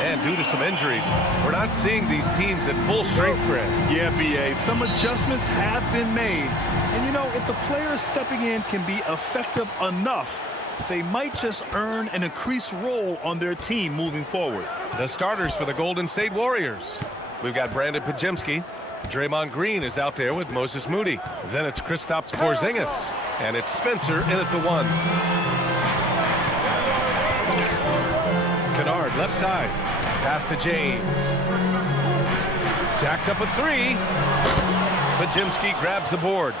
And due to some injuries, we're not seeing these teams at full strength, Grant. Yeah, B.A., some adjustments have been made. And, you know, if the players stepping in can be effective enough, they might just earn an increased role on their team moving forward. The starters for the Golden State Warriors. We've got Brandon Pajemski. Draymond Green is out there with Moses Moody. Then it's Kristaps Porzingis. And it's Spencer in at the 1. Kennard left side. Pass to James. Jacks up a 3. Pajemski grabs the board.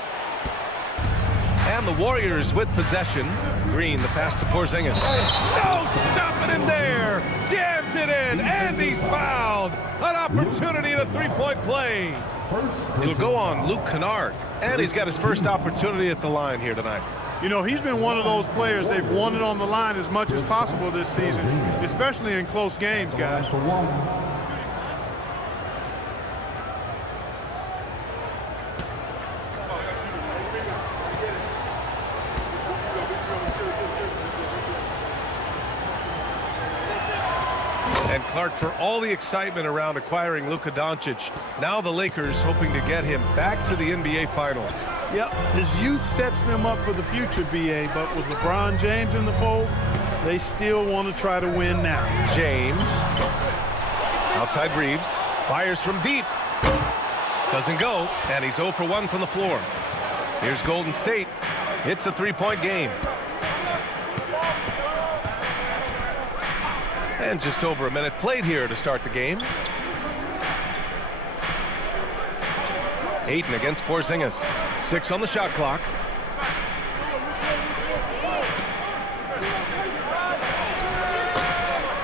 And the Warriors with possession. Green, the pass to Porzingis. No stopping him there. Jams it in, and he's fouled. An opportunity in a three-point play. It'll go on Luke Kennard, and he's got his first opportunity at the line here tonight. You know, he's been one of those players they've wanted on the line as much as possible this season, especially in close games, guys. And Clark, for all the excitement around acquiring Luka Doncic, now the Lakers hoping to get him back to the NBA Finals. Yep, his youth sets them up for the future, B.A., but with LeBron James in the fold, they still want to try to win now. James. Outside Reeves. Fires from deep. Doesn't go, and he's 0 for 1 from the floor. Here's Golden State. It's a three-point game. And just over a minute played here to start the game. Ayton against Porzingis. 6 on the shot clock.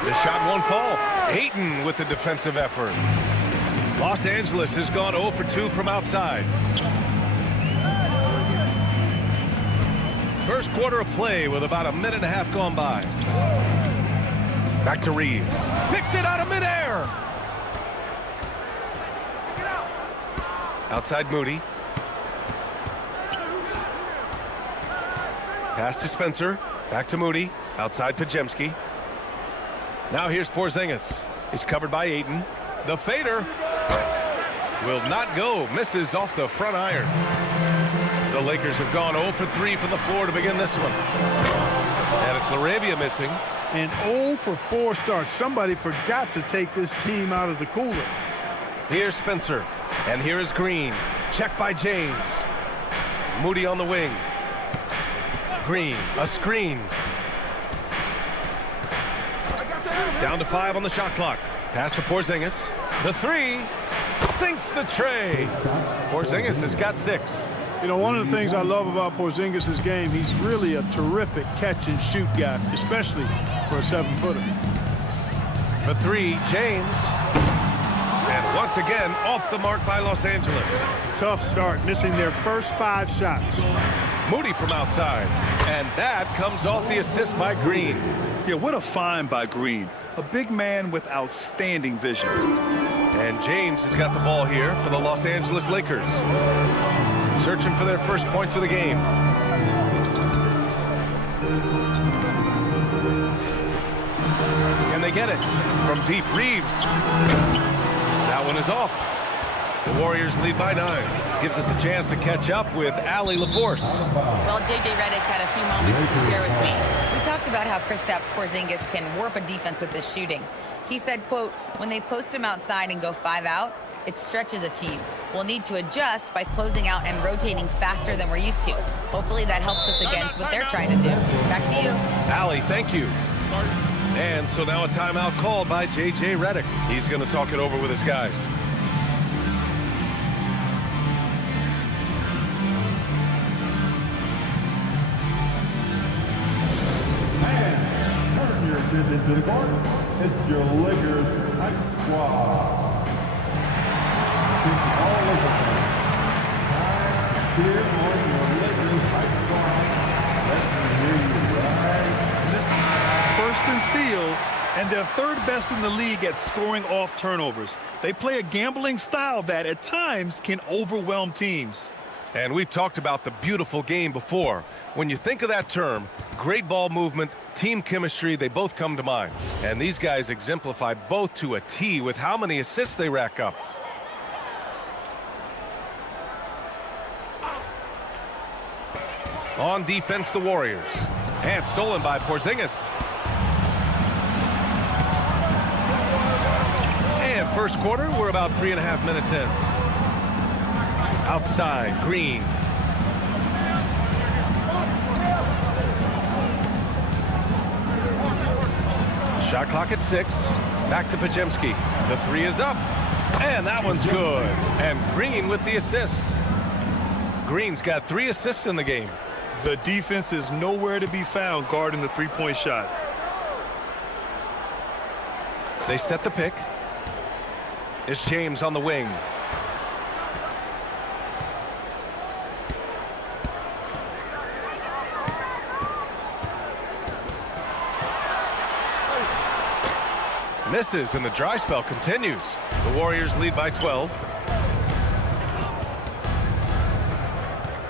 The shot won't fall. Ayton with the defensive effort. Los Angeles has gone 0 for 2 from outside. First quarter of play with about a minute and a half gone by. Back to Reeves. Picked it out of midair. Outside Moody. Pass to Spencer. Back to Moody. Outside Pajemski. Now here's Porzingis. He's covered by Ayton. The fader will not go. Misses off the front iron. The Lakers have gone 0 for 3 from the floor to begin this one. And it's LaRavia missing. And 0 for 4 start. Somebody forgot to take this team out of the cooler. Here's Spencer. And here is Green. Checked by James. Moody on the wing. Green, a screen. Down to 5 on the shot clock. Pass to Porzingis. The 3 sinks the tray. Porzingis has got 6. You know, one of the things I love about Porzingis' game, he's really a terrific catch-and-shoot guy, especially for a 7-footer. The 3, James. And once again, off the mark by Los Angeles. Tough start, missing their first 5 shots. Moody from outside. And that comes off the assist by Green. Yeah, what a find by Green. A big man with outstanding vision. And James has got the ball here for the Los Angeles Lakers. Searching for their first points of the game. Can they get it? From deep, Reeves. That one is off. The Warriors lead by 9. Gives us a chance to catch up with Allie LaForce. Well, J.J. Redick had a few moments to share with me. We talked about how Kristaps Porzingis can warp a defense with his shooting. He said, quote, when they post him outside and go 5 out, it stretches a team. We'll need to adjust by closing out and rotating faster than we're used to. Hopefully that helps us against what they're trying to do. Back to you. Allie, thank you. And so now a timeout called by J.J. Redick. He's going to talk it over with his guys. And turn your attention to the court. It's your Lakers Hype Squad. All over time here on your Lakers Hype Squad. Let's hear you right. First in steals, and they're third best in the league at scoring off turnovers. They play a gambling style that at times can overwhelm teams. And we've talked about the beautiful game before. When you think of that term, great ball movement, Team chemistry, they both come to mind. And these guys exemplify both to a T with how many assists they rack up. On defense, the Warriors. And stolen by Porzingis. And first quarter, we're about 3.5 minutes in. Outside, Green. Shot clock at 6. Back to Pajemski. The 3 is up. And that one's good. And Green with the assist. Green's got 3 assists in the game. The defense is nowhere to be found guarding the three-point shot. They set the pick. It's James on the wing. Misses, and the dry spell continues. The Warriors lead by 12.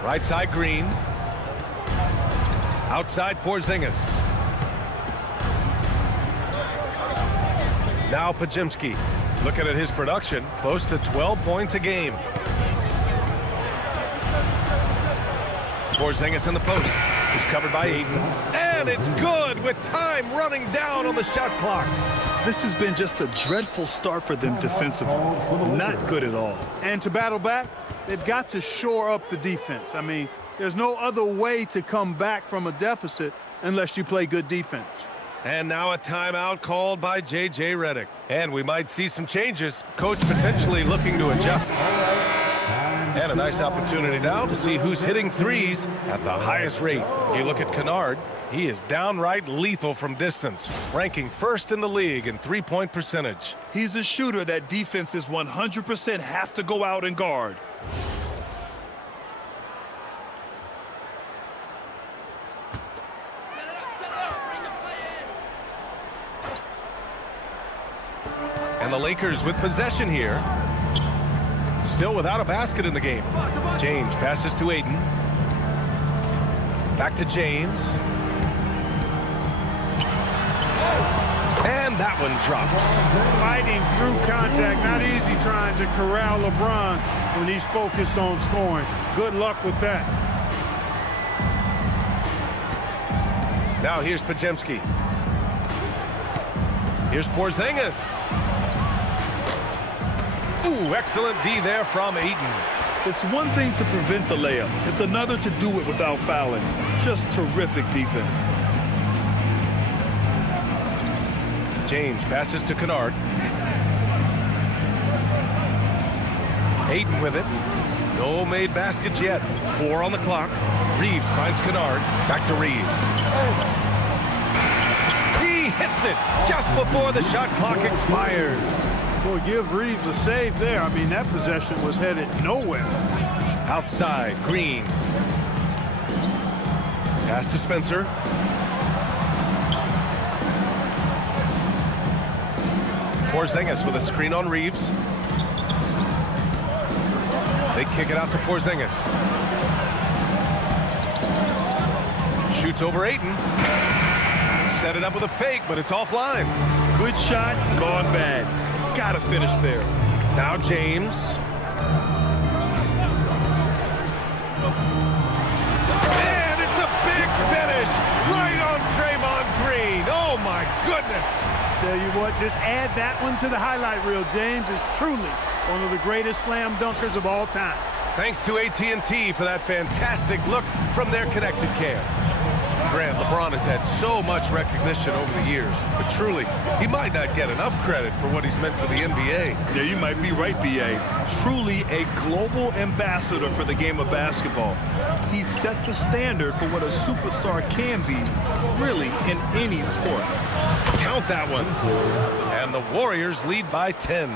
Right side, Green. Outside, Porzingis. Now Pajemski. Looking at his production, close to 12 points a game. Porzingis in the post. He's covered by Ayton. And it's good with time running down on the shot clock. This has been just a dreadful start for them defensively. Not good at all. And to battle back, they've got to shore up the defense. I mean, there's no other way to come back from a deficit unless you play good defense. And now a timeout called by J.J. Redick. And we might see some changes. Coach potentially looking to adjust. And a nice opportunity now to see who's hitting threes at the highest rate. You look at Kennard. He is downright lethal from distance, ranking first in the league in three-point percentage. He's a shooter that defenses 100% have to go out and guard. And the Lakers with possession here. Still without a basket in the game. James passes to Ayton. Back to James. And that one drops. Fighting through contact, not easy trying to corral LeBron when he's focused on scoring. Good luck with that. Now here's Pajemski. Here's Porzingis. Ooh, excellent D there from Ayton. It's one thing to prevent the layup. It's another to do it without fouling. Just terrific defense. James passes to Kennard. Ayton with it. No made baskets yet. 4 on the clock. Reeves finds Kennard. Back to Reeves. He hits it just before the shot clock expires. Boy, give Reeves a save there. I mean, that possession was headed nowhere. Outside, Green. Pass to Spencer. Porzingis with a screen on Reeves. They kick it out to Porzingis. Shoots over Ayton. Set it up with a fake, but it's offline. Good shot, gone bad. Gotta finish there. Now James. And it's a big finish right on Draymond Green. Oh my goodness. Tell you what, just add that one to the highlight reel. James is truly one of the greatest slam dunkers of all time. Thanks to AT&T for that fantastic look from their connected cam. Grant, LeBron has had so much recognition over the years, but truly, he might not get enough credit for what he's meant to the NBA. Yeah, you might be right, B.A. Truly a global ambassador for the game of basketball. He set the standard for what a superstar can be, really, in any sport. Count that one. And the Warriors lead by 10.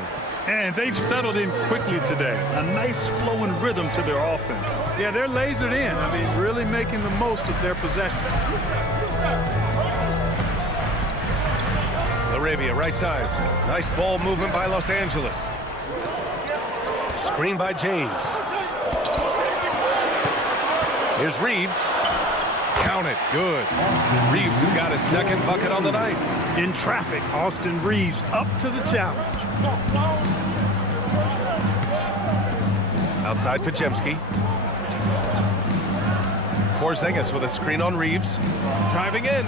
And they've settled in quickly today. A nice flowing rhythm to their offense. Yeah, they're lasered in. I mean, really making the most of their possession. Laravia, right side. Nice ball movement by Los Angeles. Screen by James. Here's Reeves. Count it. Good. Reeves has got his second bucket on the night. In traffic, Austin Reeves up to the challenge. Outside Pajemski. Porzingis with a screen on Reeves. Driving in.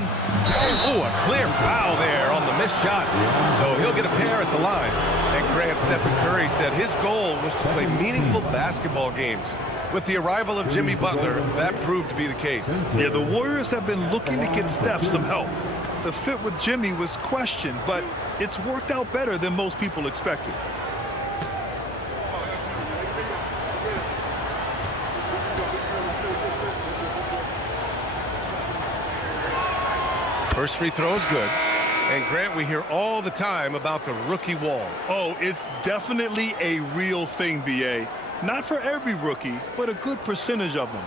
Oh, a clear foul there on the missed shot. So he'll get a pair at the line. And Grant, Stephen Curry said his goal was to play meaningful basketball games. With the arrival of Jimmy Butler, that proved to be the case. Yeah, the Warriors have been looking to get Steph some help. The fit with Jimmy was questioned, but it's worked out better than most people expected. First free throw is good. And Grant, we hear all the time about the rookie wall. Oh, it's definitely a real thing, B.A. Not for every rookie, but a good percentage of them.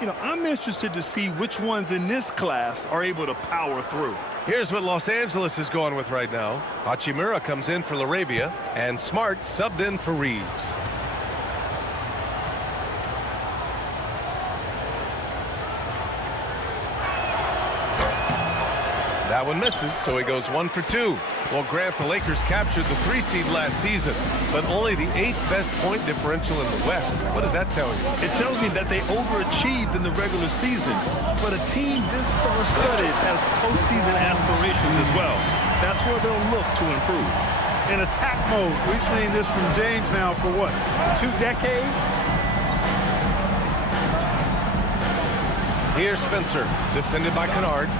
You know, I'm interested to see which ones in this class are able to power through. Here's what Los Angeles is going with right now. Hachimura comes in for LaRavia, and Smart subbed in for Reeves. That one misses, so he goes 1 for 2. Well, Grant, the Lakers captured the 3 seed last season, but only the 8th best point differential in the West. What does that tell you? It tells me that they overachieved in the regular season, but a team this star-studded has postseason aspirations as well. That's where they'll look to improve. In attack mode, we've seen this from James now for what, 2 decades? Here's Spencer, defended by Kennard.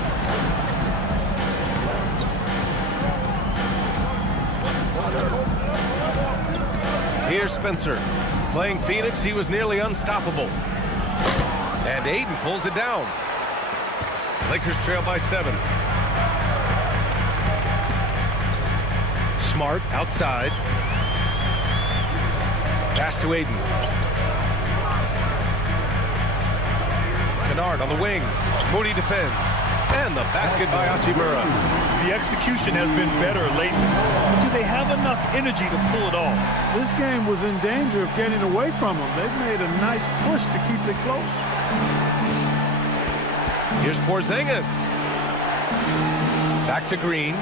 Here's Spencer. Playing Phoenix, he was nearly unstoppable. And Aiden pulls it down. Lakers trail by 7. Smart outside. Pass to Aiden. Kennard on the wing. Moody defends. And the basket by Hachimura. The execution has been better lately. But do they have enough energy to pull it off? This game was in danger of getting away from them. They've made a nice push to keep it close. Here's Porzingis. Back to Green.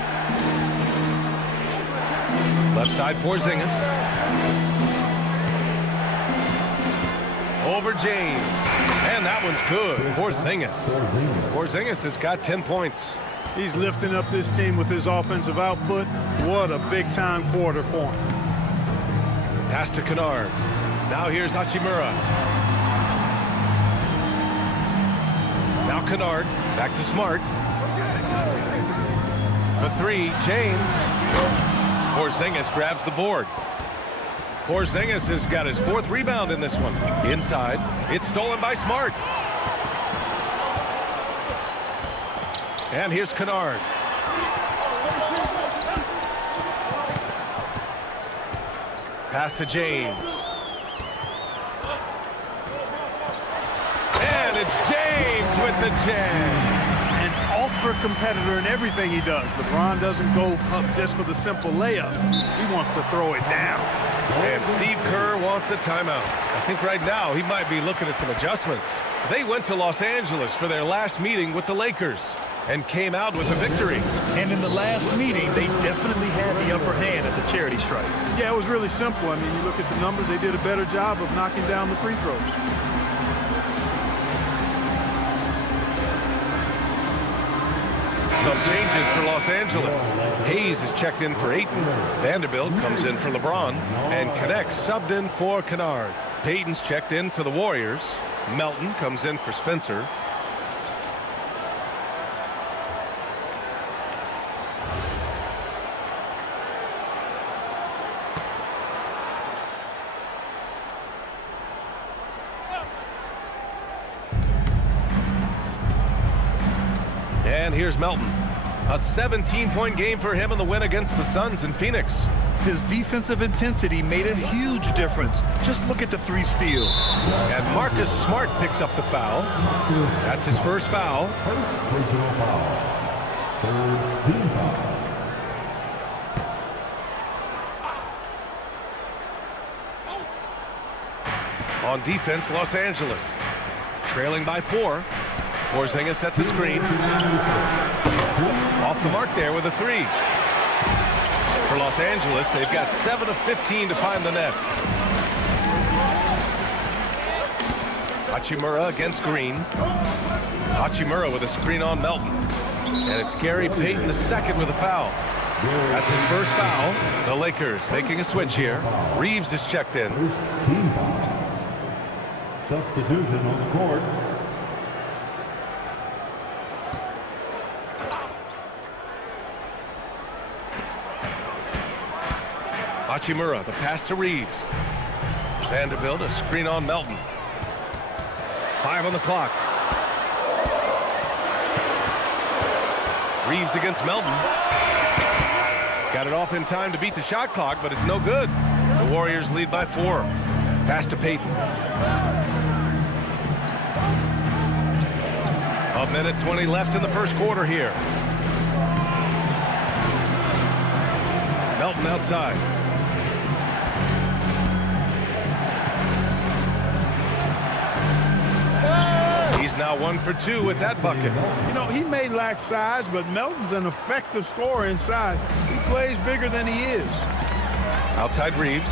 Left side Porzingis. Over James. And that one's good. Porzingis has got 10 points. He's lifting up this team with his offensive output. What a big-time quarter for him. Pass to Kennard. Now here's Hachimura. Now Kennard. Back to Smart. For 3, James. Porzingis grabs the board. Porzingis has got his 4th rebound in this one. Inside. It's stolen by Smart. And here's Kennard. Pass to James. And it's James with the jam. An ultra competitor in everything he does. LeBron doesn't go up just for the simple layup. He wants to throw it down. And Steve Kerr wants a timeout. I think right now he might be looking at some adjustments. They went to Los Angeles for their last meeting with the Lakers and came out with a victory. And in the last meeting, they definitely had the upper hand at the charity stripe. Yeah, it was really simple. I mean, you look at the numbers, they did a better job of knocking down the free throws. Some changes for Los Angeles. Hayes is checked in for Ayton. Vanderbilt comes in for LeBron. And connects subbed in for Kennard. Payton's checked in for the Warriors. Melton comes in for Spencer. And here's Melton. A 17-point game for him in the win against the Suns in Phoenix. His defensive intensity made a huge difference. Just look at the 3 steals. And Marcus Smart picks up the foul. That's his first foul. Personal foul. 3rd team foul. On defense, Los Angeles. Trailing by 4. Porzingis sets a screen. Off the mark there with a three. For Los Angeles, they've got 7 of 15 to find the net. Hachimura against Green. Hachimura with a screen on Melton. And it's Gary Payton II with a foul. That's his first foul. The Lakers making a switch here. Reeves is checked in. First team foul. Substitution on the court. Hachimura, the pass to Reeves. Vanderbilt, a screen on Melton. 5 on the clock. Reeves against Melton. Got it off in time to beat the shot clock, but it's no good. The Warriors lead by 4. Pass to Payton. A minute 20 left in the first quarter here. Melton outside. He's now 1 for 2 with that bucket. You know, he may lack size, but Melton's an effective scorer inside. He plays bigger than he is. Outside Reeves.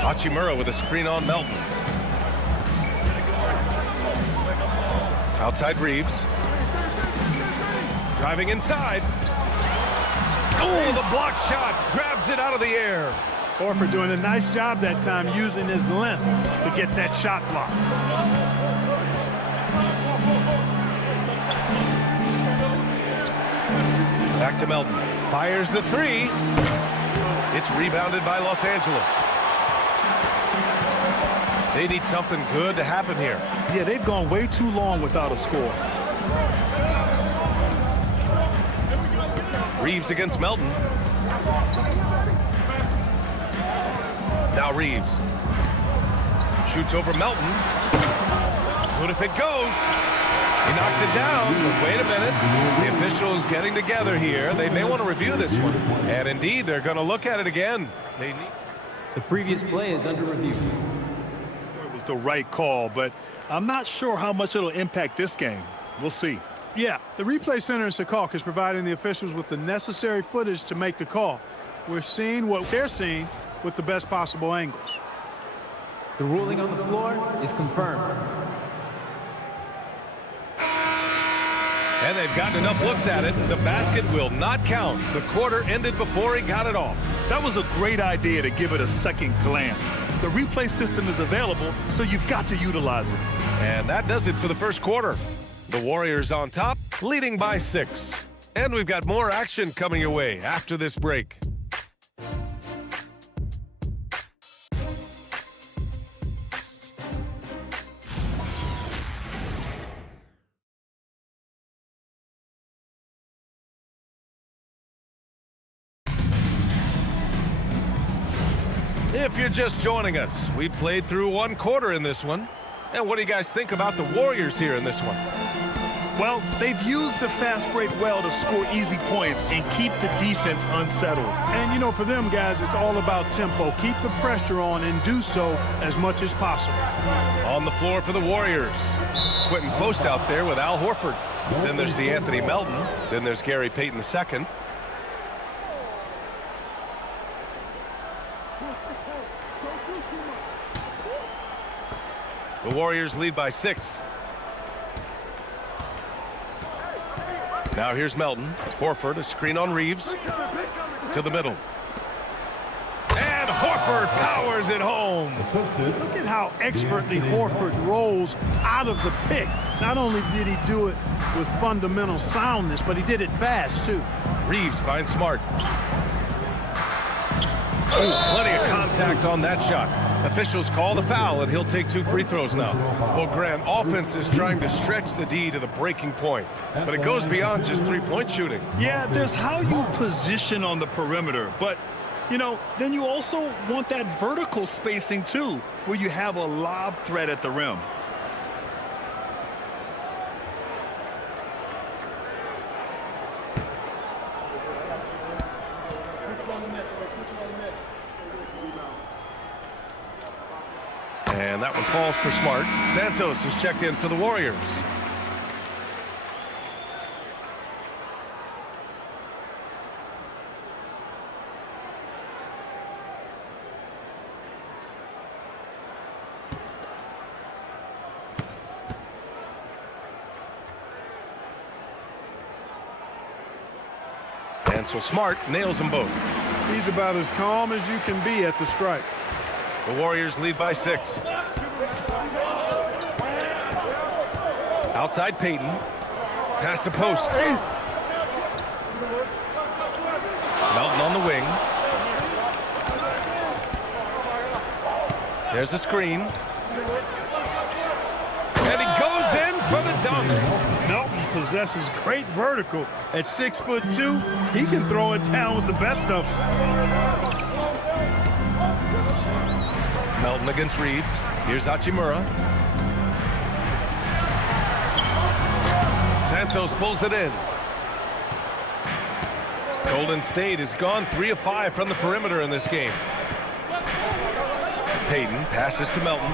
Hachimura with a screen on Melton. Outside Reeves. Driving inside. Oh, the block shot. Grabs it out of the air. Horford doing a nice job that time using his length to get that shot block. Back to Melton. Fires the three. It's rebounded by Los Angeles. They need something good to happen here. Yeah, they've gone way too long without a score. Reeves against Melton. Now Reeves. Shoots over Melton. What if it goes? He knocks it down, but wait a minute. The officials getting together here. They may want to review this one. And indeed, they're going to look at it again. The previous play is under review. It was the right call, but I'm not sure how much it'll impact this game. We'll see. Yeah, the replay center in Secaucus is providing the officials with the necessary footage to make the call. We're seeing what they're seeing with the best possible angles. The ruling on the floor is confirmed. And they've gotten enough looks at it. The basket will not count. The quarter ended before he got it off. That was a great idea to give it a second glance. The replay system is available, so you've got to utilize it. And that does it for the first quarter. The Warriors on top, leading by 6. And we've got more action coming your way after this break. If you're just joining us, we played through 1 quarter in this one. And what do you guys think about the Warriors here in this one? Well, they've used the fast break well to score easy points and keep the defense unsettled. And, you know, for them guys, it's all about tempo. Keep the pressure on and do so as much as possible. On the floor for the Warriors. Quentin Post out there with Al Horford. Then there's DeAnthony Melton. Then there's Gary Payton II. The Warriors lead by 6. Now here's Melton. Horford, a screen on Reeves. To the middle. And Horford powers it home. Look at how expertly Horford rolls out of the pick. Not only did he do it with fundamental soundness, but he did it fast, too. Reeves finds Smart. Oh, plenty of contact on that shot. Officials call the foul, and he'll take 2 free throws now. Well, Grant, offense is trying to stretch the D to the breaking point, but it goes beyond just three-point shooting. Yeah, there's how you position on the perimeter, but, you know, then you also want that vertical spacing, too, where you have a lob threat at the rim. And that one falls for Smart. Santos is checked in for the Warriors. And so Smart nails them both. He's about as calm as you can be at the stripe. The Warriors lead by 6. Outside Payton. Pass to post. Melton on the wing. There's a screen. And he goes in for the dunk. Melton possesses great vertical. At 6'2", he can throw it down with the best of them. Melton against Reeves. Here's Hachimura. Santos pulls it in. Golden State has gone 3 of 5 from the perimeter in this game. Payton passes to Melton.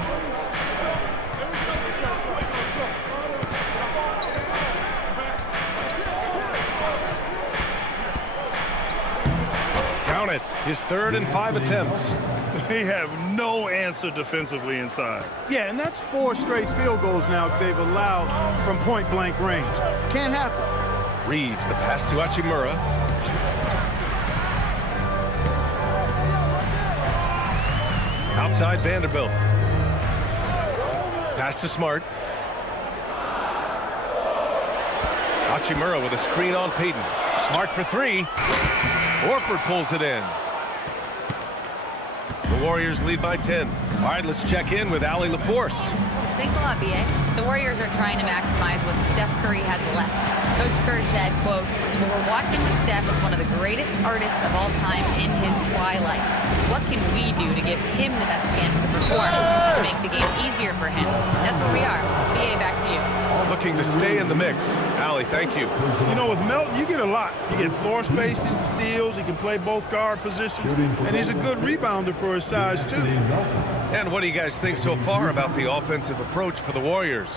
Count it. His 3rd and 5 attempts. They have no answer defensively inside. Yeah, and that's 4 straight field goals now they've allowed from point-blank range. Can't happen. Reeves, the pass to Hachimura. Outside Vanderbilt. Pass to Smart. Hachimura with a screen on Payton. Smart for 3. Horford pulls it in. The Warriors lead by 10. All right, let's check in with Allie LaForce. Thanks a lot, B.A. The Warriors are trying to maximize what Steph Curry has left. Coach Kerr said, quote, "What we're watching with Steph is one of the greatest artists of all time in his twilight. What can we do to give him the best chance to perform, to make the game easier for him?" That's where we are. B.A., back to you. Looking to stay in the mix. Allie, thank you. You know, with Melton, you get a lot. You get floor spacing, steals, he can play both guard positions, and he's a good rebounder for his size, too. And what do you guys think so far about the offensive approach for the Warriors?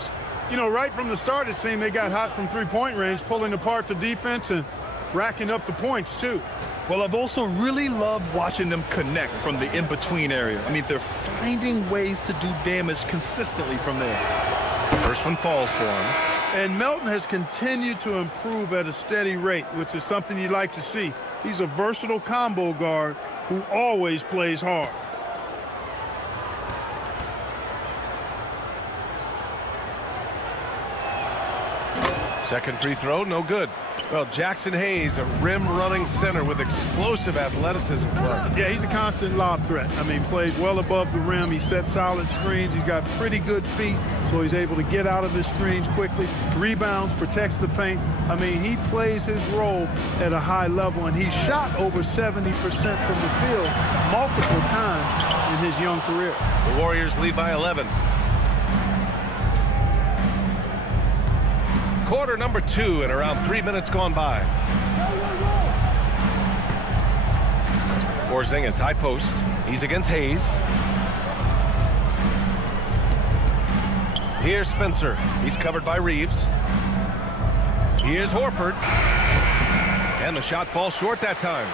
You know, right from the start, it seemed they got hot from three-point range, pulling apart the defense and racking up the points, too. Well, I've also really loved watching them connect from the in-between area. I mean, they're finding ways to do damage consistently from there. First one falls for him. And Melton has continued to improve at a steady rate, which is something you'd like to see. He's a versatile combo guard who always plays hard. Second free throw, no good. Well, Jackson Hayes, a rim-running center with explosive athleticism. Yeah, he's a constant lob threat. I mean, plays well above the rim. He sets solid screens. He's got pretty good feet, so he's able to get out of his screens quickly, rebounds, protects the paint. I mean, he plays his role at a high level, and he's shot over 70% from the field multiple times in his young career. The Warriors lead by 11. Quarter number 2 and around 3 minutes gone by. Porzingis high post. He's against Hayes. Here's Spencer. He's covered by Reeves. Here's Horford. And the shot falls short that time.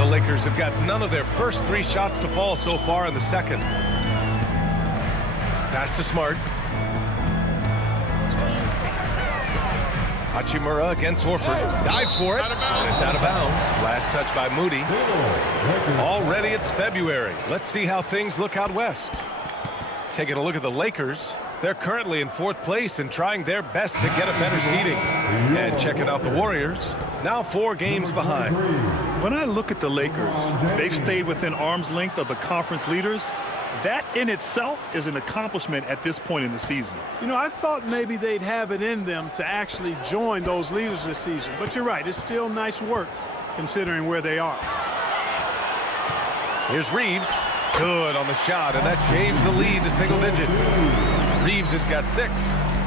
The Lakers have got none of their first 3 shots to fall so far in the second. Pass to Smart. Hachimura against Horford. Dive for it. And it's out of bounds. Last touch by Moody. Already it's February. Let's see how things look out west. Taking a look at the Lakers. They're currently in 4th place and trying their best to get a better seeding. And checking out the Warriors. Now 4 games behind. When I look at the Lakers, they've stayed within arm's length of the conference leaders. That in itself is an accomplishment at this point in the season. You know, I thought maybe they'd have it in them to actually join those leaders this season. But you're right, it's still nice work considering where they are. Here's Reeves. Good on the shot, and that shaves the lead to single digits. Reeves has got 6.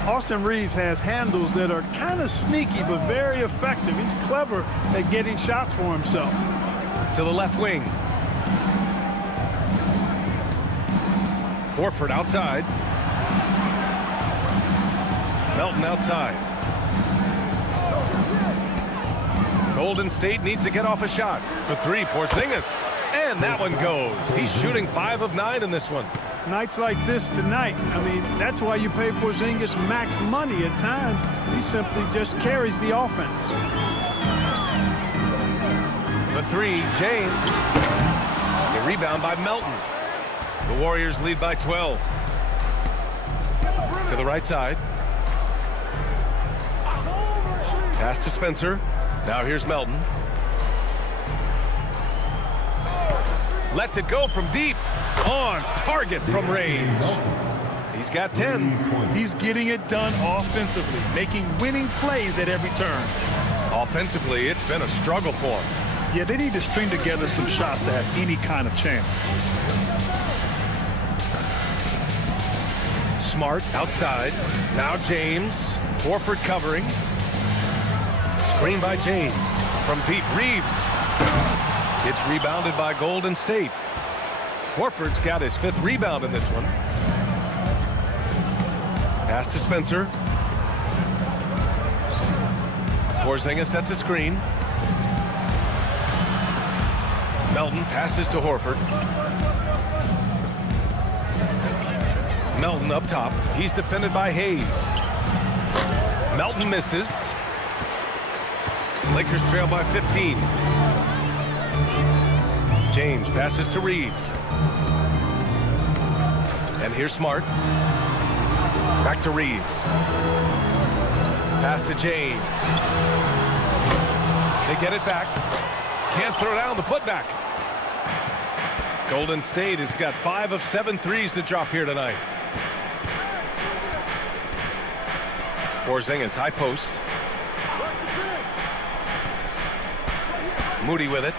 Austin Reeves has handles that are kind of sneaky but very effective. He's clever at getting shots for himself. To the left wing. Horford outside. Melton outside. Golden State needs to get off a shot. For three, Porzingis. And that one goes. He's shooting 5 of 9 in this one. Nights like this tonight, I mean, that's why you pay Porzingis max money at times. He simply just carries the offense. For three, James. The rebound by Melton. The Warriors lead by 12. To the right side. Pass to Spencer. Now here's Melton. Lets it go from deep. On target from range. He's got 10. He's getting it done offensively, making winning plays at every turn. Offensively, it's been a struggle for him. Yeah, they need to string together some shots to have any kind of chance. Smart outside. Now James. Horford covering. Screen by James. From deep, Reeves. It's rebounded by Golden State. Horford's got his 5th rebound in this one. Pass to Spencer. Porzingis sets a screen. Melton passes to Horford. Melton up top. He's defended by Hayes. Melton misses. Lakers trail by 15. James passes to Reeves. And here's Smart. Back to Reeves. Pass to James. They get it back. Can't throw down the putback. Golden State has got 5 of 7 threes to drop here tonight. Porzingis high post. Moody with it.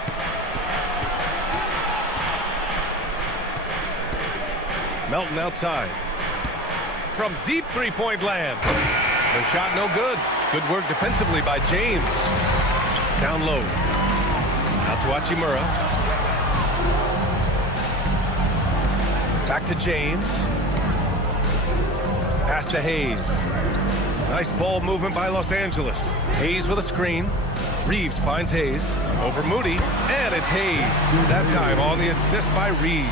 Melton outside. From deep three-point land. The shot no good. Good work defensively by James. Down low. Out to Hachimura. Back to James. Pass to Hayes. Nice ball movement by Los Angeles. Hayes with a screen. Reeves finds Hayes. Over Moody. And it's Hayes. That time on the assist by Reeves.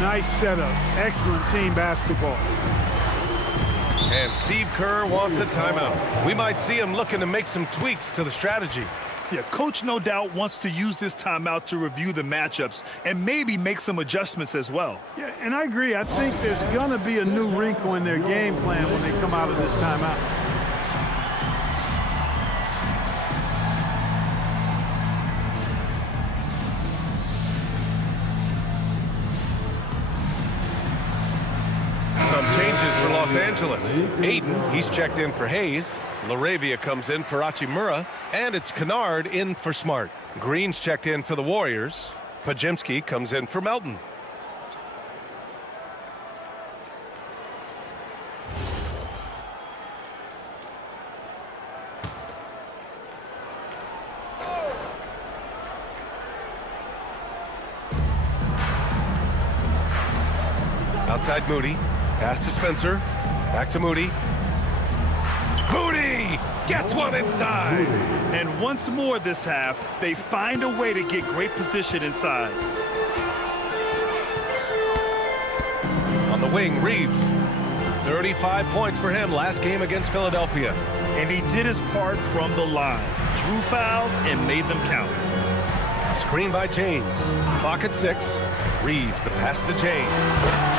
Nice setup. Excellent team basketball. And Steve Kerr wants a timeout. We might see him looking to make some tweaks to the strategy. Yeah, coach no doubt wants to use this timeout to review the matchups and maybe make some adjustments as well. Yeah, and I agree. I think there's going to be a new wrinkle in their game plan when they come out of this timeout. For Los Angeles. Aiden, he's checked in for Hayes. LaRavia comes in for Hachimura. And it's Kennard in for Smart. Green's checked in for the Warriors. Pajemski comes in for Melton. Outside Moody. Pass to Spencer. Back to Moody. Moody gets one inside. And once more this half, they find a way to get great position inside. On the wing, Reeves. 35 points for him last game against Philadelphia. And he did his part from the line. Drew fouls and made them count. Screen by James. Clock at 6. Reeves, the pass to James.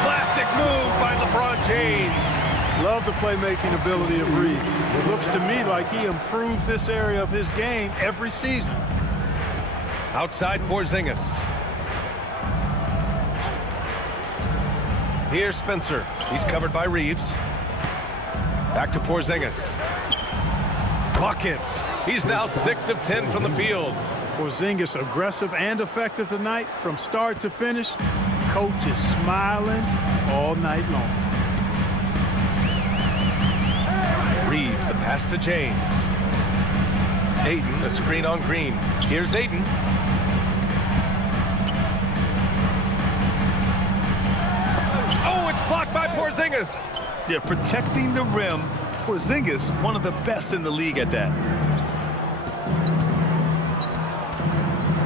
Classic move by LeBron James. Love the playmaking ability of Reeves. It looks to me like he improves this area of his game every season. Outside Porzingis. Here's Spencer. He's covered by Reeves. Back to Porzingis. Buckets. He's now 6 of 10 from the field. Porzingis aggressive and effective tonight from start to finish. Coach is smiling all night long. Reeves, the pass to James. Ayton, a screen on Green. Here's Ayton. Oh, it's blocked. Porzingis. Yeah, protecting the rim. Porzingis, one of the best in the league at that.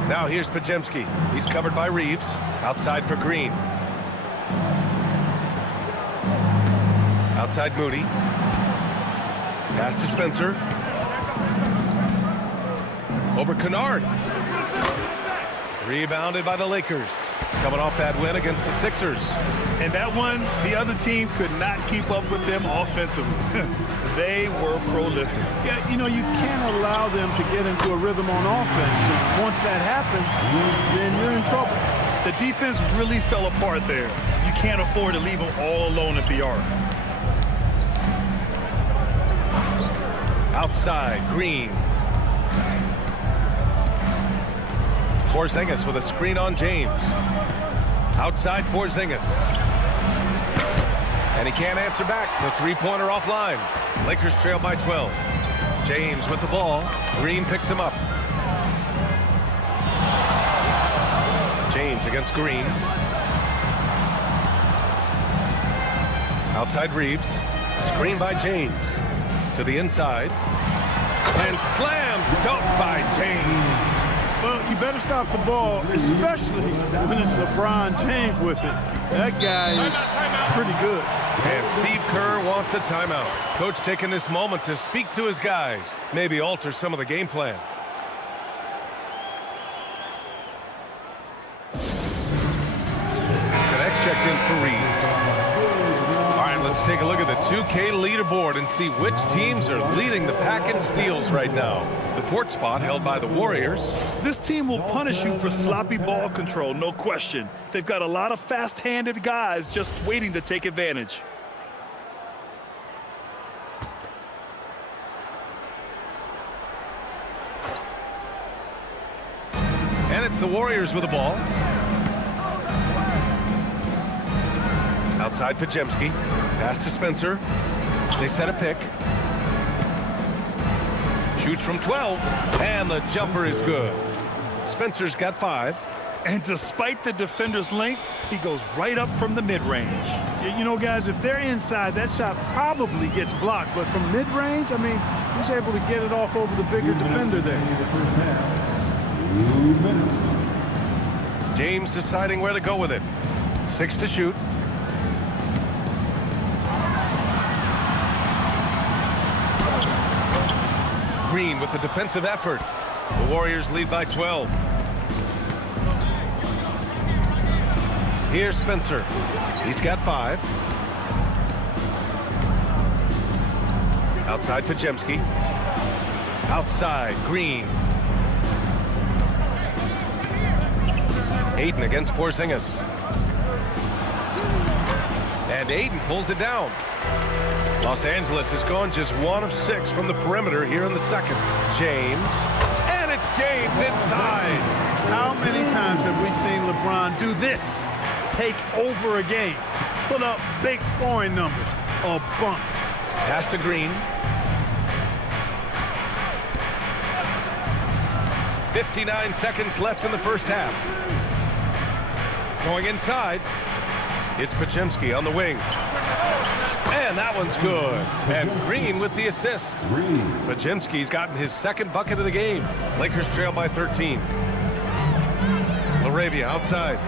Now here's Pajemski. He's covered by Reeves. Outside for Green. Outside Moody. Pass to Spencer. Over Kennard. Rebounded by the Lakers. Coming off that win against the Sixers. And that one, the other team could not keep up with them offensively. They were prolific. Yeah, you know, you can't allow them to get into a rhythm on offense. And once that happens, then you're in trouble. The defense really fell apart there. You can't afford to leave them all alone at the arc. Outside, Green. Porzingis with a screen on James. Outside Porzingis. And he can't answer back. The three-pointer offline. Lakers trail by 12. James with the ball. Green picks him up. James against Green. Outside Reeves. Screen by James. To the inside. And slam dunk by James. Well, you better stop the ball, especially when it's LeBron James with it. That guy is pretty good. And Steve Kerr wants a timeout. Coach taking this moment to speak to his guys, maybe alter some of the game plan. Connect checked in for Reeves. All right, let's take a look at the 2K leaderboard and see which teams are leading the pack in steals right now. The fourth spot held by the Warriors. This team will punish you for sloppy ball control, no question. They've got a lot of fast-handed guys just waiting to take advantage. And it's the Warriors with the ball. Outside Pajemski. Pass to Spencer. They set a pick. Shoots from 12. And the jumper is good. Spencer's got 5. And despite the defender's length, he goes right up from the mid-range. You know, guys, if they're inside, that shot probably gets blocked. But from mid-range, I mean, he's able to get it off over the bigger defender there. James deciding where to go with it. 6 to shoot. Green with the defensive effort. The Warriors lead by 12. Here's Spencer. He's got 5. Outside Pajemski. Outside Green. Aiden against Porzingis. And Aiden pulls it down. Los Angeles has gone just 1 of 6 from the perimeter here in the second. James. And it's James inside. How many times have we seen LeBron do this? Take over a game. Put up big scoring numbers. A bunch. Pass to Green. 59 seconds left in the first half. Going inside. It's Pajemski on the wing. And that one's good. And Green with the assist. Pajemski's gotten his second bucket of the game. Lakers trail by 13. LaRavia outside.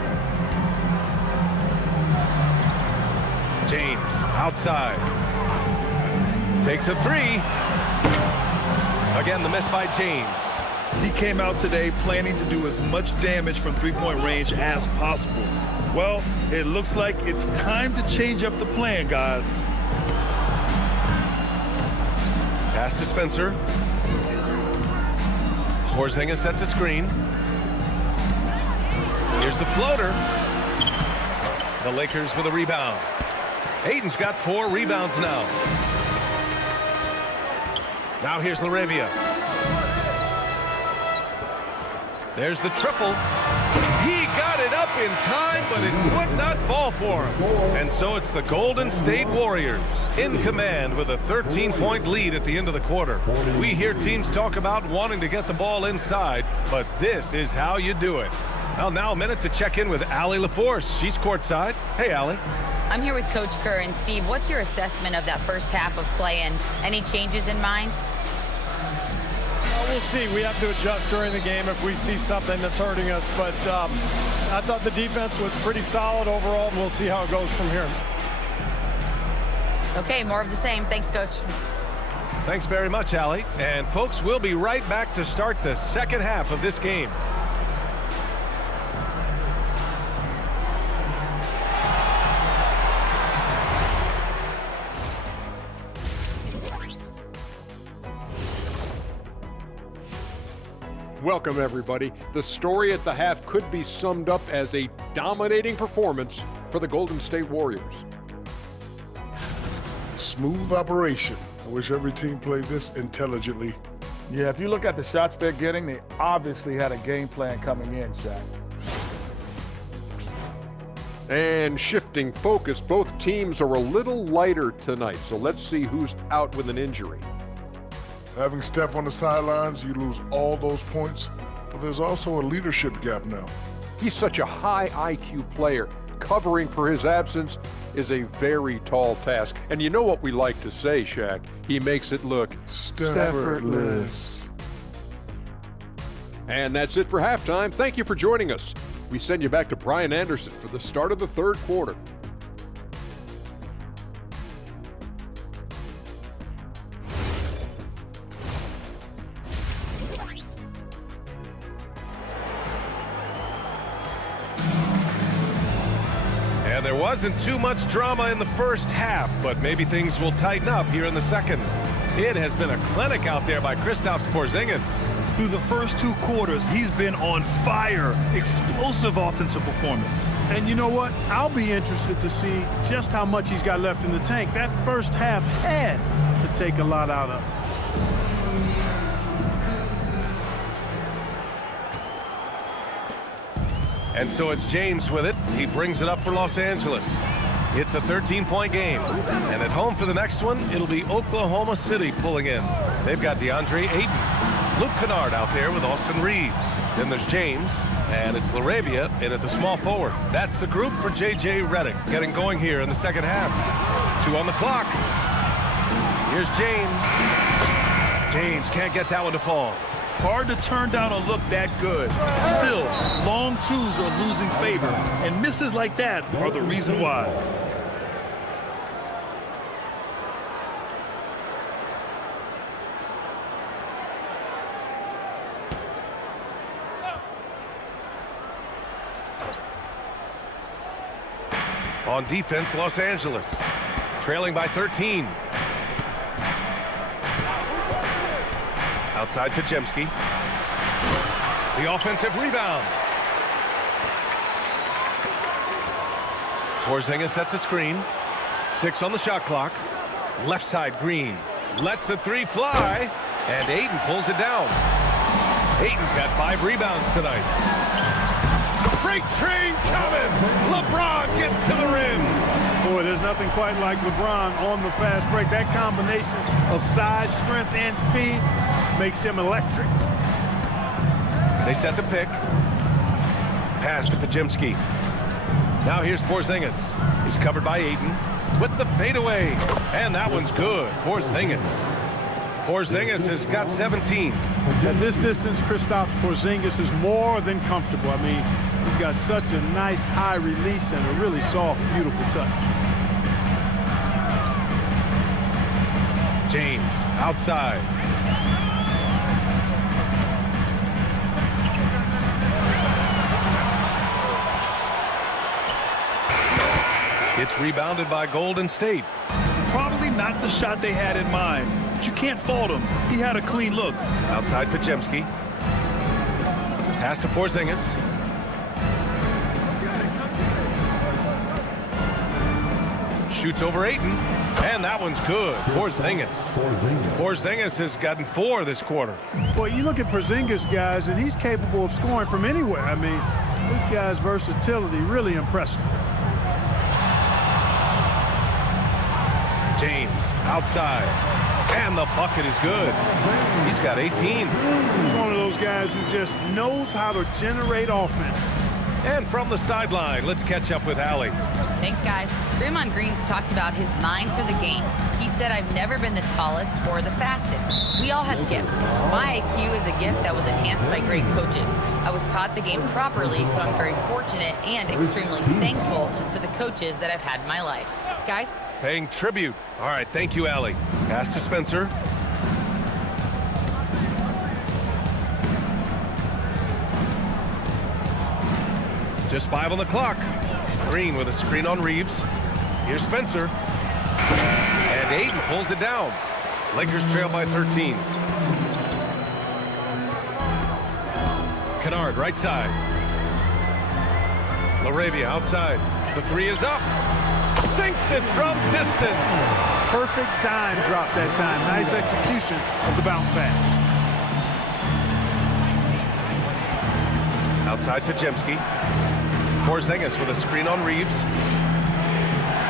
James outside. Takes a 3. Again, the miss by James. He came out today planning to do as much damage from three-point range as possible. Well, it looks like it's time to change up the plan, guys. Pass to Spencer. Porzingis sets a screen. Here's the floater. The Lakers with a rebound. Aiden's got 4 rebounds now. Now here's LaRavia. There's the triple. He got it up in time, but it would not fall for him. And so it's the Golden State Warriors in command with a 13-point lead at the end of the quarter. We hear teams talk about wanting to get the ball inside, but this is how you do it. Well, now a minute to check in with Allie LaForce. She's courtside. Hey, Allie. I'm here with Coach Kerr. And Steve, what's your assessment of that first half of play and any changes in mind? Well, we'll see. We have to adjust during the game if we see something that's hurting us. But I thought the defense was pretty solid overall, and we'll see how it goes from here. Okay, more of the same. Thanks, Coach. Thanks very much, Allie. And, folks, we'll be right back to start the second half of this game. Welcome, everybody. The story at the half could be summed up as a dominating performance for the Golden State Warriors. Smooth operation. I wish every team played this intelligently. Yeah, if you look at the shots they're getting, they obviously had a game plan coming in, Shaq. And shifting focus, both teams are a little lighter tonight, so let's see who's out with an injury. Having Steph on the sidelines, you lose all those points, but there's also a leadership gap now. He's such a high IQ player. Covering for his absence is a very tall task. And you know what we like to say, Shaq? He makes it look Staffordless. And that's it for halftime. Thank you for joining us. We send you back to Brian Anderson for the start of the third quarter. And there wasn't too much drama in the first half, but maybe things will tighten up here in the second. It has been a clinic out there by Kristaps Porzingis. Through the first 2 quarters, he's been on fire. Explosive offensive performance. And you know what? I'll be interested to see just how much he's got left in the tank. That first half had to take a lot out of. And so it's James with it. He brings it up for Los Angeles. It's a 13-point game. And at home for the next one, it'll be Oklahoma City pulling in. They've got DeAndre Ayton. Luke Kennard out there with Austin Reeves. Then there's James, and it's LaRavia in at the small forward. That's the group for J.J. Redick getting going here in the second half. 2 on the clock. Here's James. James can't get that one to fall. Hard to turn down a look that good. Still, long twos are losing favor, and misses like that are the reason why. On defense, Los Angeles, trailing by 13. Outside Pajemski. The offensive rebound. Porzingis sets a screen. 6 on the shot clock. Left side, Green. Lets the 3 fly. And Ayton pulls it down. Ayton's got 5 rebounds tonight. The freight train coming. LeBron gets to the rim. Boy, there's nothing quite like LeBron on the fast break. That combination of size, strength, and speed makes him electric. They set the pick. Pass to Pajemski. Now here's Porzingis. He's covered by Ayton with the fadeaway. And that one's good. Porzingis. Porzingis has got 17. At this distance, Kristaps Porzingis is more than comfortable. I mean, he's got such a nice high release and a really soft, beautiful touch. James outside. It's rebounded by Golden State. Probably not the shot they had in mind, but you can't fault him. He had a clean look. Outside Pajemski. Pass to Porzingis. Shoots over Ayton. And that one's good. Porzingis. Porzingis has gotten 4 this quarter. Well, you look at Porzingis, guys, and he's capable of scoring from anywhere. I mean, this guy's versatility really impressive. James outside. And the bucket is good. He's got 18. He's one of those guys who just knows how to generate offense. And from the sideline, let's catch up with Allie. Thanks, guys. Draymond Green's talked about his mind for the game. He said, I've never been the tallest or the fastest. We all have gifts. My IQ is a gift that was enhanced by great coaches. I was taught the game properly, so I'm very fortunate and extremely thankful for the coaches that I've had in my life. Guys? Paying tribute. All right, thank you, Allie. Pass to Spencer. Just 5 on the clock. Green with a screen on Reeves. Here's Spencer. And Ayton pulls it down. Lakers trail by 13. Kennard, right side. LaRavia outside. The three is up. Sinks it from distance. Perfect dime drop that time. Nice execution of the bounce pass. Outside Pajemski. Porzingis with a screen on Reeves.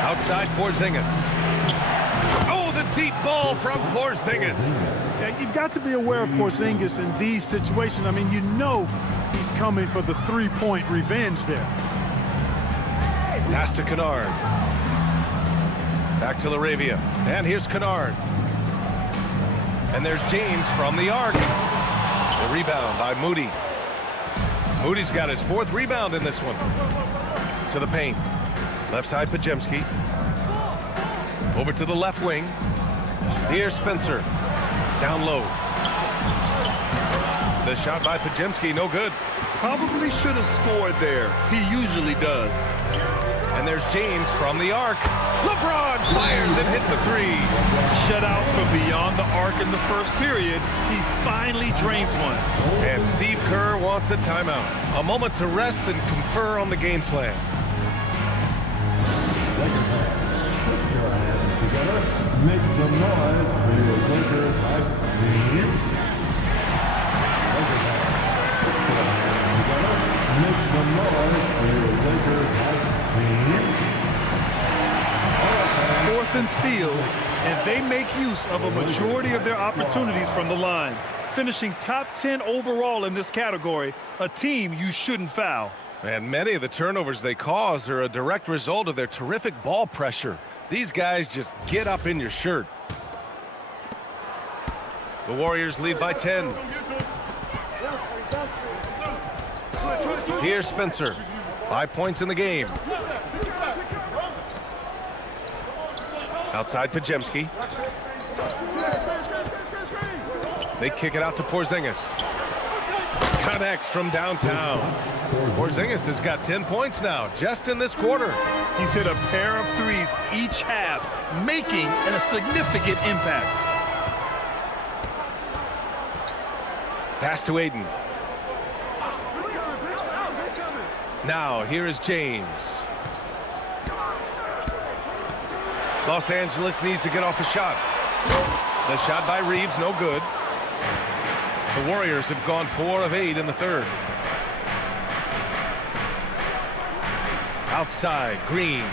Outside Porzingis. Oh, the deep ball from Porzingis. Yeah, you've got to be aware of Porzingis in these situations. I mean, you know he's coming for the three-point revenge there. Pass to Kennard. Back to LaRavia. And here's Kennard. And there's James from the arc. The rebound by Moody. Moody's got his 4th rebound in this one. To the paint. Left side Pajemski. Over to the left wing. Here's Spencer. Down low. The shot by Pajemski, no good. Probably should have scored there. He usually does. And there's James from the arc. LeBron fires and hits the three. Shut out from beyond the arc in the first period. He finally drains one. And Steve Kerr wants a timeout. A moment to rest and confer on the game plan. Put your hands together. Make some noise for your Lakers hype team. Make some noise for your Lakers hype team. 4th and steals, and they make use of a majority of their opportunities from the line. Finishing top 10 overall in this category, a team you shouldn't foul. And many of the turnovers they cause are a direct result of their terrific ball pressure. These guys just get up in your shirt. The Warriors lead by 10. Here's Spencer. 5 points in the game. Outside Pajemski. They kick it out to Porzingis. Connects from downtown. Porzingis has got 10 points now, just in this quarter. He's hit a pair of threes each half, making a significant impact. Pass to Ayton. Now, here is James. Los Angeles needs to get off a shot. The shot by Reeves, no good. The Warriors have gone 4 of 8 in the third. Outside, Green.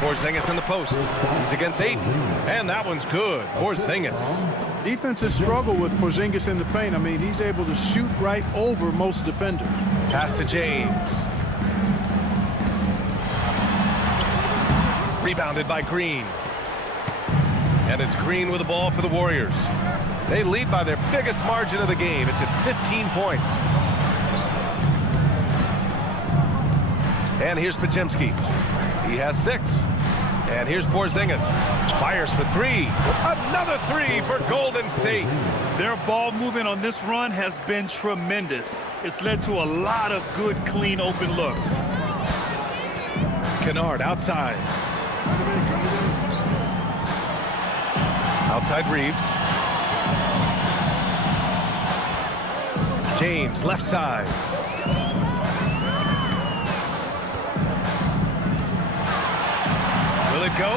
Porzingis in the post. He's against Ayton. And that one's good. Porzingis. Defenses struggle with Porzingis in the paint. I mean, he's able to shoot right over most defenders. Pass to James. Rebounded by Green. And it's Green with the ball for the Warriors. They lead by their biggest margin of the game. It's at 15 points. And here's Pajemski. He has 6. And here's Porzingis. Fires for 3. Another 3 for Golden State. Their ball movement on this run has been tremendous. It's led to a lot of good, clean, open looks. Kennard outside. Outside Reeves. James left side. Will it go?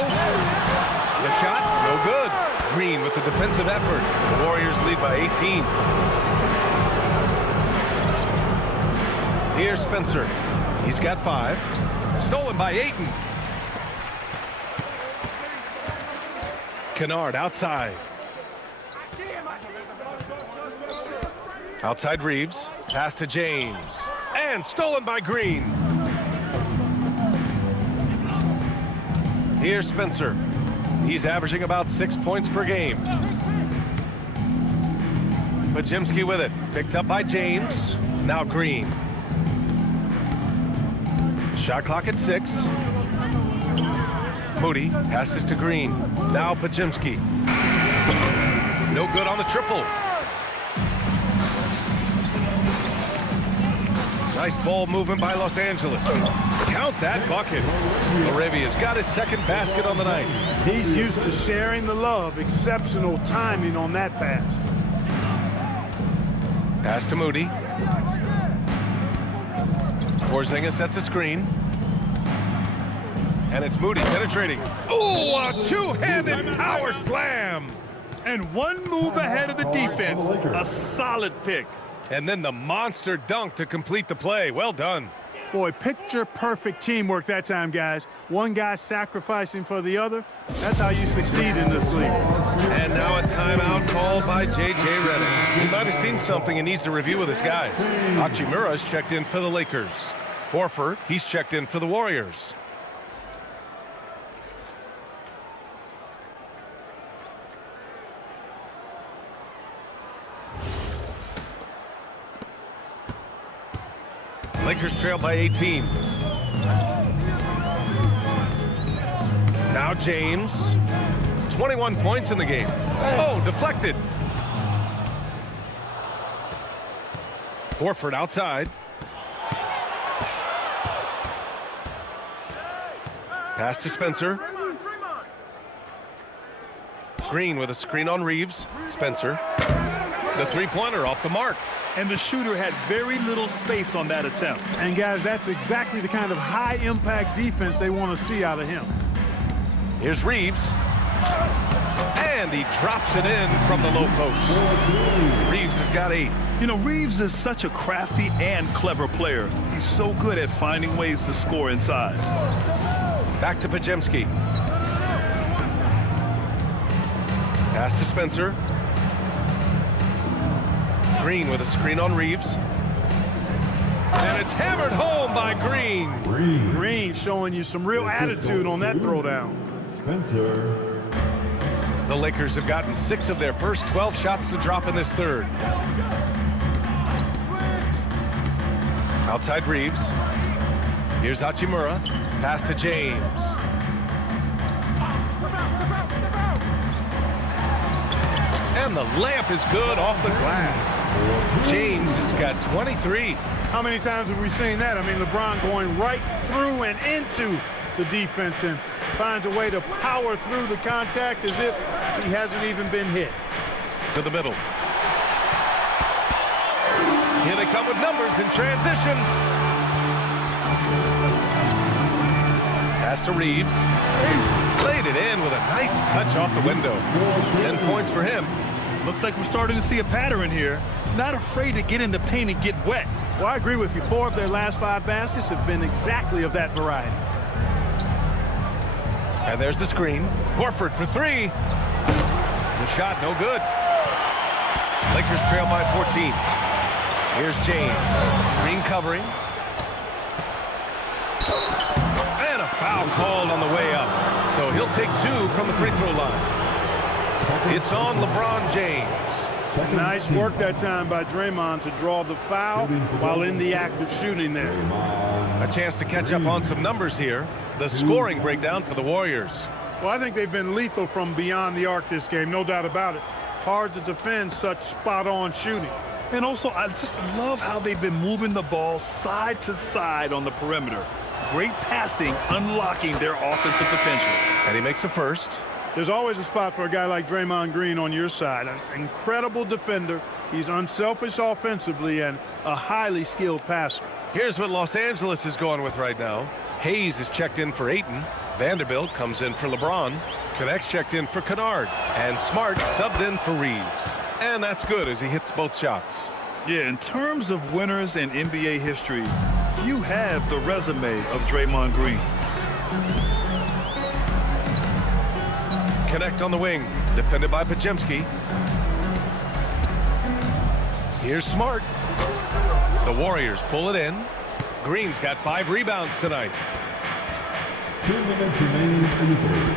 The shot, no good. Green with the defensive effort. The Warriors lead by 18. Here's Spencer. He's got 5. Stolen by Ayton. Kennard outside. Outside Reeves, pass to James, and stolen by Green. Here's Spencer. He's averaging about 6 points per game. Pajemski with it, picked up by James. Now Green. Shot clock at 6. Moody passes to Green. Now Pajemski. No good on the triple. Nice ball movement by Los Angeles. Count that bucket. Arabia's got his second basket on the night. He's used to sharing the love. Exceptional timing on that pass. Pass to Moody. Porzingis sets a screen. And it's Moody penetrating. Oh, a two-handed power slam. And one move ahead of the defense. A solid pick. And then the monster dunk to complete the play. Well done. Boy, picture-perfect teamwork that time, guys. One guy sacrificing for the other. That's how you succeed in this league. And now a timeout called by J.J. Redick. He might have seen something and needs to review with his guys. Hachimura's checked in for the Lakers. Horford, he's checked in for the Warriors. Lakers trail by 18. Now James. 21 points in the game. Oh, deflected. Horford outside. Pass to Spencer. Green with a screen on Reeves. Spencer. The three-pointer off the mark. And the shooter had very little space on that attempt. And guys, that's exactly the kind of high-impact defense they want to see out of him. Here's Reeves. And he drops it in from the low post. Reeves has got 8. You know, Reeves is such a crafty and clever player. He's so good at finding ways to score inside. Back to Pajemski. Pass to Spencer. Green with a screen on Reeves. And it's hammered home by Green. Green showing you some real attitude on that throwdown. Spencer. The Lakers have gotten 6 of their first 12 shots to drop in this third. Outside Reeves. Here's Hachimura. Pass to James. And the layup is good off the glass. James has got 23. How many times have we seen that? I mean, LeBron going right through and into the defense and finds a way to power through the contact as if he hasn't even been hit. To the middle. Here they come with numbers in transition. Pass to Reeves. Laid it in with a nice touch off the window. 10 points for him. Looks like we're starting to see a pattern here. Not afraid to get in the paint and get wet. Well, I agree with you. 4 of their last 5 baskets have been exactly of that variety. And there's the screen. Horford for 3. The shot no good. Lakers trail by 14. Here's James. Green covering. And a foul called on the way up. So he'll take 2 from the free throw line. It's on LeBron James. Nice work that time by Draymond to draw the foul while in the act of shooting there. A chance to catch up on some numbers here. The scoring breakdown for the Warriors. Well, I think they've been lethal from beyond the arc this game, no doubt about it. Hard to defend such spot-on shooting. And also, I just love how they've been moving the ball side to side on the perimeter. Great passing, unlocking their offensive potential. And he makes a first. There's always a spot for a guy like Draymond Green on your side. An incredible defender. He's unselfish offensively and a highly skilled passer. Here's what Los Angeles is going with right now. Hayes is checked in for Ayton. Vanderbilt comes in for LeBron. Connect's checked in for Kennard. And Smart subbed in for Reeves. And that's good as he hits both shots. Yeah, in terms of winners in NBA history, few have the resume of Draymond Green. Connect on the wing, defended by Pajemski. Here's Smart. The Warriors pull it in. Green's got 5 rebounds tonight. 2 minutes remaining in the third.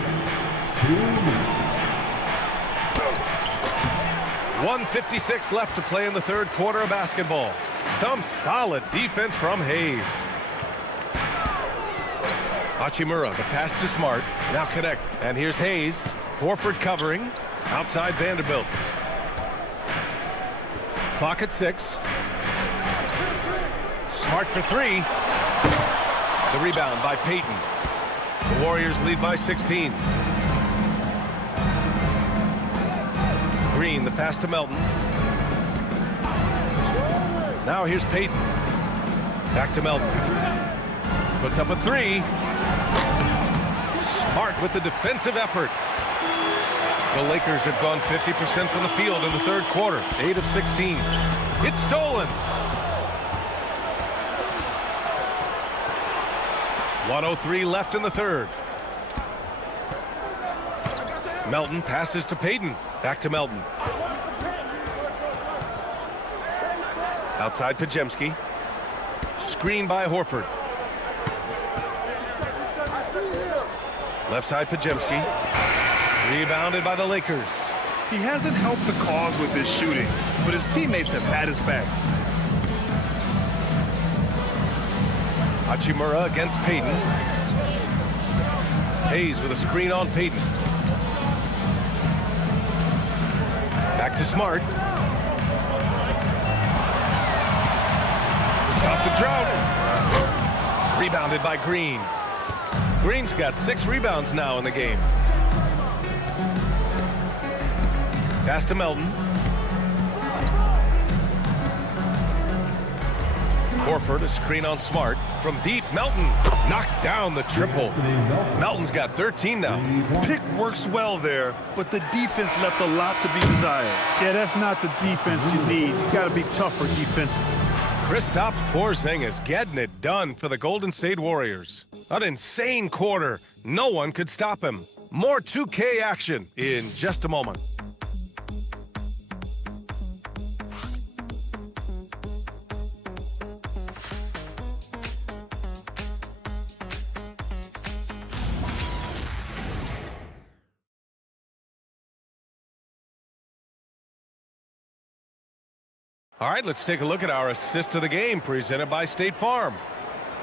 2 minutes. 1:56 left to play in the third quarter of basketball. Some solid defense from Hayes. Hachimura, the pass to Smart. Now connect. And here's Hayes. Horford covering. Outside Vanderbilt. Clock at 6. Smart for 3. The rebound by Payton. The Warriors lead by 16. Green, the pass to Melton. Now here's Payton. Back to Melton. Puts up a 3. Smart with the defensive effort. The Lakers have gone 50% from the field in the third quarter. 8 of 16. It's stolen. 1:03 left in the third. Melton passes to Payton. Back to Melton. Outside Pajemski. Screen by Horford. Left side Pajemski. Rebounded by the Lakers. He hasn't helped the cause with his shooting, but his teammates have had his back. Hachimura against Payton. Hayes with a screen on Payton. Back to Smart. Stop the drought. Rebounded by Green. Green's got 6 rebounds now in the game. Pass to Melton. Horford, a screen on Smart. From deep, Melton knocks down the triple. Melton's got 13 now. Pick works well there, but the defense left a lot to be desired. Yeah, that's not the defense you need. You got to be tougher defensively. Kristaps Porzingis getting it done for the Golden State Warriors. An insane quarter. No one could stop him. More 2K action in just a moment. All right, let's take a look at our assist of the game presented by State Farm.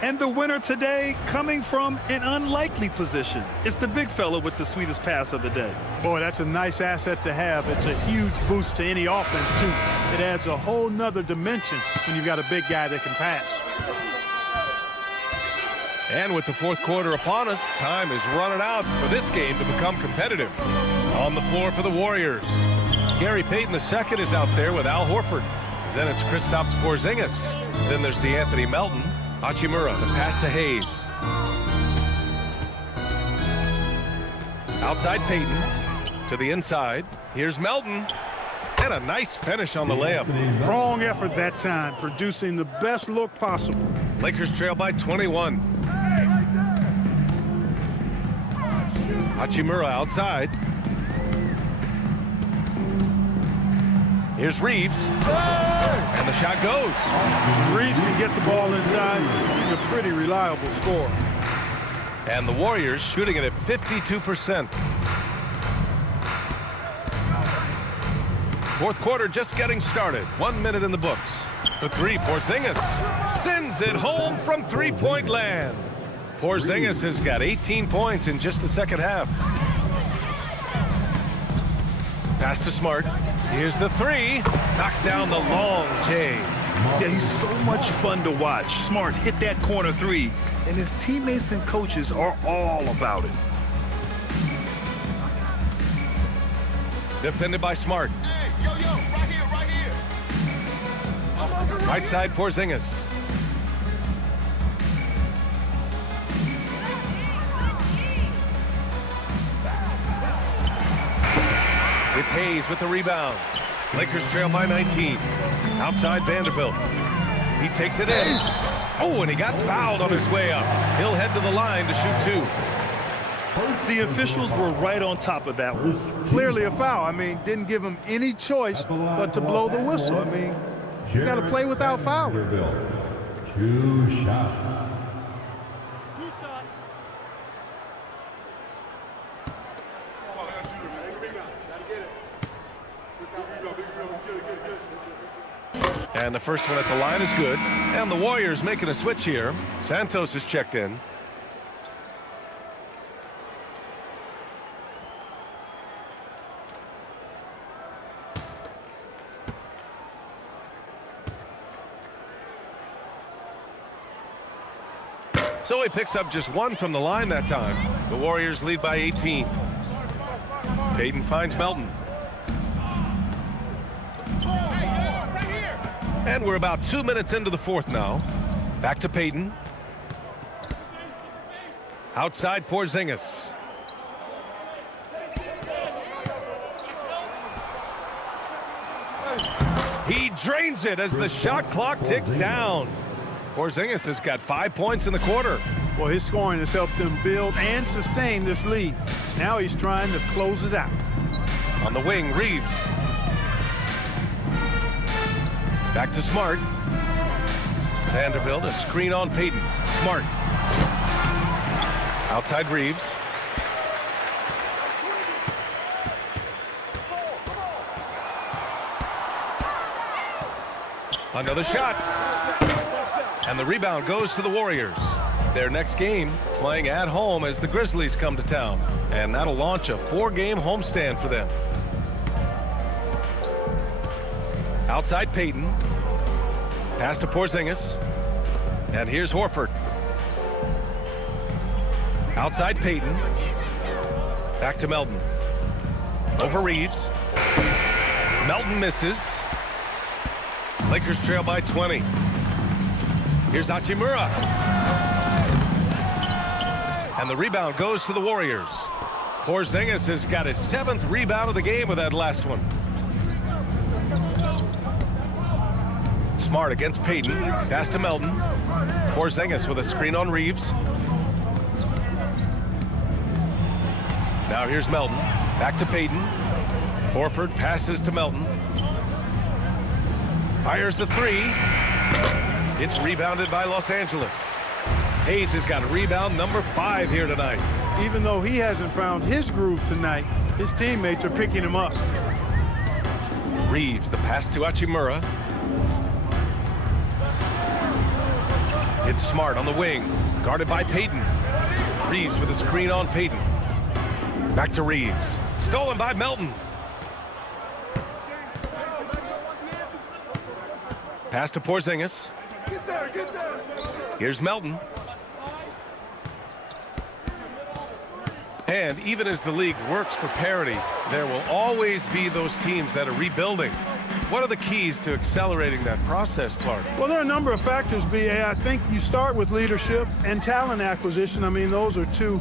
And the winner today coming from an unlikely position. It's the big fella with the sweetest pass of the day. Boy, that's a nice asset to have. It's a huge boost to any offense, too. It adds a whole nother dimension when you've got a big guy that can pass. And with the fourth quarter upon us, time is running out for this game to become competitive. On the floor for the Warriors, Gary Payton II is out there with Al Horford. Then it's Kristaps Porzingis. Then there's DeAnthony Melton. Hachimura, the pass to Hayes. Outside Payton. To the inside. Here's Melton. And a nice finish on the layup. Strong effort that time, producing the best look possible. Lakers trail by 21. Hachimura outside. Here's Reeves. And the shot goes. Reeves can get the ball inside. He's a pretty reliable scorer. And the Warriors shooting it at 52%. Fourth quarter just getting started. 1 minute in the books. For 3, Porzingis sends it home from three-point land. Porzingis has got 18 points in just the second half. Pass to Smart. Here's the 3. Knocks down the long J. Yeah, he's so much fun to watch. Smart hit that corner 3, and his teammates and coaches are all about it. Defended by Smart. Hey, yo, right here, right here. Right side, Porzingis. It's Hayes with the rebound. Lakers trail by 19. Outside Vanderbilt. He takes it in. Oh, and he got fouled on his way up. He'll head to the line to shoot 2. The officials were right on top of that one. Clearly a foul. I mean, didn't give him any choice but to blow the whistle. I mean, You got to play without fouling. 2 shots. And the first one at the line is good. And the Warriors making a switch here. Santos is checked in. So he picks up just 1 from the line that time. The Warriors lead by 18. Payton finds Melton. And we're about 2 minutes into the fourth now. Back to Payton. Outside Porzingis. He drains it as the shot clock ticks down. Porzingis has got 5 points in the quarter. Well, his scoring has helped them build and sustain this lead. Now he's trying to close it out. On the wing, Reeves. Back to Smart. Vanderbilt, a screen on Payton. Smart. Outside Reeves. Another shot. And the rebound goes to the Warriors. Their next game playing at home as the Grizzlies come to town. And that'll launch a 4-game homestand for them. Outside Payton. Pass to Porzingis. And here's Horford. Outside Payton. Back to Melton. Over Reeves. Melton misses. Lakers trail by 20. Here's Hachimura. And the rebound goes to the Warriors. Porzingis has got his 7th rebound of the game with that last one. Smart against Payton. Pass to Melton. Porzingis with a screen on Reeves. Now here's Melton. Back to Payton. Horford passes to Melton. Fires the 3. It's rebounded by Los Angeles. Hayes has got rebound number 5 here tonight. Even though he hasn't found his groove tonight, his teammates are picking him up. Reeves, the pass to Hachimura. It's Smart on the wing, guarded by Payton. Reeves with a screen on Payton. Back to Reeves. Stolen by Melton. Pass to Porzingis. Here's Melton. And even as the league works for parity, there will always be those teams that are rebuilding. What are the keys to accelerating that process, Clark? Well, there are a number of factors, B.A. I think you start with leadership and talent acquisition. I mean, those are 2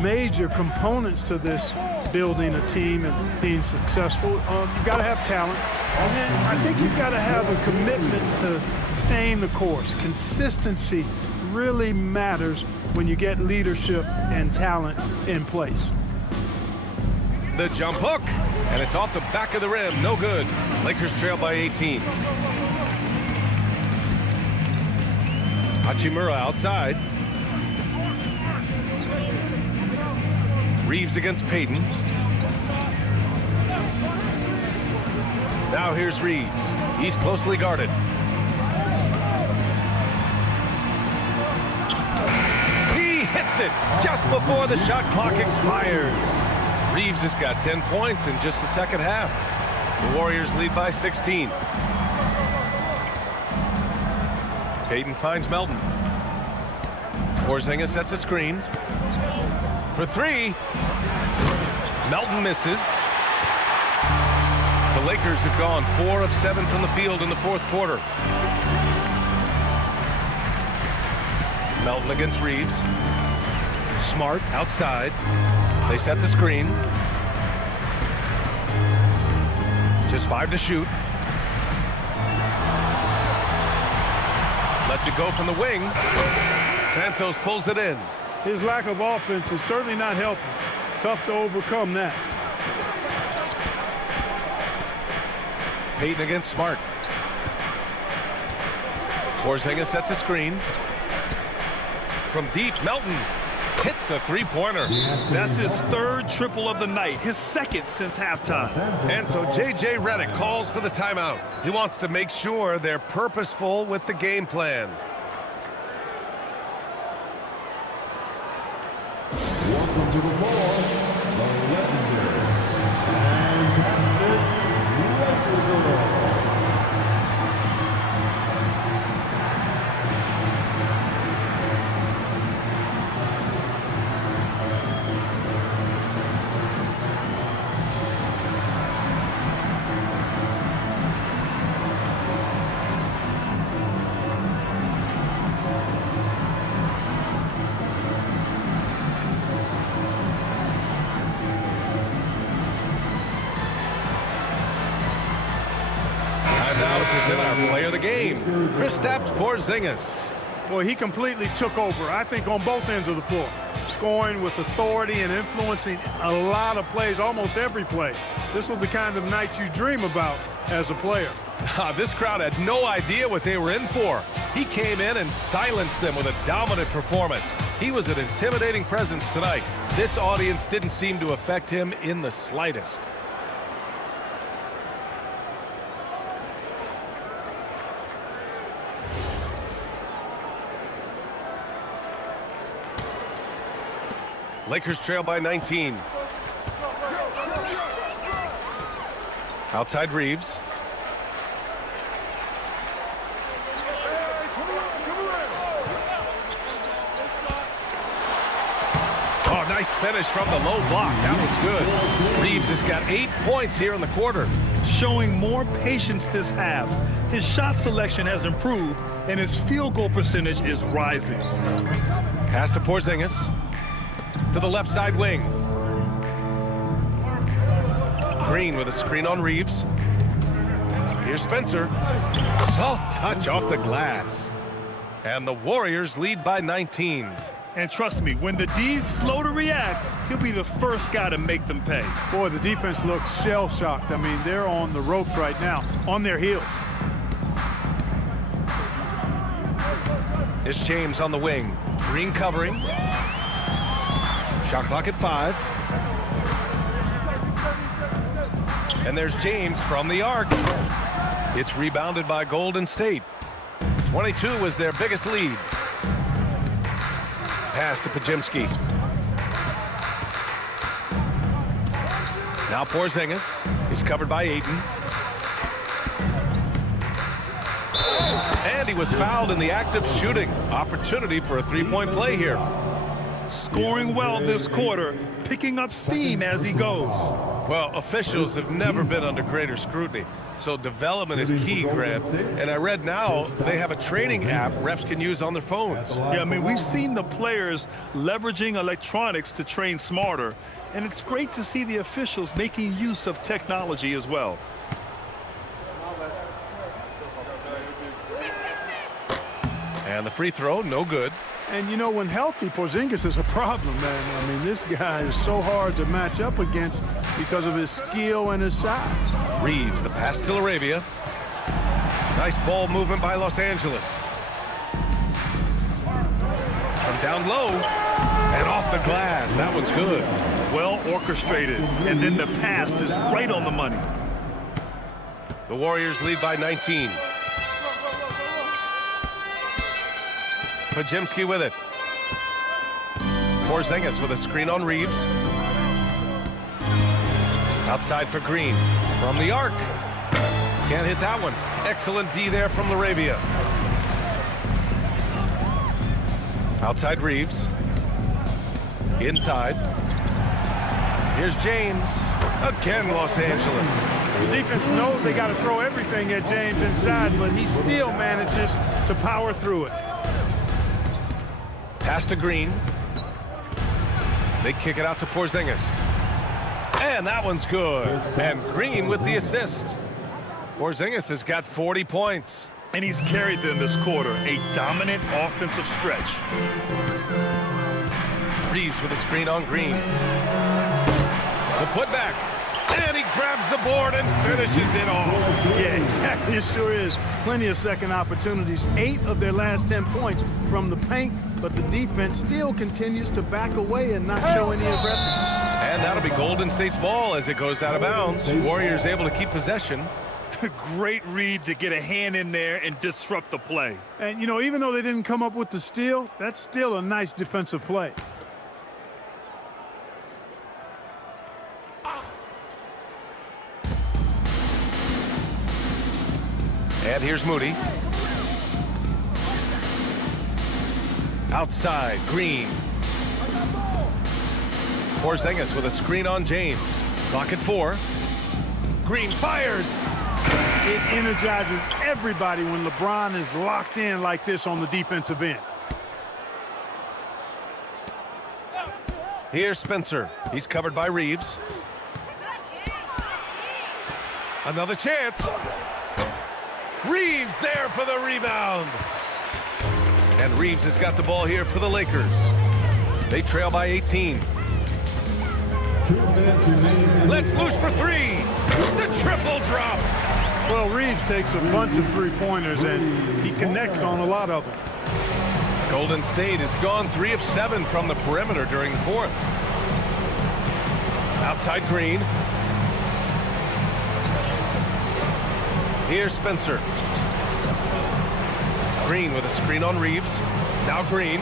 major components to this building a team and being successful. You've got to have talent. And then I think you've got to have a commitment to staying the course. Consistency really matters when you get leadership and talent in place. The jump hook, and it's off the back of the rim. No good. Lakers trail by 18. Hachimura outside. Reeves against Payton. Now here's Reeves. He's closely guarded. He hits it just before the shot clock expires. Reeves has got 10 points in just the second half. The Warriors lead by 16. Payton finds Melton. Porzingis sets a screen. For 3. Melton misses. The Lakers have gone 4 of 7 from the field in the fourth quarter. Melton against Reeves. Smart outside. They set the screen. Just 5 to shoot. Lets it go from the wing. Santos pulls it in. His lack of offense is certainly not helping. Tough to overcome that. Payton against Smart. Porzingis sets a screen. From deep, Melton hits a three-pointer. That's his third triple of the night, his second since halftime. And so J.J. Redick calls for the timeout. He wants to make sure they're purposeful with the game plan. Welcome to the floor, the legendary fantastic Lakers. Now to present our player of the game, Kristaps Porzingis. Boy, he completely took over, I think, on both ends of the floor. Scoring with authority and influencing a lot of plays, almost every play. This was the kind of night you dream about as a player. This crowd had no idea what they were in for. He came in and silenced them with a dominant performance. He was an intimidating presence tonight. This audience didn't seem to affect him in the slightest. Lakers trail by 19. Outside Reeves. Oh, nice finish from the low block. That was good. Reeves has got 8 points here in the quarter. Showing more patience this half. His shot selection has improved, and his field goal percentage is rising. Pass to Porzingis. To the left side wing. Green with a screen on Reeves. Here's Spencer. Soft touch off the glass. And the Warriors lead by 19. And trust me, when the D's slow to react, he'll be the first guy to make them pay. Boy, the defense looks shell-shocked. I mean, they're on the ropes right now, on their heels. It's James on the wing. Green covering. Shot clock at 5. And there's James from the arc. It's rebounded by Golden State. 22 was their biggest lead. Pass to Pajimski. Now Porzingis. He's covered by Ayton. And he was fouled in the act of shooting. Opportunity for a three-point play here. Scoring well this quarter, picking up steam as he goes. Well, officials have never been under greater scrutiny, so development is key, Grant. And I read now they have a training app refs can use on their phones. Yeah, I mean, we've seen the players leveraging electronics to train smarter, and it's great to see the officials making use of technology as well. And the free throw, no good. And, you know, when healthy, Porzingis is a problem, man. I mean, this guy is so hard to match up against because of his skill and his size. Reeves, the pass to Arabia. Nice ball movement by Los Angeles. From down low and off the glass. That one's good. Well orchestrated, and then the pass is right on the money. The Warriors lead by 19. Pajimski with it. Porzingis with a screen on Reeves. Outside for Green. From the arc. Can't hit that one. Excellent D there from Laravia. Outside Reeves. Inside. Here's James. Again, Los Angeles. The defense knows they got to throw everything at James inside, but he still manages to power through it. Pass to Green. They kick it out to Porzingis. And that one's good. And Green with the assist. Porzingis has got 40 points. And he's carried them this quarter. A dominant offensive stretch. Reeves with a screen on Green. The putback. And he grabs the board and finishes it off. Yeah, exactly. It sure is. Plenty of second opportunities. 8 of their last 10 points from the paint, but the defense still continues to back away and not show any aggression. And that'll be Golden State's ball as it goes out of bounds. Warriors able to keep possession. Great read to get a hand in there and disrupt the play. And, you know, even though they didn't come up with the steal, that's still a nice defensive play. And here's Moody. Outside, Green. Porzingis with a screen on James. Clock at 4. Green fires. It energizes everybody when LeBron is locked in like this on the defensive end. Here's Spencer. He's covered by Reeves. Another chance. Reeves there for the rebound. And Reeves has got the ball here for the Lakers. They trail by 18. 2 minutes remaining. Let's loose for 3. The triple drops. Well, Reeves takes a bunch of three-pointers, and he connects on a lot of them. Golden State has gone 3 of 7 from the perimeter during the 4th. Outside Green. Here's Spencer. Green with a screen on Reeves. Now Green.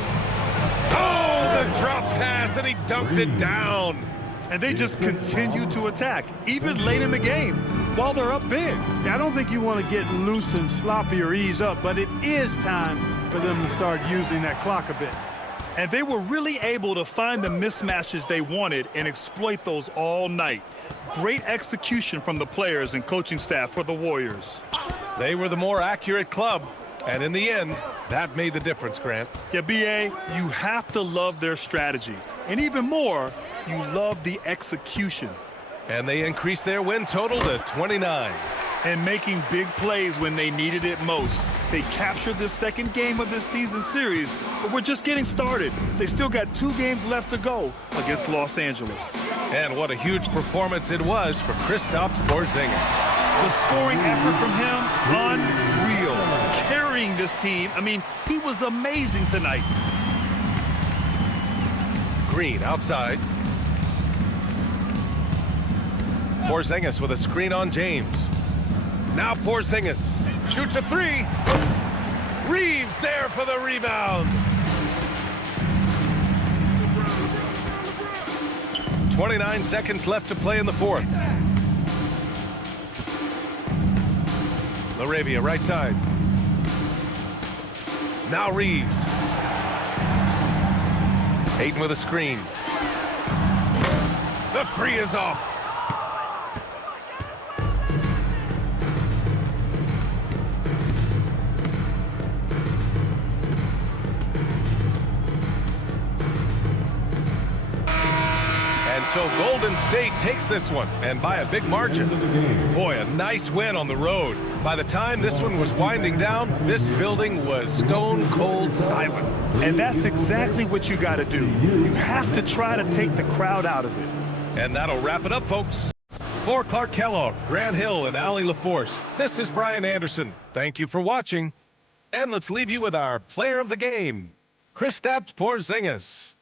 Oh, the drop pass, and he dunks it down. And they just continue to attack, even late in the game, while they're up big. I don't think you want to get loose and sloppy or ease up, but it is time for them to start using that clock a bit. And they were really able to find the mismatches they wanted and exploit those all night. Great execution from the players and coaching staff for the Warriors. They were the more accurate club, and in the end, that made the difference, Grant. Yeah, B.A., you have to love their strategy. And even more, you love the execution. And they increased their win total to 29. And making big plays when they needed it most. They captured the second game of this season series, but we're just getting started. They still got 2 games left to go against Los Angeles. And what a huge performance it was for Kristaps Porzingis. The scoring effort from him, unreal. Carrying this team, I mean, he was amazing tonight. Green outside. Porzingis with a screen on James. Now Porzingis shoots a 3. Reeves there for the rebound. 29 seconds left to play in the 4th. LaRavia right side. Now Reeves. Hayden with a screen. The 3 is off. So Golden State takes this one, and by a big margin. Boy, a nice win on the road. By the time this one was winding down, this building was stone cold silent. And that's exactly what you got to do. You have to try to take the crowd out of it. And that'll wrap it up, folks. For Clark Kellogg, Grant Hill, and Allie LaForce, this is Brian Anderson. Thank you for watching. And let's leave you with our player of the game, Kristaps Porzingis.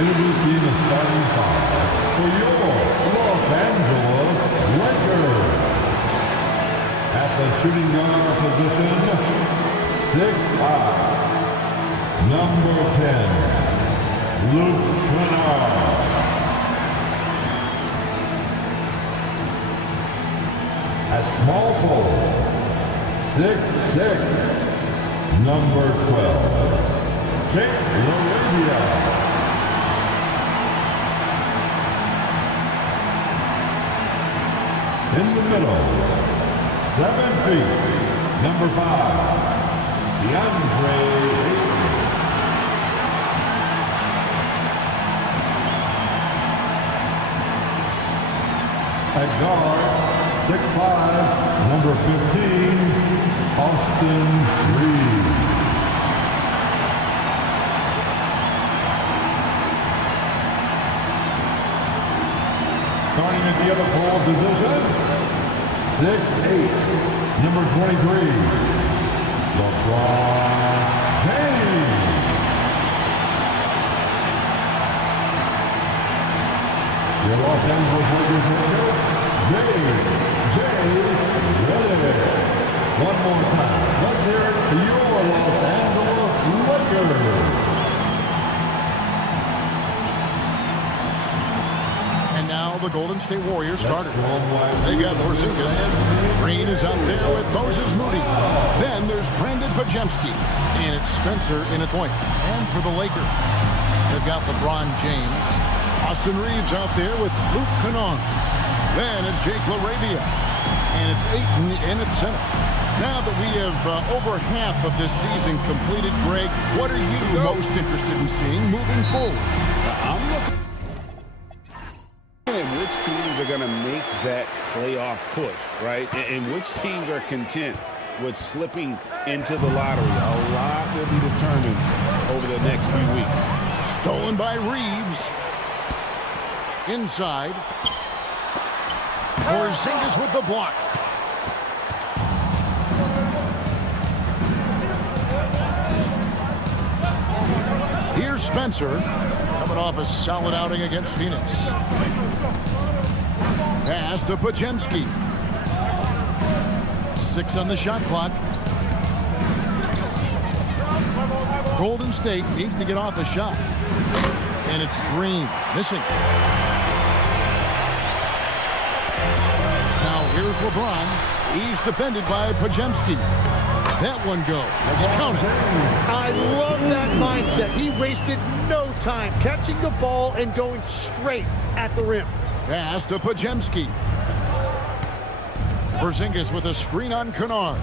Introducing the starting five for your Los Angeles Lakers. At the shooting guard position, 6'5", number 10, Luke Kennard. At small forward, 6'6", number 12, Jake LaRavia. In the middle, 7 feet, number 5, DeAndre Ayton. At guard, 6'5", number 15, Austin Reeves. Starting at the other forward position, 6'8", number 23, LeBron James. Your Los Angeles Lakers head coach, J. Redick. One more time, let's hear it for your Los Angeles Lakers. And now the Golden State Warriors starters. They got Porzingis. Green is out there with Moses Moody. Then there's Brandon Pajemski. And it's Spencer in at point. And for the Lakers, they've got LeBron James. Austin Reeves out there with Luke Kennard. Then it's Jake LaRavia. And it's Ayton in at center. Now that we have over half of this season completed, Greg, what are you most interested in seeing moving forward? I'm looking at which teams are going to make that playoff push, right? And which teams are content with slipping into the lottery. A lot will be determined over the next few weeks. Stolen by Reeves. Inside. Porzingis with the block. Here's Spencer, coming off a solid outing against Phoenix. Pass to Pajemski. 6 on the shot clock. Golden State needs to get off a shot. And it's Green, missing. Now here's LeBron. He's defended by Pajemski. That one goes. Let's count it. I love that mindset. He wasted no time catching the ball and going straight at the rim. Pass to Pajemski. Porzingis with a screen on Kennard.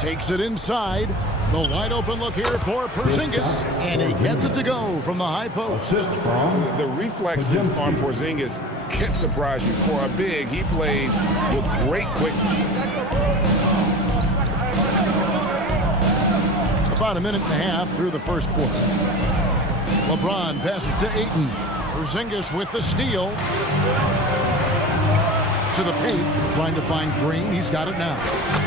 Takes it inside. The wide open look here for Porzingis. And he gets it to go from the high post. The reflexes on Porzingis can surprise you. For a big, he plays with great quickness. About a minute and a half through the first quarter. LeBron passes to Ayton. Porzingis with the steal. To the paint, trying to find Green. He's got it now.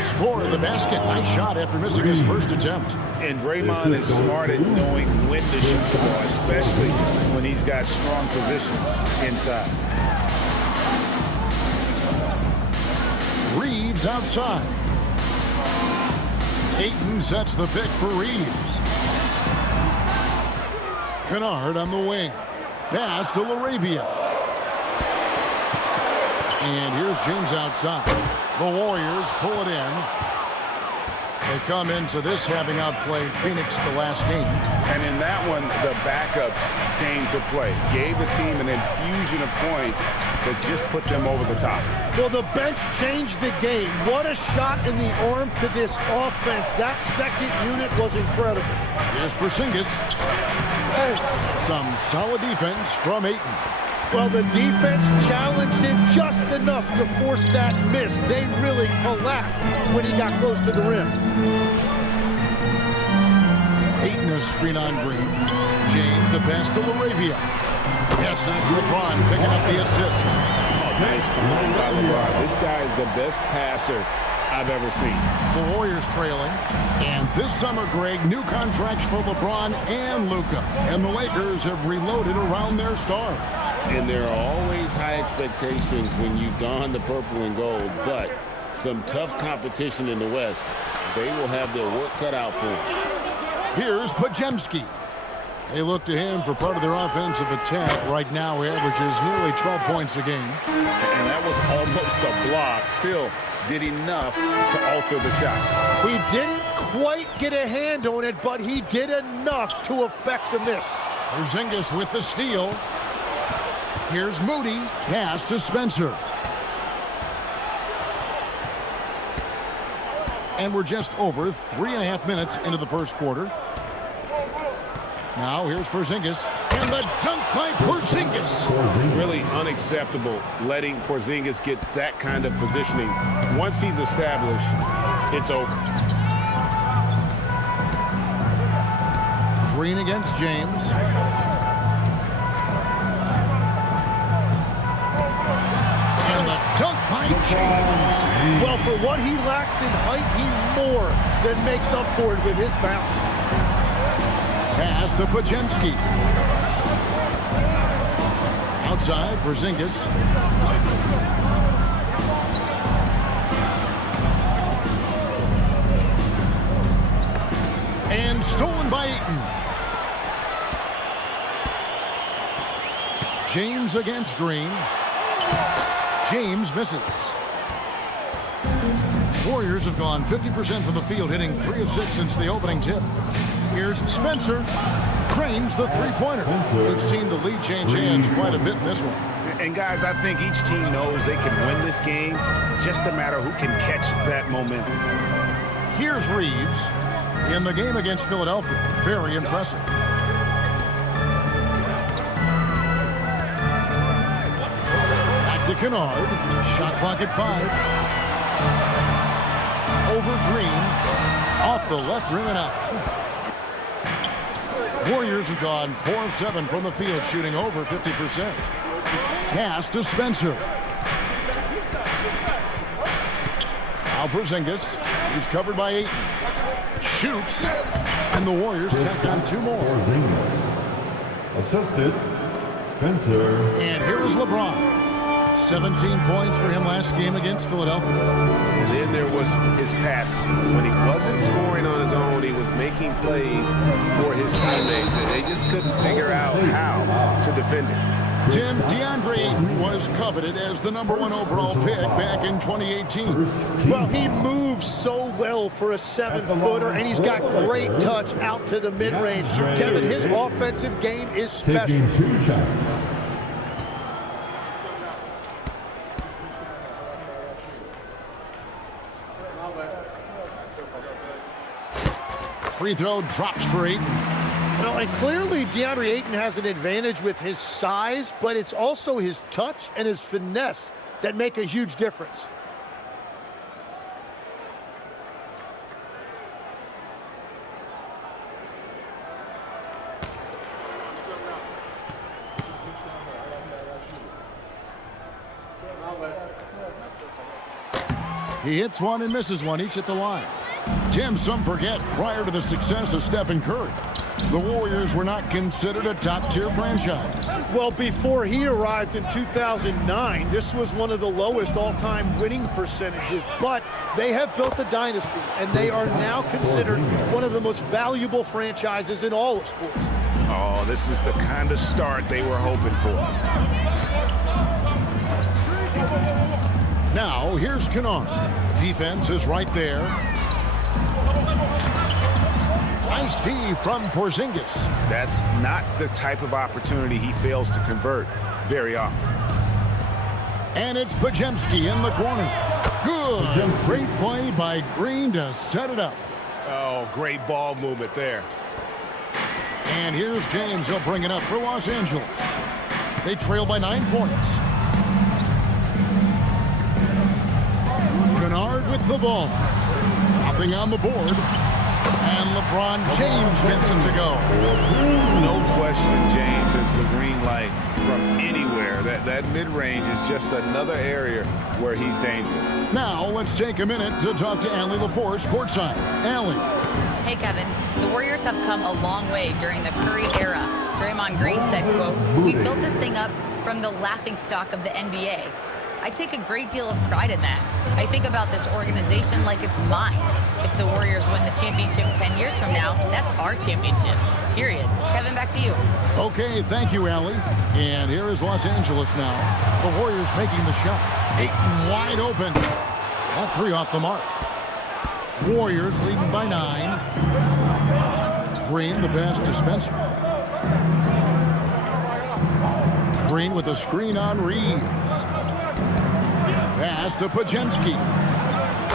Score the basket. Nice shot after missing his first attempt. And Draymond is smart at knowing when to shoot the ball, especially when he's got strong position inside. Reeves outside. Ayton sets the pick for Reeves. Kennard on the wing. Pass to LaRavia. And here's James outside. The Warriors pull it in. They come into this having outplayed Phoenix the last game. And in that one, the backups came to play. Gave the team an infusion of points that just put them over the top. Well, the bench changed the game. What a shot in the arm to this offense. That second unit was incredible. Here's Porzingis. Some solid defense from Ayton. Well, the defense challenged him just enough to force that miss. They really collapsed when he got close to the rim. Ayton a screen on Green. James the pass to LaRavia. Yes, that's LeBron picking up the assist. Nice run by LeBron. This guy is the best passer I've ever seen. The Warriors trailing. And this summer, Greg, new contracts for LeBron and Luka. And the Lakers have reloaded around their stars. And there are always high expectations when you don the purple and gold, but some tough competition in the West. They will have their work cut out for them. Here's Pajemski. They look to him for part of their offensive attack. Right now, he averages nearly 12 points a game. And that was almost a block. Still did enough to alter the shot. He didn't quite get a hand on it, but he did enough to affect the miss. Porzingis with the steal. Here's Moody. Pass to Spencer. And we're just over 3.5 minutes into the first quarter. Now here's Porzingis. And the dunk by Porzingis. Really unacceptable letting Porzingis get that kind of positioning. Once he's established, it's over. Green against James. And the dunk by James. Well, for what he lacks in height, he more than makes up for it with his bounce. Pass to Pajemski. Outside, Porzingis. And stolen by Ayton. James against Green. James misses. Warriors have gone 50% from the field, hitting 3 of 6 since the opening tip. Here's Spencer. Cranes the three-pointer. We've seen the lead change hands quite a bit in this one. And guys, I think each team knows they can win this game. Just a matter who can catch that momentum. Here's Reeves in the game against Philadelphia. Very impressive. Back to Kennard. Shot clock at 5. Over Green. Off the left rim and out. Warriors have gone 4 of 7 from the field, shooting over 50%. Pass to Spencer. Now Porzingis. He's covered by 8. Shoots. And the Warriors tack on 2 more. Assisted, Spencer. And here is LeBron. 17 points for him last game against Philadelphia. And then there was his passing. When he wasn't scoring on his own, he was making plays for his teammates, and they just couldn't figure out how to defend him. Tim, DeAndre Ayton was coveted as the #1 overall pick back in 2018. Well, he moves so well for a 7-footer, and he's got great touch out to the mid-range. Kevin, his offensive game is special. Taking 2 shots. Free throw drops for Ayton. Well, and clearly DeAndre Ayton has an advantage with his size, but it's also his touch and his finesse that make a huge difference. He hits one and misses one, each at the line. Tim, some forget, prior to the success of Stephen Curry, the Warriors were not considered a top-tier franchise. Well, before he arrived in 2009, this was one of the lowest all-time winning percentages, but they have built a dynasty, and they are now considered one of the most valuable franchises in all of sports. Oh, this is the kind of start they were hoping for. Now, here's Kennard. Defense is right there. Nice D from Porzingis. That's not the type of opportunity he fails to convert very often. And it's Pajemski in the corner. Good. Great play by Green to set it up. Oh, great ball movement there. And here's James. He'll bring it up for Los Angeles. They trail by 9 points. Kennard with the ball. Nothing on the board. And LeBron James gets it to go. No question, James has the green light from anywhere. That mid-range is just another area where he's dangerous. Now, let's take a minute to talk to Allie LaForce courtside. Allie. Hey, Kevin. The Warriors have come a long way during the Curry era. Draymond Green said, quote, "We built this thing up from the laughingstock of the NBA. I take a great deal of pride in that. I think about this organization like it's mine. If the Warriors win the championship 10 years from now, that's our championship, period." Kevin, back to you. Okay, thank you, Allie. And here is Los Angeles now. The Warriors making the shot. Ayton wide open. That three off the mark. Warriors leading by 9. Green, the pass to Spencer. Green with a screen on Reeves. Pass to Pajemski.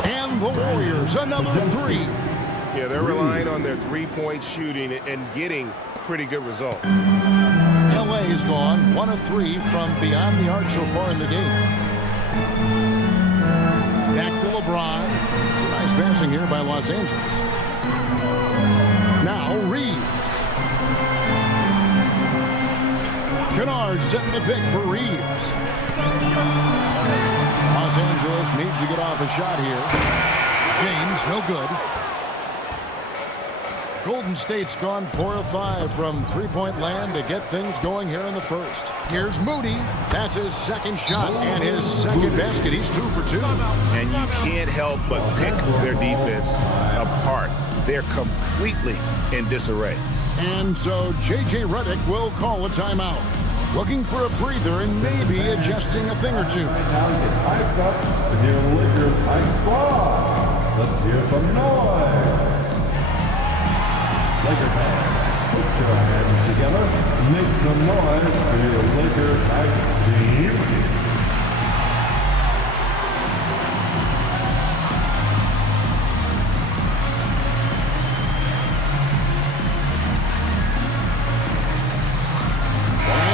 And the Warriors, another 3. Yeah, they're relying on their three-point shooting and getting pretty good results. LA's gone 1 of 3 from beyond the arc so far in the game. Back to LeBron. Nice passing here by Los Angeles. Now Reeves. Kennard setting the pick for Reeves. Los Angeles needs to get off a shot here. James, no good. Golden State's gone 4 of 5 from three-point land to get things going here in the first. Here's Moody. That's his second shot and his second basket. He's 2 for 2. And you can't help but pick their defense apart. They're completely in disarray. And so J.J. Redick will call a timeout. Looking for a breather and maybe adjusting a thing or two. Hyped up to hear the Lakers hype squad. Let's hear some noise. Laker fans, put your hands together. Make some noise for your Lakers hype team.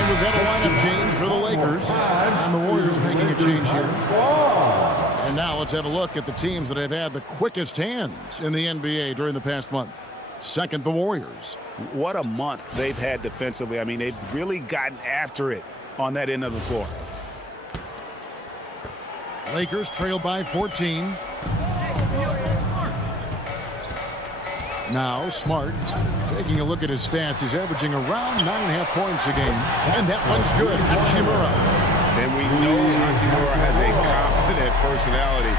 We've got a lineup change for the Lakers, and the Warriors making a change here. And now let's have a look at the teams that have had the quickest hands in the NBA during the past month. Second, the Warriors. What a month they've had defensively. I mean, they've really gotten after it on that end of the floor. Lakers trail by 14. Now Smart, taking a look at his stats, he's averaging around 9.5 points a game. And that one's good. Hachimura. And we know Hachimura has a confident personality.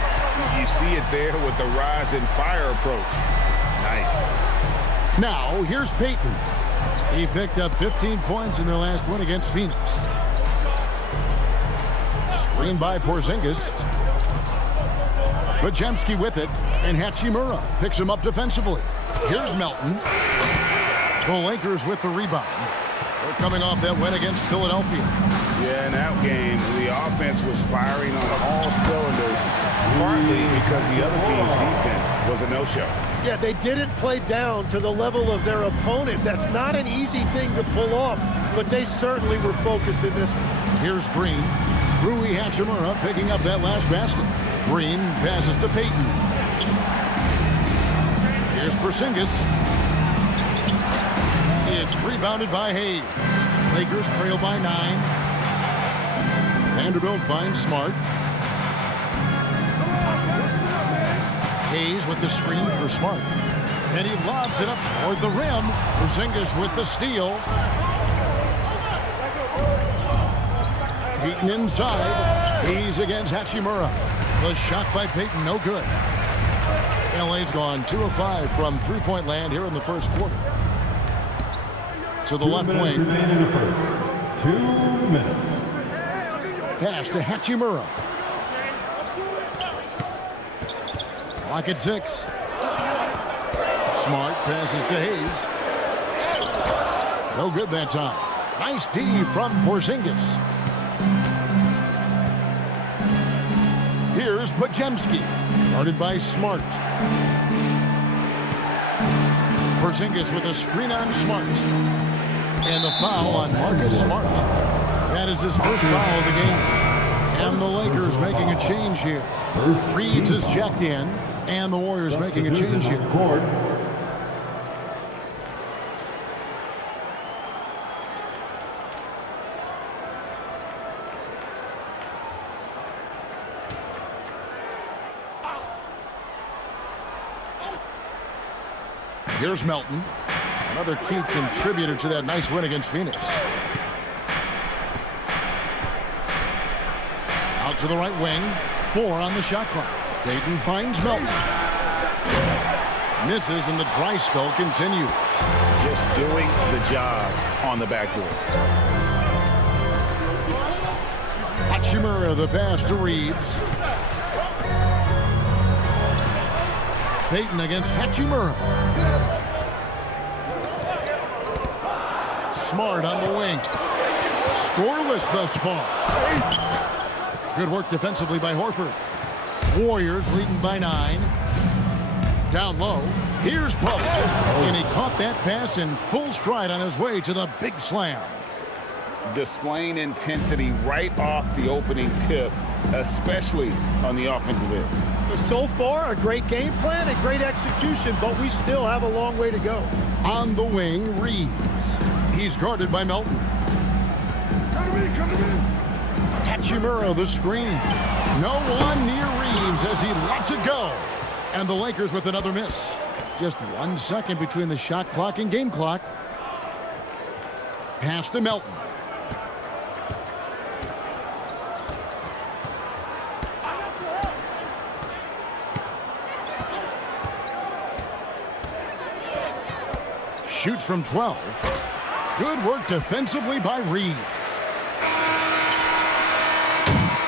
You see it there with the rise and fire approach. Nice. Now here's Payton. He picked up 15 points in their last win against Phoenix. Screen by Porzingis. Pajemski with it, and Hachimura picks him up defensively. Here's Melton. The Lakers with the rebound. They're coming off that win against Philadelphia. Yeah, in that game, the offense was firing on all cylinders, partly because the other team's defense was a no-show. Yeah, they didn't play down to the level of their opponent. That's not an easy thing to pull off, but they certainly were focused in this. Here's Green. Rui Hachimura picking up that last basket. Green passes to Payton. Here's Porzingis. It's rebounded by Hayes. Lakers trail by 9. Vanderbilt finds Smart. Hayes with the screen for Smart. And he lobs it up toward the rim. Porzingis with the steal. Payton inside. He's against Hachimura. The shot by Payton, no good. LA's gone 2 of 5 from three-point land here in the first quarter. To the left wing. 2 minutes. Pass to Hachimura. Clock at 6. Smart passes to Hayes. No good that time. Nice D from Porzingis. Here's Pajemski. Guarded by Smart. Porzingis with a screen on Smart. And the foul on Marcus Smart. That is his first foul of the game. And the Lakers making a change here. Reeves is checked in. And the Warriors making a change here. Here's Melton. Another key contributor to that nice win against Phoenix. Out to the right wing. 4 on the shot clock. Payton finds Melton. Misses, and the dry spell continues. Just doing the job on the backboard. Hachimura, the pass to Reeves. Payton against Hachimura. Smart on the wing. Scoreless thus far. Good work defensively by Horford. Warriors leading by 9. Down low. Here's Post. And he caught that pass in full stride on his way to the big slam. Displaying intensity right off the opening tip, especially on the offensive end. So far, a great game plan and great execution, but we still have a long way to go. On the wing, Reeves. He's guarded by Melton. Come to me. Hachimura, the screen. No one near Reeves as he lets it go. And the Lakers with another miss. Just 1 second between the shot clock and game clock. Pass to Melton. Shoots from 12. Good work defensively by Reeves.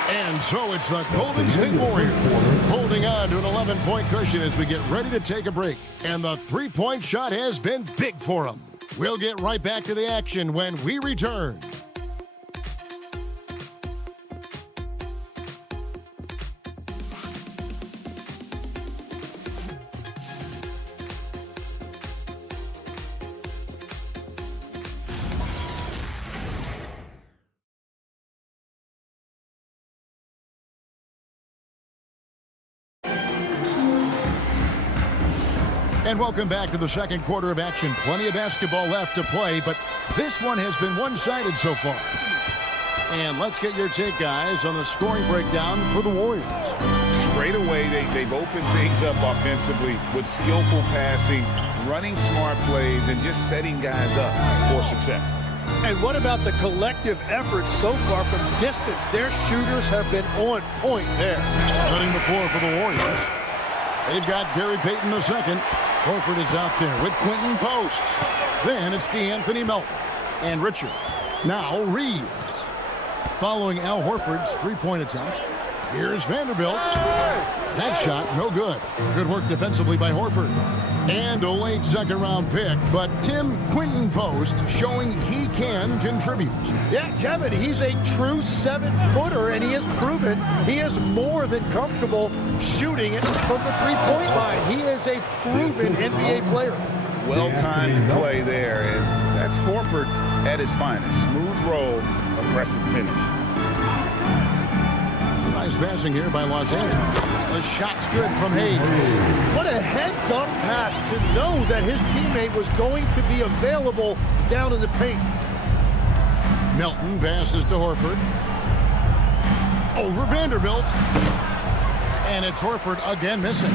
And so it's the Golden State Warriors holding on to an 11-point cushion as we get ready to take a break. And the three-point shot has been big for them. We'll get right back to the action when we return. And welcome back to the second quarter of action. Plenty of basketball left to play, but this one has been one-sided so far. And let's get your take, guys, on the scoring breakdown for the Warriors. Straight away, they've opened things up offensively with skillful passing, running smart plays, and just setting guys up for success. And what about the collective effort so far from distance? Their shooters have been on point there. Setting the floor for the Warriors. They've got Gary Payton II. Horford is out there with Quentin Post. Then it's DeAnthony Melton and Richard. Now Reeves. Following Al Horford's three-point attempt, here's Vanderbilt. That shot, no good. Good work defensively by Horford. And a late second-round pick, but Quentin Post showing he can contribute. Yeah, Kevin, he's a true 7-footer, and he has proven he is more than comfortable shooting it from the three-point line. He is a proven NBA player. Well-timed play there, and that's Horford at his finest. Smooth roll, aggressive finish. Nice passing here by Los Angeles. The shot's good from Hayes. What a heads-up pass to know that his teammate was going to be available down in the paint. Melton passes to Horford. Over Vanderbilt. And it's Horford again missing.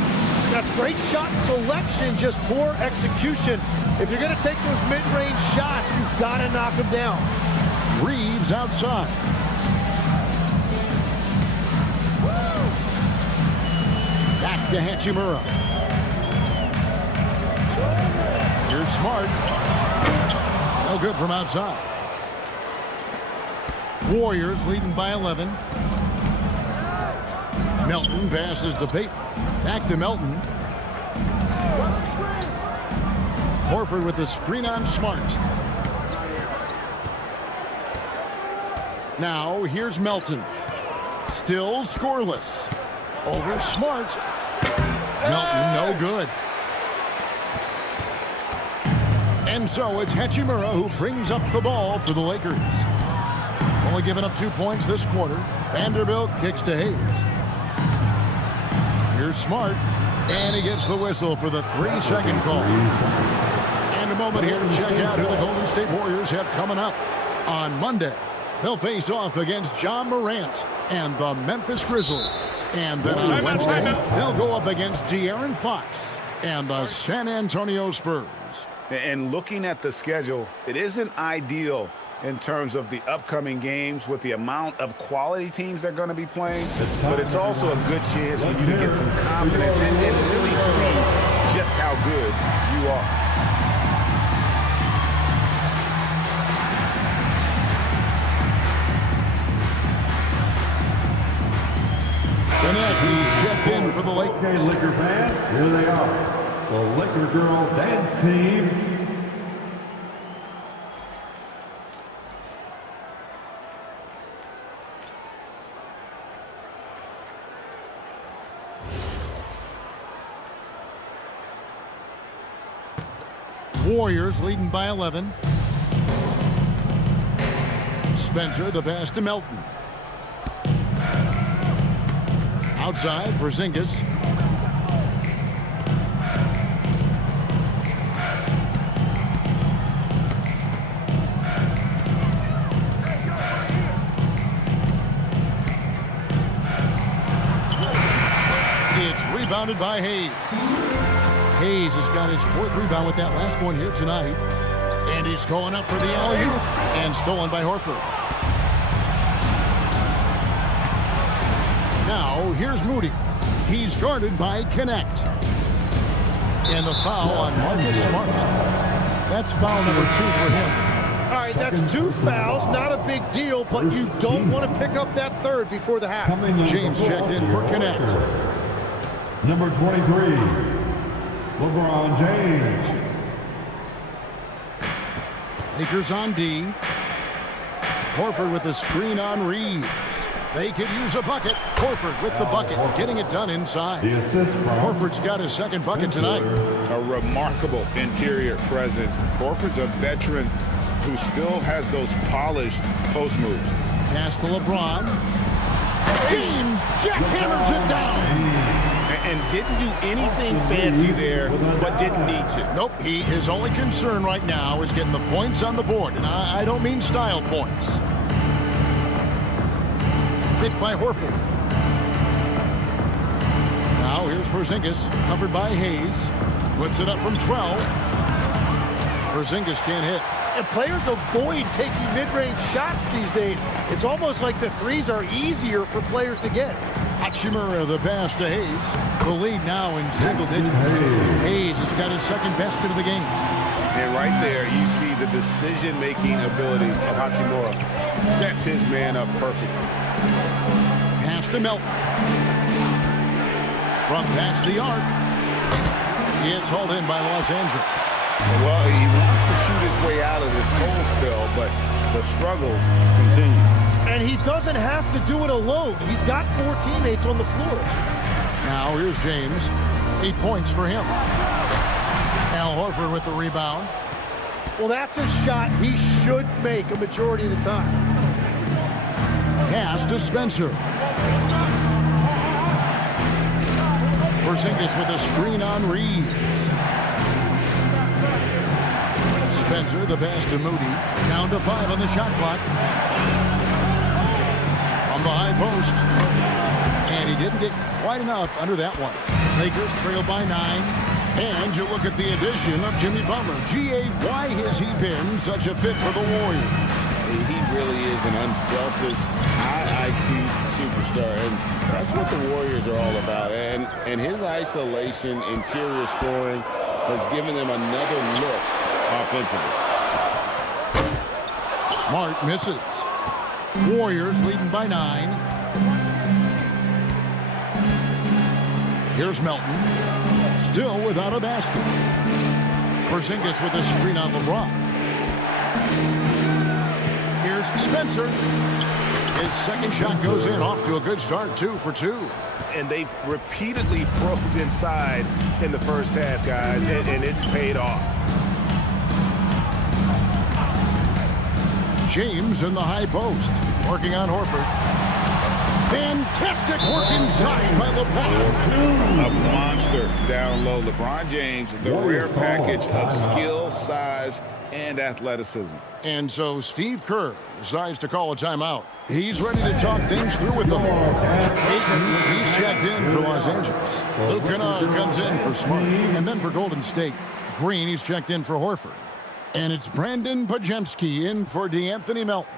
That's great shot selection, just poor execution. If you're going to take those mid-range shots, you've got to knock them down. Reeves outside. Back to Hachimura. Here's Smart. No good from outside. Warriors leading by 11. Melton passes to Payton. Back to Melton. What's the screen? Horford with the screen on Smart. Now here's Melton. Still scoreless. Over Smart. Melton, no good. And so it's Hachimura who brings up the ball for the Lakers. Only giving up 2 points this quarter. Vanderbilt kicks to Hayes. Here's Smart. And he gets the whistle for the 3-second call. And a moment here to check out who the Golden State Warriors have coming up. On Monday, they'll face off against John Morant and the Memphis Grizzlies. And then on Wednesday, they'll go up against De'Aaron Fox and the San Antonio Spurs. And looking at the schedule, it isn't ideal in terms of the upcoming games with the amount of quality teams they're going to be playing, but it's also a good chance for you to get some confidence and really see just how good you are. He's checked in for the Lakers. Okay, Laker fans, here they are. The Laker Girl Dance Team. Warriors leading by 11. Spencer, the pass to Melton. Outside, Porzingis. It's rebounded by Hayes. Hayes has got his 4th rebound with that last one here tonight. And he's going up for the alley-oop and stolen by Horford. Now, here's Moody. He's guarded by Connect. And the foul on Marcus Smart. That's foul number 2 for him. All right, that's 2 fouls. Not a big deal, but you don't want to pick up that 3rd before the half. James checked in for Connect. Number 23, LeBron James. Lakers on D. Horford with a screen on Reeves. They could use a bucket. Horford with the bucket, getting it done inside. Horford's got his 2nd bucket tonight. A remarkable interior presence. Horford's a veteran who still has those polished post moves. Pass to LeBron. James jackhammers it down. And didn't do anything fancy there, but didn't need to. Nope, his only concern right now is getting the points on the board. And I don't mean style points. Hit by Horford. Now here's Porzingis, covered by Hayes. Puts it up from 12. Porzingis can't hit. And players avoid taking mid-range shots these days. It's almost like the threes are easier for players to get. Hachimura, the pass to Hayes. The lead now in single digits. Hayes has got his 2nd basket of the game. And right there, you see the decision-making ability of Hachimura. Sets his man up perfectly. Pass to Melton. From past the arc. It's hauled in by Los Angeles. Well, he wants to shoot his way out of this cold spell, but the struggles continue. And he doesn't have to do it alone. He's got 4 teammates on the floor. Now here's James. 8 points for him. Al Horford with the rebound. Well, that's a shot he should make a majority of the time. Pass to Spencer. Porzingis with a screen on Reeves. Spencer, the pass to Moody. Down to 5 on the shot clock. From the high post. And he didn't get quite enough under that one. Lakers trail by 9. And you look at the addition of Jimmy Butler. G.A., why has he been such a fit for the Warriors? He really is an unselfish, high IQ superstar, and that's what the Warriors are all about. And his isolation, interior scoring has given them another look offensively. Smart misses. Warriors leading by 9. Here's Melton. Still without a basket. Porzingis with a screen on LeBron. Here's Spencer. His 2nd shot goes in, off to a good start, 2 for 2. And they've repeatedly probed inside in the first half, guys, and it's paid off. James in the high post, working on Horford. Fantastic work inside by LeBron. A monster down low. LeBron James, the rare package of skill, size, and athleticism. And so Steve Kerr decides to call a timeout. He's ready to talk things through with them. Ayton, he's checked in for Los Angeles. Luke Kennard comes in for Smart. And then for Golden State, Green, he's checked in for Horford. And it's Brandon Pajemski in for DeAnthony Melton.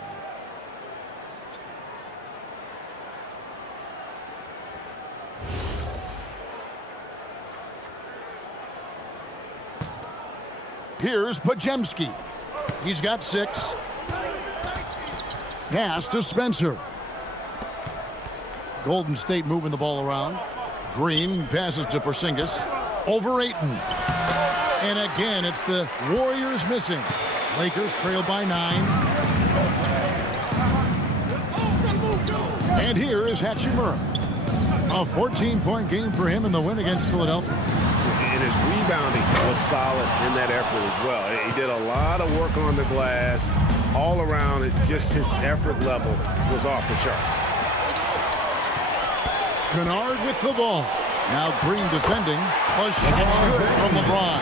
Here's Pajemski. He's got 6. Pass to Spencer. Golden State moving the ball around. Green passes to Porzingis. Over Ayton. And again, it's the Warriors missing. Lakers trail by 9. And here is Hachimura. A 14-point game for him in the win against Philadelphia. And his rebounding was solid in that effort as well. He did a lot of work on the glass. All around, just his effort level was off the charts. Kennard with the ball. Now Green defending. A shot's good from LeBron.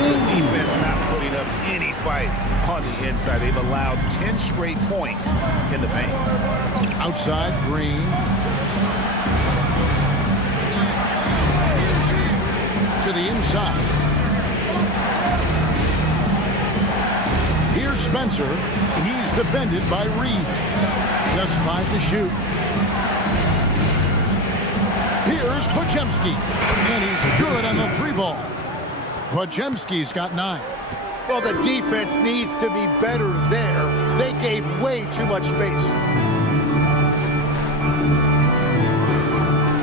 The defense not putting up any fight on the inside. They've allowed 10 straight points in the paint. Outside, Green. To the inside. Here's Spencer. He's defended by Reed. Just 5 to shoot. Here's Pajemski. And he's good on the 3-ball. Pajemski's got 9. Well, the defense needs to be better there. They gave way too much space.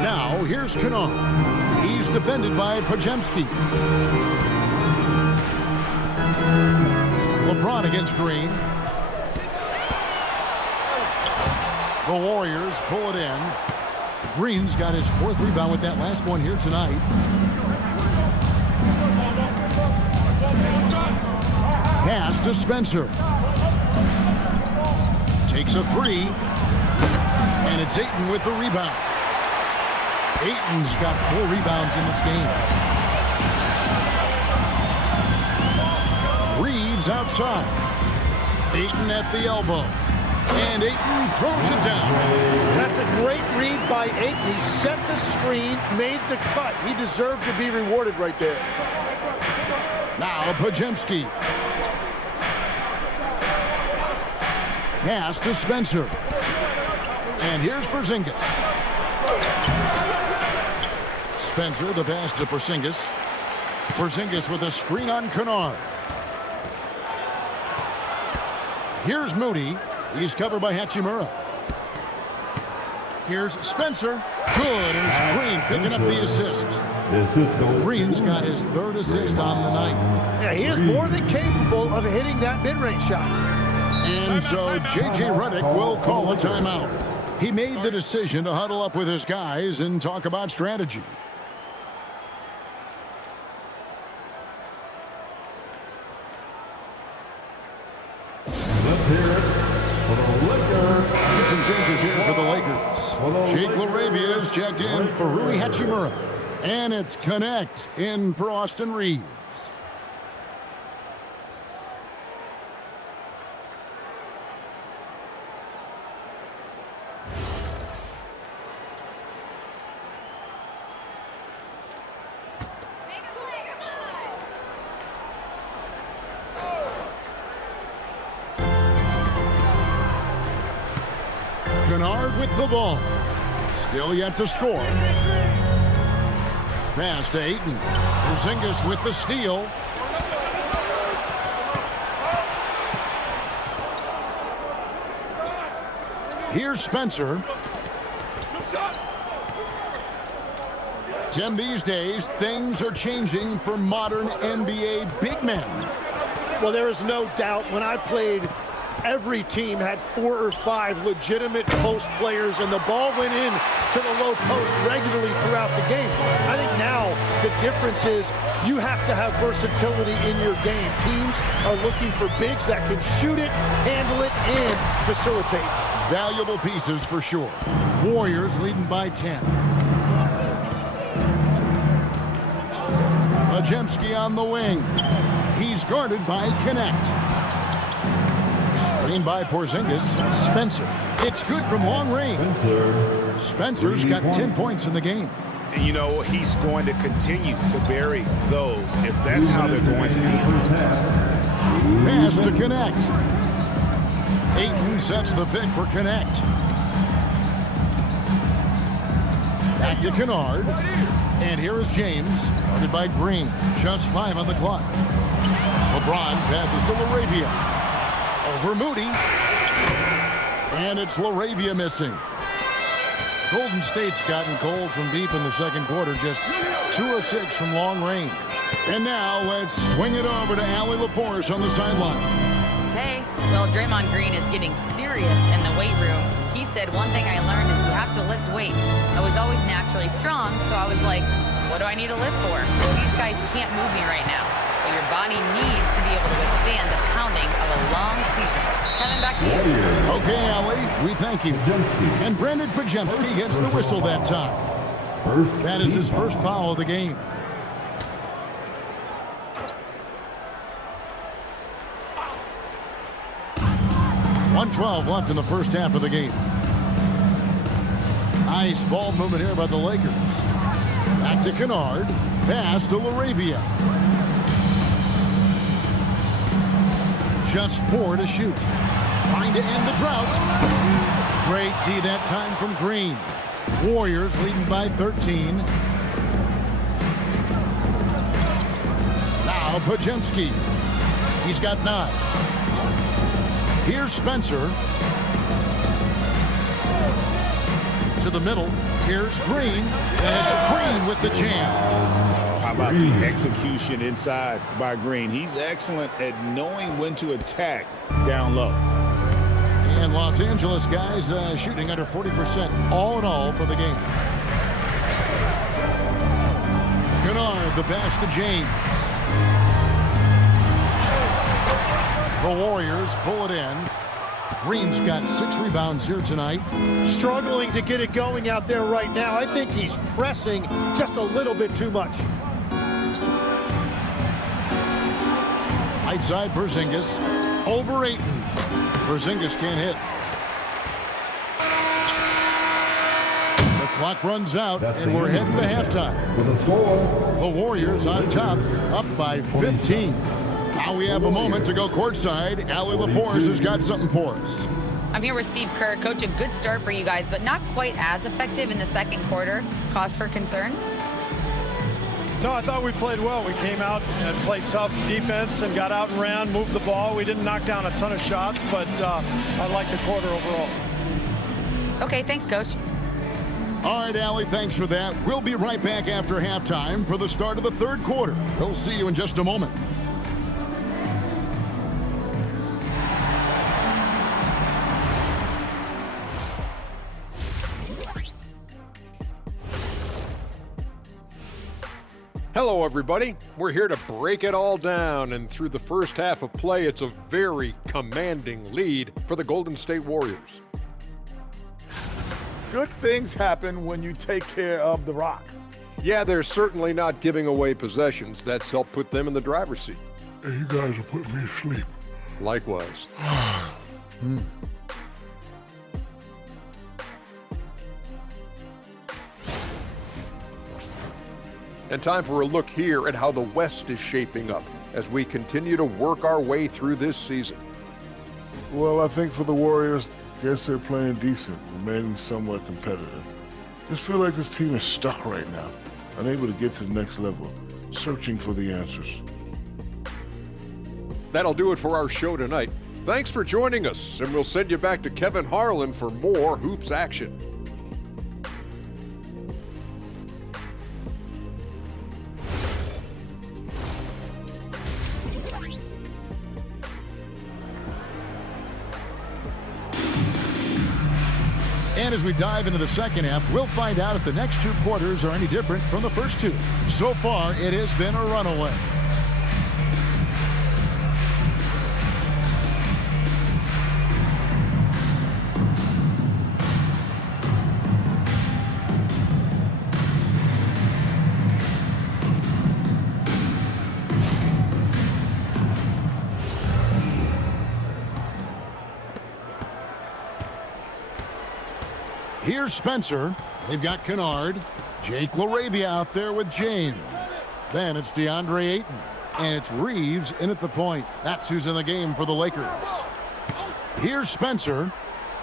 Now, here's Kennard. He's defended by Pajemski. LeBron against Green. The Warriors pull it in. Green's got his 4th rebound with that last one here tonight. Pass to Spencer. Takes a 3. And it's Ayton with the rebound. Ayton's got 4 rebounds in this game. Reeves outside. Ayton at the elbow. And Ayton throws it down. That's a great read by Ayton. He set the screen, made the cut. He deserved to be rewarded right there. Now Pajemski. Pass to Spencer. And here's Porzingis. Spencer, the pass to Porzingis. Porzingis with a screen on Kennard. Here's Moody. He's covered by Hachimura. Here's Spencer. Good. Here's Green picking up the assist. Green's got his 3rd assist on the night. Yeah, he is more than capable of hitting that mid-range shot. And so J.J. Redick will call a timeout. He made the decision to huddle up with his guys and talk about strategy. Let's hear it for the Lakers. Some changes here for the Lakers. Jake LaRavia is checked in for Rui Hachimura. And it's Connect in for Austin Reeves. Kennard with the ball. Still yet to score. Pass to Ayton. Porzingis with the steal. Here's Spencer. Tim, these days, things are changing for modern NBA big men. Well, there is no doubt when I played, every team had 4 or 5 legitimate post players, and the ball went in to the low post regularly throughout the game. I think now the difference is you have to have versatility in your game. Teams are looking for bigs that can shoot it, handle it, and facilitate. Valuable pieces for sure. Warriors leading by 10. Pajemski on the wing. He's guarded by Connect. Screen by Porzingis. Spencer. It's good from long range. Spencer's got 10 points in the game. And you know, he's going to continue to bury those if that's how they're going to deal. Pass to Connect. Ayton sets the pick for Connect. Back to Kennard. And here is James, guarded by Green. Just 5 on the clock. LeBron passes to LaRavia. Over Moody. And it's LaRavia missing. Golden State's gotten cold from deep in the second quarter, just 2 of 6 from long range. And now let's swing it over to Allie LaForce on the sideline. Hey, well, Draymond Green is getting serious in the weight room. He said, one thing I learned is you have to lift weights. I was always naturally strong, so I was like, what do I need to lift for? Well, these guys can't move me right now. But your body needs to be able to withstand the pounding of a long season. Kevin, back to you. Okay, Allie, we thank you. And Brandon Pajemski gets the whistle that time. That is his first foul of the game. .112 left in the first half of the game. Nice ball movement here by the Lakers. Back to Kennard. Pass to LaRavia. Just 4 to shoot. Trying to end the drought. Great D that time from Green. Warriors leading by 13. Now Pajemski. He's got 9. Here's Spencer. To the middle. Here's Green. And it's Green with the jam. How about the execution inside by Green? He's excellent at knowing when to attack down low. And Los Angeles guys shooting under 40% all in all for the game. Kennard, the pass to James. The Warriors pull it in. Green's got 6 rebounds here tonight. Struggling to get it going out there right now. I think he's pressing just a little bit too much. Right side, Porzingis. Over Ayton. Porzingis can't hit. The clock runs out, and we're heading to halftime. The Warriors on top, up by 15. Now we have a moment to go courtside. Allie LaForce has got something for us. I'm here with Steve Kerr. Coach, a good start for you guys, but not quite as effective in the second quarter. Cause for concern? No, I thought we played well. We came out and played tough defense and got out and ran, moved the ball. We didn't knock down a ton of shots, but I like the quarter overall. Okay, thanks, Coach. All right, Allie, thanks for that. We'll be right back after halftime for the start of the third quarter. We'll see you in just a moment. Hello, everybody. We're here to break it all down, and through the first half of play, it's a very commanding lead for the Golden State Warriors. Good things happen when you take care of the rock. Yeah, they're certainly not giving away possessions. That's helped put them in the driver's seat. Hey, you guys will put me to sleep. Likewise. And time for a look here at how the West is shaping up as we continue to work our way through this season. Well, I think for the Warriors, guess they're playing decent, remaining somewhat competitive. Just feel like this team is stuck right now, unable to get to the next level, searching for the answers. That'll do it for our show tonight. Thanks for joining us, and we'll send you back to Kevin Harlan for more Hoops action. And as we dive into the second half, we'll find out if the next 2 quarters are any different from the first 2. So far, it has been a runaway. Here's Spencer. They've got Kennard. Jake LaRavia out there with James. Then it's DeAndre Ayton. And it's Reeves in at the point. That's who's in the game for the Lakers. Here's Spencer.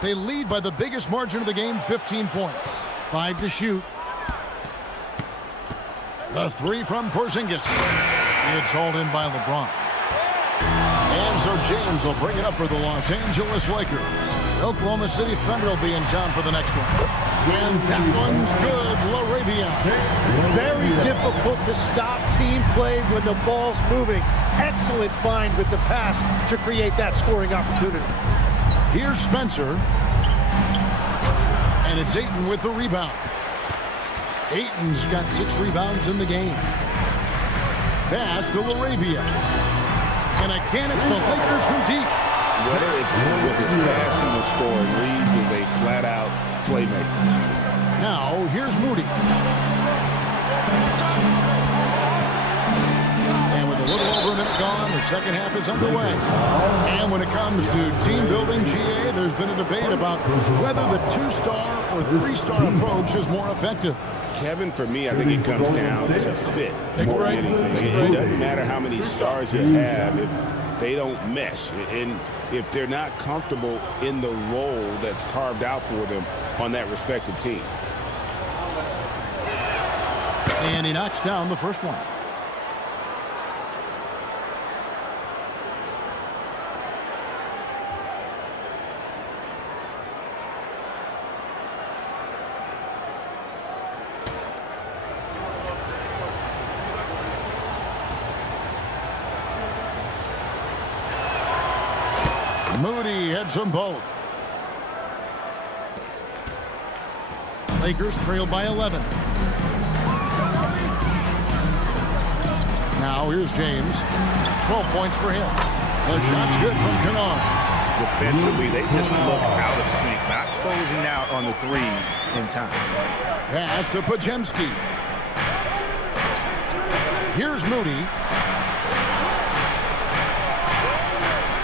They lead by the biggest margin of the game, 15 points. 5 to shoot. The three from Porzingis. It's hauled in by LeBron. And so James will bring it up for the Los Angeles Lakers. Oklahoma City Thunder will be in town for the next one. And that one's good, LaRavia. Very difficult to stop team play when the ball's moving. Excellent find with the pass to create that scoring opportunity. Here's Spencer. And it's Ayton with the rebound. Ayton's got 6 rebounds in the game. Pass to LaRavia. And again, it's the Lakers from deep. Whether it's with his passing or scoring, Reeves is a flat-out playmaker. Now, here's Moody. And with a little over a minute gone, the second half is underway. And when it comes to team building, GA, there's been a debate about whether the 2-star or 3-star approach is more effective. Kevin, for me, I think it comes down to fit more than anything. It doesn't matter how many stars you have if they don't mesh. And if they're not comfortable in the role that's carved out for them on that respective team. And he knocks down the first one. Moody heads them both. Lakers trail by 11. Now here's James. 12 points for him. The shot's good from Kennard. Defensively, they just look out of sync, not closing out on the threes in time. Pass to Podziemski. Here's Moody.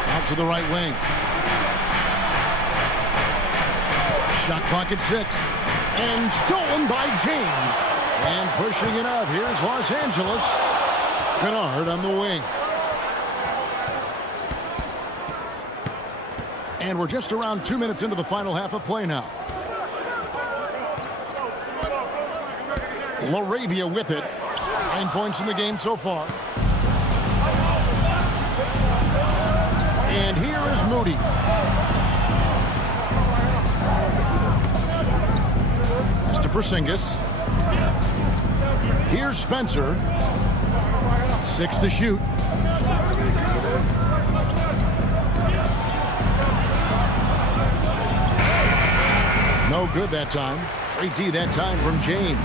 Out to the right wing. Shot clock at 6. And stolen by James. And pushing it up. Here's Los Angeles. Kennard on the wing. And we're just around 2 minutes into the final half of play now. LaRavia with it. 9 points in the game so far. And here is Moody. Pass to Porzingis. Here's Spencer. 6 to shoot. No good that time. Great D that time from James.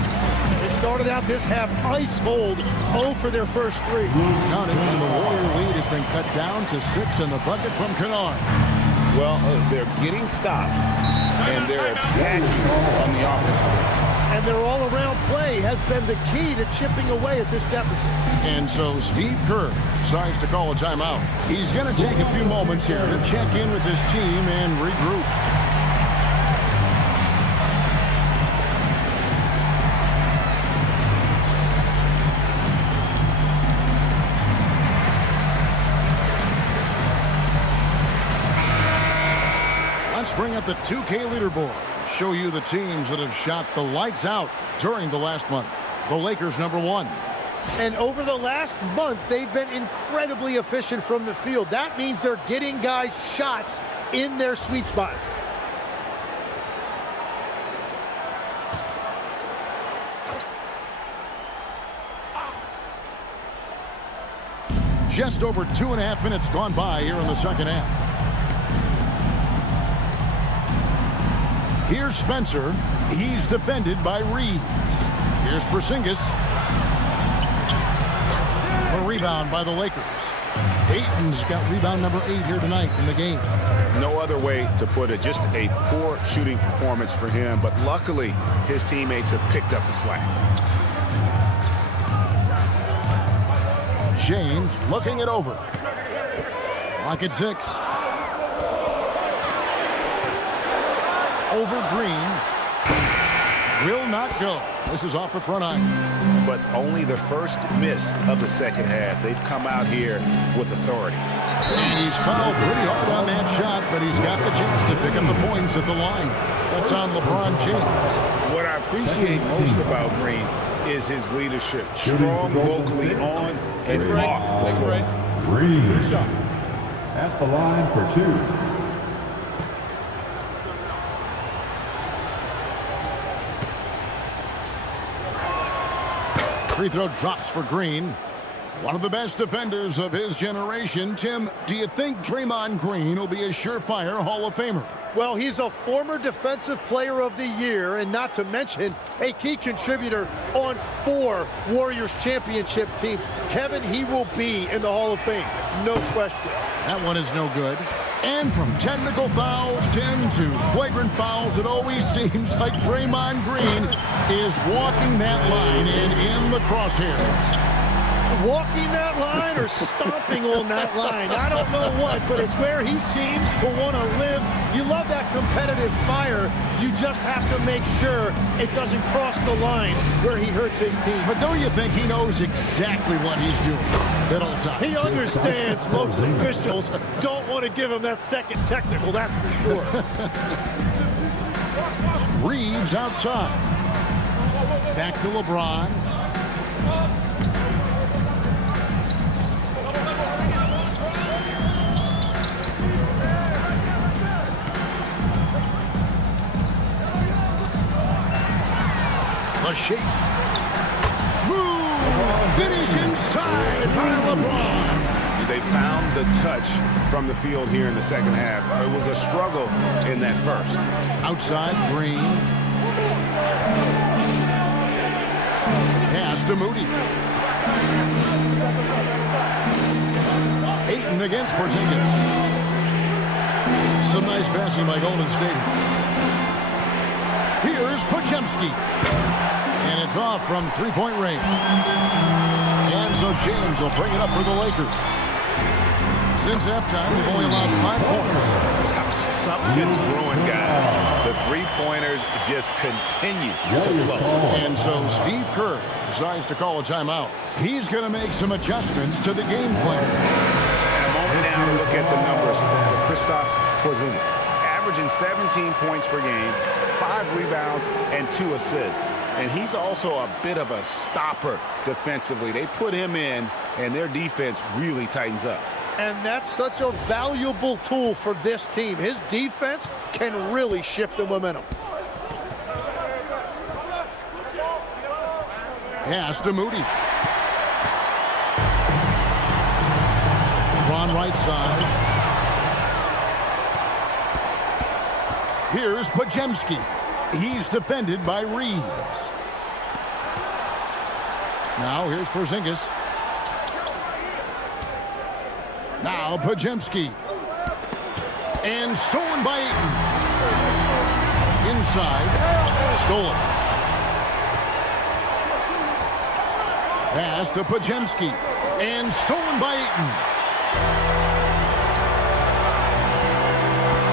They started out this half ice cold, 0 for their first 3. Counting, and the Warrior lead has been cut down to 6 in the bucket from Kennard. Well, they're getting stops, and they're attacking on the offense. And their all-around play has been the key to chipping away at this deficit. And so Steve Kerr decides to call a timeout. He's going to take a few moments here to check in with his team and regroup. Let's bring up the 2K leaderboard. Show you the teams that have shot the lights out during the last month. The Lakers #1. And over the last month, they've been incredibly efficient from the field. That means they're getting guys shots in their sweet spots. Just over 2.5 minutes gone by here in the second half. Here's Spencer. He's defended by Reed. Here's Porzingis. A rebound by the Lakers. Ayton's got rebound number 8 here tonight in the game. No other way to put it. Just a poor shooting performance for him. But luckily, his teammates have picked up the slack. James looking it over. Clock at 6. Over Green. will not go. This is off the front iron. But only the first miss of the second half. They've come out here with authority. And he's fouled pretty hard on that shot, but he's got the chance to pick up the points at the line. That's on LeBron James. What I appreciate most about Green is his leadership. Strong vocally on and off the court. Green at the line for 2. Free throw drops for Green. One of the best defenders of his generation. Tim, do you think Draymond Green will be a surefire Hall of Famer? Well, he's a former Defensive Player of the Year, and not to mention a key contributor on 4 Warriors championship teams. Kevin, he will be in the Hall of Fame, no question. That one is no good. And from technical fouls, Tim, to flagrant fouls, it always seems like Draymond Green is walking that line and in the crosshairs. Walking that line or stomping on that line. I don't know what, but it's where he seems to want to live. You love that competitive fire. You just have to make sure it doesn't cross the line where he hurts his team. But don't you think he knows exactly what he's doing at all times? He understands most officials don't want to give him that second technical, that's for sure. Reeves outside. Back to LeBron. A shake. Smooth finish inside by LeBron. They found the touch from the field here in the second half. It was a struggle in that first. Outside, Green. Pass to Moody. Ayton against Porzingis. Some nice passing by Golden State. Here's Podziemski. And it's off from three-point range. And so James will bring it up for the Lakers. Since halftime, they've only allowed 5 points. Something's brewing, guys. The three-pointers just continue to flow. And so Steve Kerr decides to call a timeout. He's going to make some adjustments to the game plan. A moment now to look at the numbers for Kristaps Porzingis. Averaging 17 points per game, 5 rebounds, and 2 assists. And he's also a bit of a stopper defensively. They put him in, and their defense really tightens up. And that's such a valuable tool for this team. His defense can really shift the momentum. Pass to Moody. LeBron right side. Here's Podziemski. He's defended by Reeves. Now here's Porzingis. Now Podziemski. And stolen by Ayton. Inside. Stolen. Pass to Podziemski. And stolen by Ayton.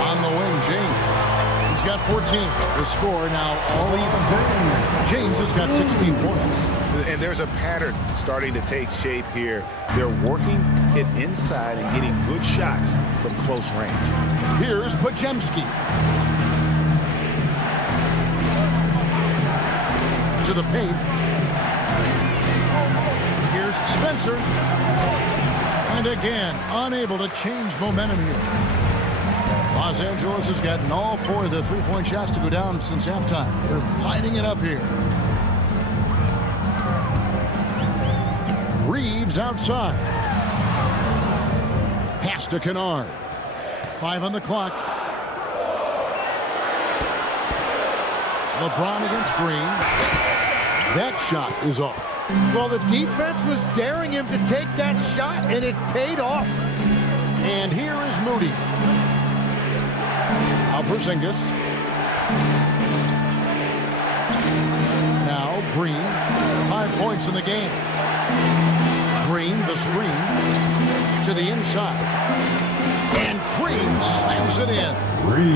On the wing, James. He's got 14. The score now all even. James has got 16 points. And there's a pattern starting to take shape here. They're working it inside and getting good shots from close range. Here's Podziemski. To the paint. Here's Spencer. And again, unable to change momentum here. Los Angeles has gotten all 4 of the three-point shots to go down since halftime. They're lighting it up here. Reeves outside. Pass to Kennard. 5 on the clock. LeBron against Green. That shot is off. Well, the defense was daring him to take that shot, and it paid off. And here is Moody. Now Porzingis. Now Green. 5 points in the game. Green, the screen. To the inside. And Green slams it in.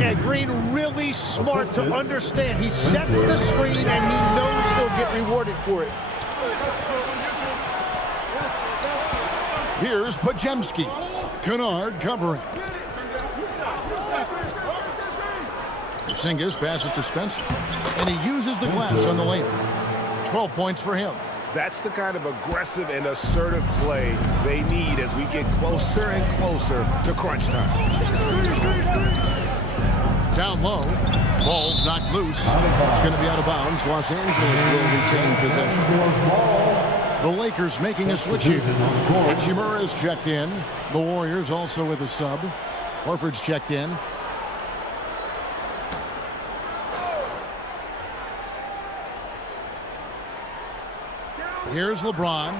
Yeah, Green really smart to understand. He sets the screen and he knows he'll get rewarded for it. Here's Pajemski. Kennard covering. Porzingis passes to Spencer. And he uses the glass on the layup. 12 points for him. That's the kind of aggressive and assertive play they need as we get closer and closer to crunch time. Down low. Ball's knocked loose. It's going to be out of bounds. Los Angeles will retain possession. The Lakers making a switch here. Hachimura is checked in. The Warriors also with a sub. Horford's checked in. Here's LeBron.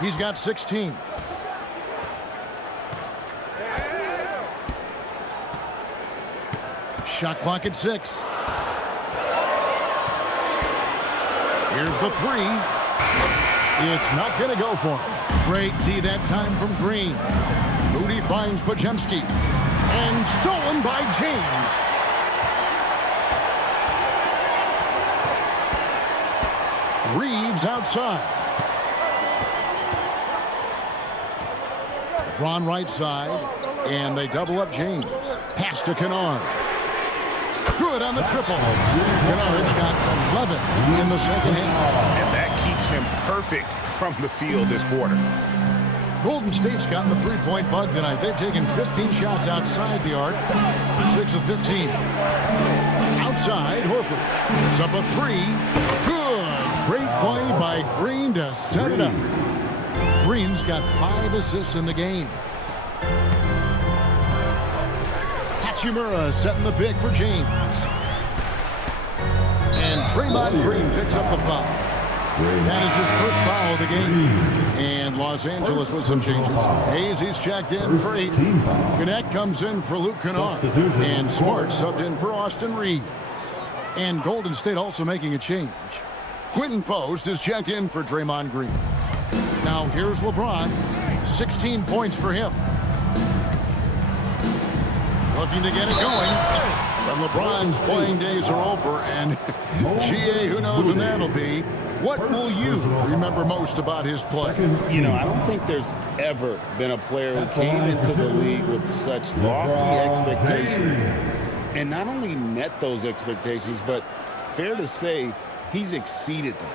He's got 16. Shot clock at 6. Here's the 3. It's not going to go for him. Great D that time from Green. Moody finds Pajemski. And stolen by James. Reeves outside. LeBron right side. And they double up James. Pass to Kennard. Good on the triple. Kennard's got 11 in the second half. And that keeps him perfect from the field this quarter. Golden State's gotten the three-point bug tonight. They've taken 15 shots outside the arc. 6 of 15. Outside, Horford. It's up a 3. Good. Great play by Green to set it up. Green's got 5 assists in the game. Hachimura setting the pick for James. And Draymond Green picks up the foul. That is his first foul of the game. And Los Angeles with some changes. Hayes, he's checked in for 8. Gannett comes in for Luke Kennard. And Smart subbed in for Austin Reeves. And Golden State also making a change. Quentin Post is checked in for Draymond Green. Now here's LeBron. 16 points for him. Looking to get it going. But LeBron's playing days are over. And GA, who knows when that'll be. What will you remember most about his play? You know, I don't think there's ever been a player who came into the league with such lofty expectations and not only met those expectations, but fair to say, he's exceeded them.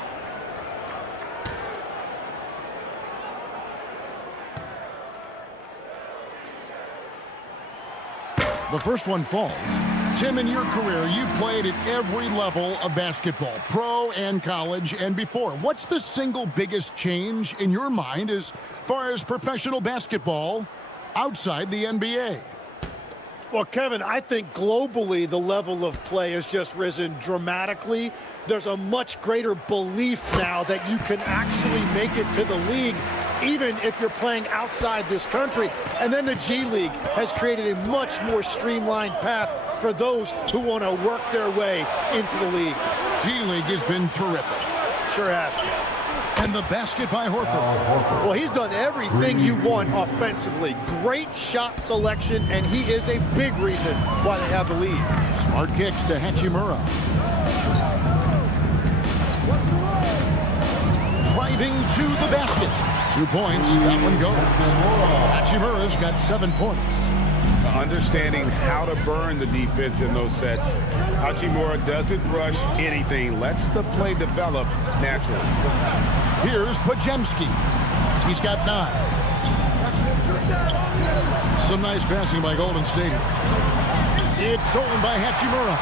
The first one falls. Tim, in your career, you played at every level of basketball, pro and college and before. What's the single biggest change in your mind as far as professional basketball outside the NBA? Well, Kevin, I think globally the level of play has just risen dramatically. There's a much greater belief now that you can actually make it to the league, even if you're playing outside this country. And then the G League has created a much more streamlined path for those who want to work their way into the league. G League has been terrific. Sure has. And the basket by Horford. Well, he's done everything you want offensively. Great shot selection, and he is a big reason why they have the lead. Smart kicks to Hachimura. Driving to the basket. 2 points, that one goes. Hachimura's got 7 points. Understanding how to burn the defense in those sets. Hachimura doesn't rush anything. Lets the play develop naturally. Here's Pajemski. He's got 9. Some nice passing by Golden State. It's stolen by Hachimura.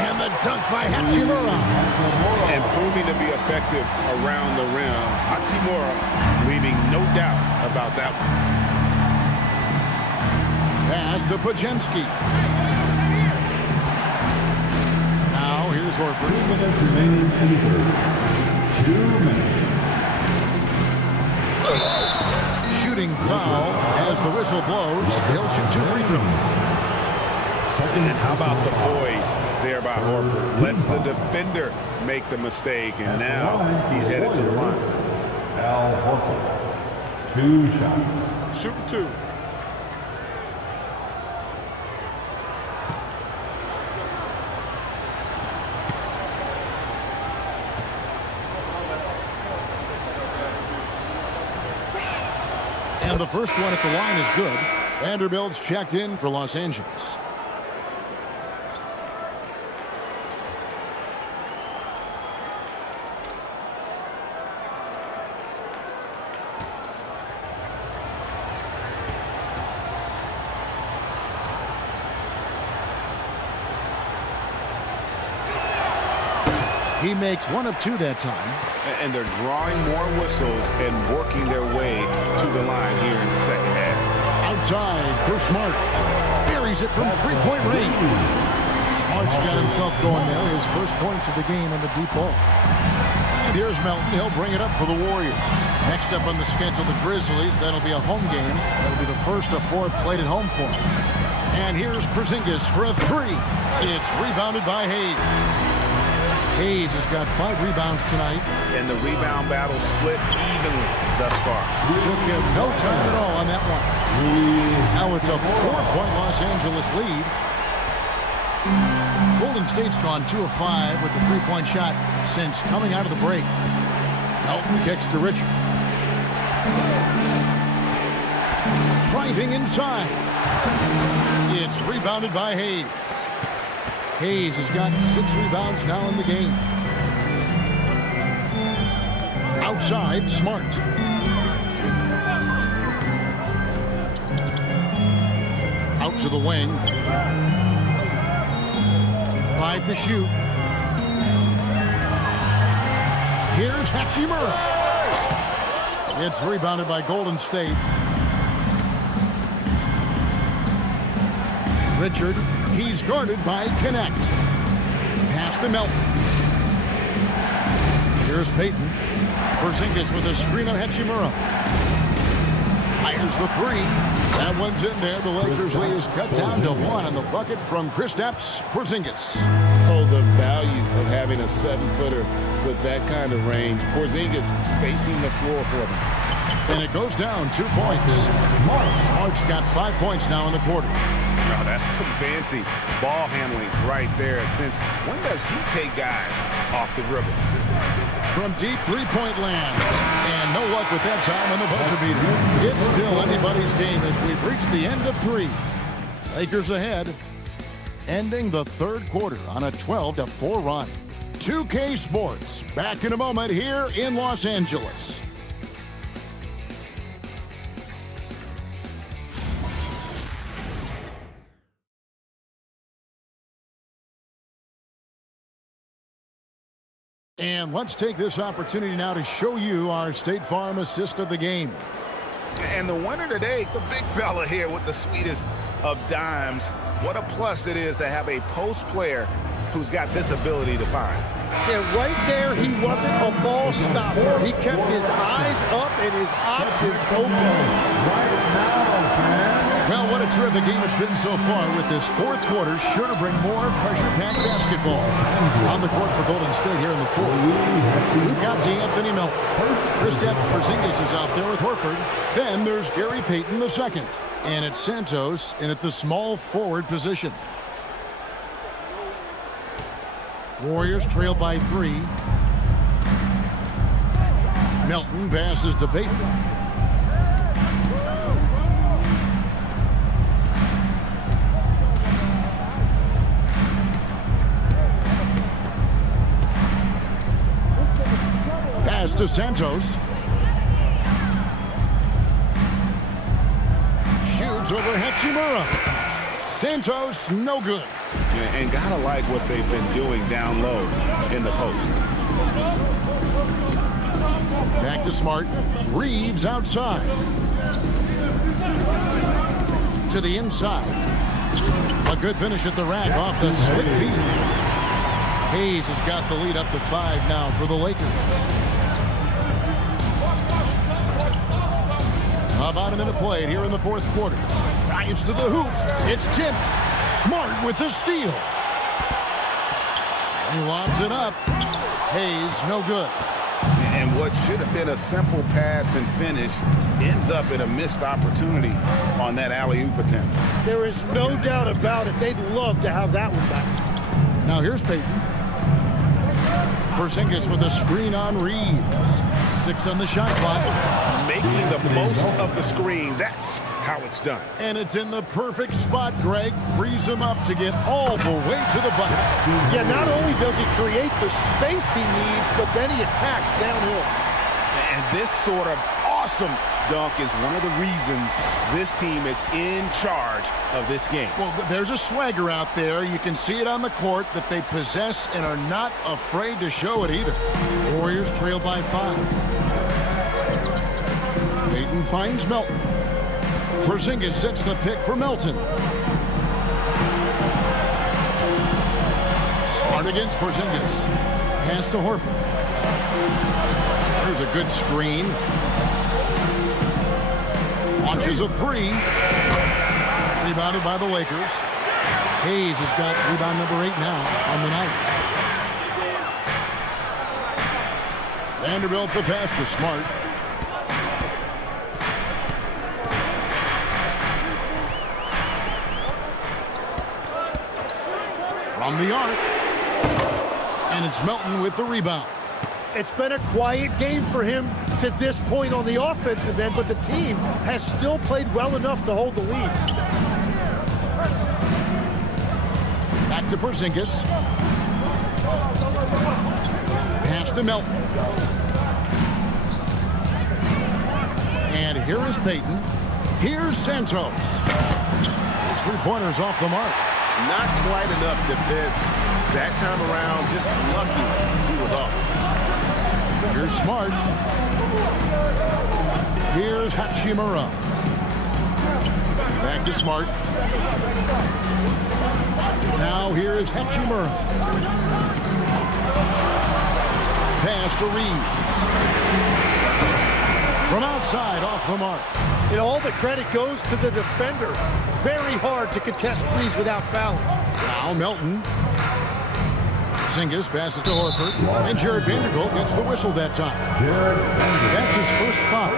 And the dunk by Hachimura. And proving to be effective around the rim. Hachimura leaving no doubt about that one. Pass to Pajemski. Now here's Horford. 2 minutes remaining in the third. 2 minutes. Shooting foul as the whistle blows. He'll shoot 2 free throws. And how about the poise there by Horford? Lets the defender make the mistake, and now he's headed to the line. Al Horford. 2 shots. Shooting 2. And the first one at the line is good. Vanderbilt's checked in for Los Angeles. He makes 1 of 2 that time. And they're drawing more whistles and working their way to the line here in the second half. Outside for Smart. Buries it from three-point range. Smart's got himself going there. His first points of the game in the deep ball. And here's Melton. He'll bring it up for the Warriors. Next up on the schedule, the Grizzlies. That'll be a home game. That'll be the first of 4 played at home for him. And here's Porzingis for a 3. It's rebounded by Hayes. Hayes has got 5 rebounds tonight. And the rebound battle split evenly thus far. Took him no time at all on that one. Now it's a 4-point Los Angeles lead. Golden State's gone 2 of 5 with the 3-point shot since coming out of the break. Melton kicks to Richard. Driving inside. It's rebounded by Hayes. Hayes has got 6 rebounds now in the game. Outside, Smart. Out to the wing. 5 to shoot. Here's Hachimura. It's rebounded by Golden State. Richard. He's guarded by Connect. Pass to Melton. Here's Payton. Porzingis with a screen on Hachimura. Fires the 3. That one's in there. The Lakers lead is cut down to 1 on the bucket from Kristaps Porzingis. Oh, the value of having a 7-footer with that kind of range. Porzingis spacing the floor for them. And it goes down 2 points. Smart's got 5 points now in the quarter. Oh, that's some fancy ball handling right there. Since when does he take guys off the dribble? From deep 3-point land. And no luck with that time on the buzzer beater. It's still anybody's game as we've reached the end of 3. Lakers ahead, ending the 3rd quarter on a 12-4 run. 2K Sports, back in a moment here in Los Angeles. And let's take this opportunity now to show you our State Farm assist of the game. And the winner today, the big fella here with the sweetest of dimes. What a plus it is to have a post player who's got this ability to find. Yeah, right there, he wasn't a ball stopper. He kept his eyes up and his options open. Well, what a terrific game it's been so far with this 4th quarter. Sure to bring more pressure-packed basketball. On the court for Golden State here in the 4th. We've got D'Anthony Melton. Kristaps Porzingis is out there with Horford. Then there's Gary Payton II. And it's Santos in at the small forward position. Warriors trail by 3. Melton passes to Payton. Pass to Santos. Shoots over Hachimura. Santos, no good. And gotta like what they've been doing down low in the post. Back to Smart. Reeves outside. To the inside. A good finish at the rack off the slick feed. Hayes has got the lead up to 5 now for the Lakers. About a minute played here in the 4th quarter. Drives to the hoop. It's tipped. Smart with the steal. He lobs it up. Hayes, no good. And what should have been a simple pass and finish ends up in a missed opportunity on that alley-oop attempt. There is no doubt about it. They'd love to have that one back. Now here's Payton. Porzingis with a screen on Reeves. 6 on the shot clock. Making the most of the screen. That's how it's done. And it's in the perfect spot, Greg. Frees him up to get all the way to the bucket. Yeah, not only does he create the space he needs, but then he attacks downhill. And this sort of awesome dunk is one of the reasons this team is in charge of this game. Well, there's a swagger out there. You can see it on the court that they possess and are not afraid to show it either. Warriors trail by 5. Payton finds Melton. Porzingis sets the pick for Melton. Smart against Porzingis. Pass to Horford. There's a good screen. Launches a 3. Rebounded by the Lakers. Hayes has got rebound number 8 now on the night. Vanderbilt the pass to Smart. From the arc. And it's Melton with the rebound. It's been a quiet game for him to this point on the offensive end, but the team has still played well enough to hold the lead. Back to Porzingis. Pass to Melton. And here is Payton. Here's Santos. His 3-pointers off the mark. Not quite enough defense that time around. Just lucky he was off. Here's Smart. Here's Hachimura. Back to Smart. Now here is Hachimura. Pass to Reeves. From outside, off the mark. And all the credit goes to the defender. Very hard to contest threes without fouling. Now Melton. Porzingis passes to Horford. And Jared Vanderbilt gets the whistle that time. That's his first foul.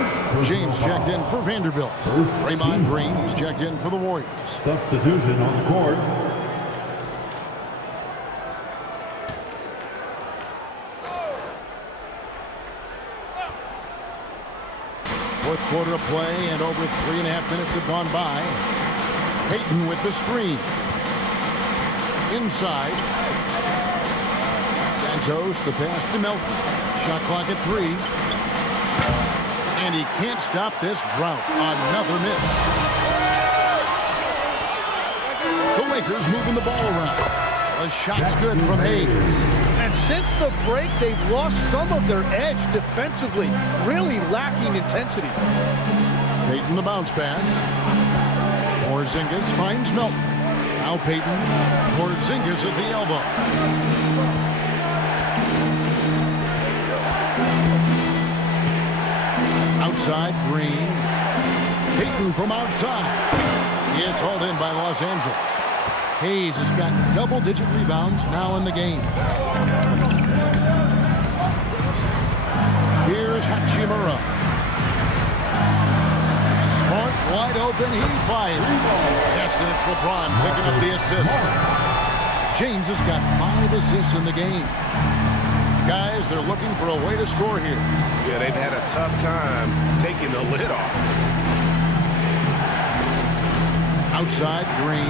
James checked in for Vanderbilt. Draymond Green, he's checked in for the Warriors. Substitution on the court. Fourth quarter of play, and over 3.5 minutes have gone by. Payton with the screen. Inside. Santos, the pass to Melton. Shot clock at 3. And he can't stop this drought. Another miss. The Lakers moving the ball around. The shot's good from Hayes. And since the break, they've lost some of their edge defensively, really lacking intensity. Payton the bounce pass. Porzingis finds Melton. Now Payton. Porzingis at the elbow. Outside, Green. Payton from outside. It's hauled in by Los Angeles. Hayes has got double-digit rebounds now in the game. Here's Hachimura. Smart, wide open, he fires. Yes, and it's LeBron picking up the assist. James has got 5 assists in the game. Guys, they're looking for a way to score here. Yeah, they've had a tough time taking the lid off. Outside, Green.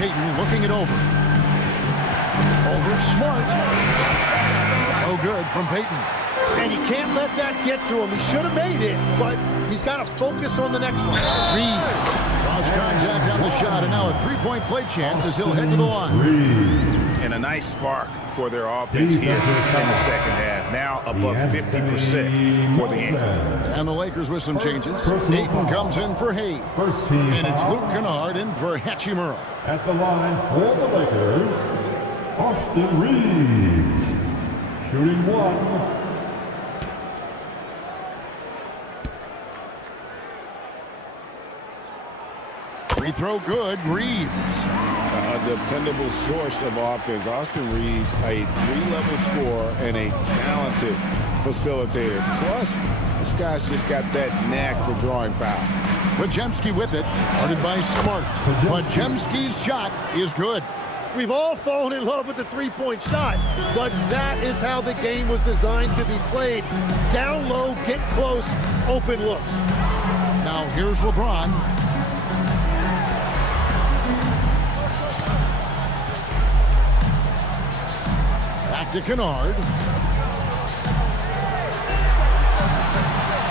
Payton looking it over. Over Smart. No good from Payton. And you can't let that get to him. He should have made it, but he's got to focus on the next one. Reeves lost contact on the shot, and now a 3-point play chance as he'll head to the line. And a nice spark for their offense here in the second half. Now above 50% for the game. And the Lakers with some changes. Ayton comes in for Hayes. And it's Luke Kennard in for Hachimura. At the line for the Lakers, Austin Reeves. Shooting 1. throw good. Reeves. A dependable source of offense. Austin Reeves, a 3-level scorer and a talented facilitator. Plus, this guy's just got that knack for drawing fouls. Pajemski with it, guarded by Smart. Pajemski's shot is good. We've all fallen in love with the three-point shot, but that is how the game was designed to be played. Down low, get close, open looks. Now here's LeBron. Back to Kennard.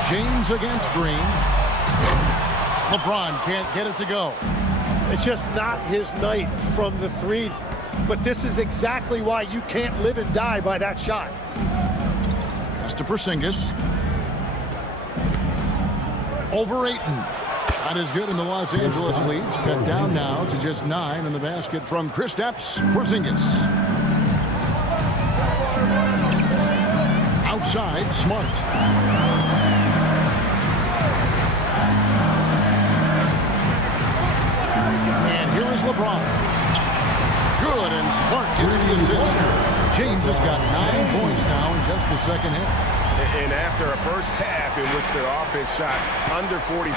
James against Green. LeBron can't get it to go. It's just not his night from the three. But this is exactly why you can't live and die by that shot. Pass to Porzingis. Over Ayton. Shot is good, and the Los Angeles leads cut down now to just 9 in the basket from Kristaps Porzingis. Outside, Smart. And here is LeBron. Good, and Smart gets the assist. James has got 9 points now in just the second half. And after a first half in which their offense shot under 40%,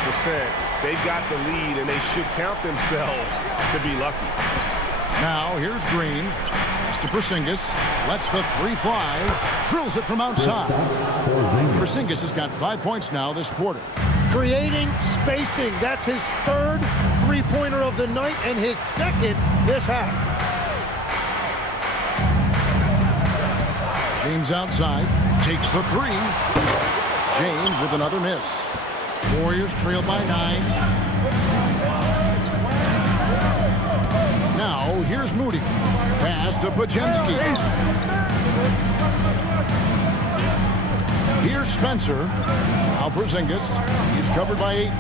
they've got the lead, and they should count themselves to be lucky. Now, here's Green. Pass to Porzingis. Lets the three fly. Drills it from outside. Porzingis has got 5 points now this quarter. Creating spacing. That's his third three-pointer of the night and his second this half. James outside. Takes the three. James with another miss. Warriors trail by 9. Now, here's Moody. Pass to Pajemski. Here's Spencer. Now Porzingis. He's covered by 8.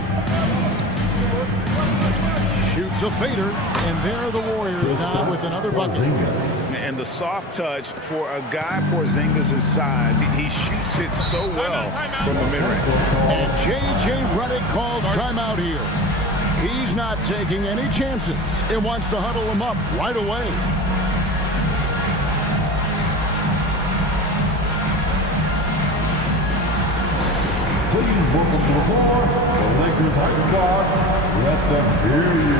Shoots a fader, and there are the Warriors now with another bucket. And the soft touch for a guy Porzingis' size, he shoots it so well from the mid-range. And J.J. Redick calls timeout here. He's not taking any chances and wants to huddle him up right away. Please welcome to the floor, the Lakers hype squad. Let them hear you.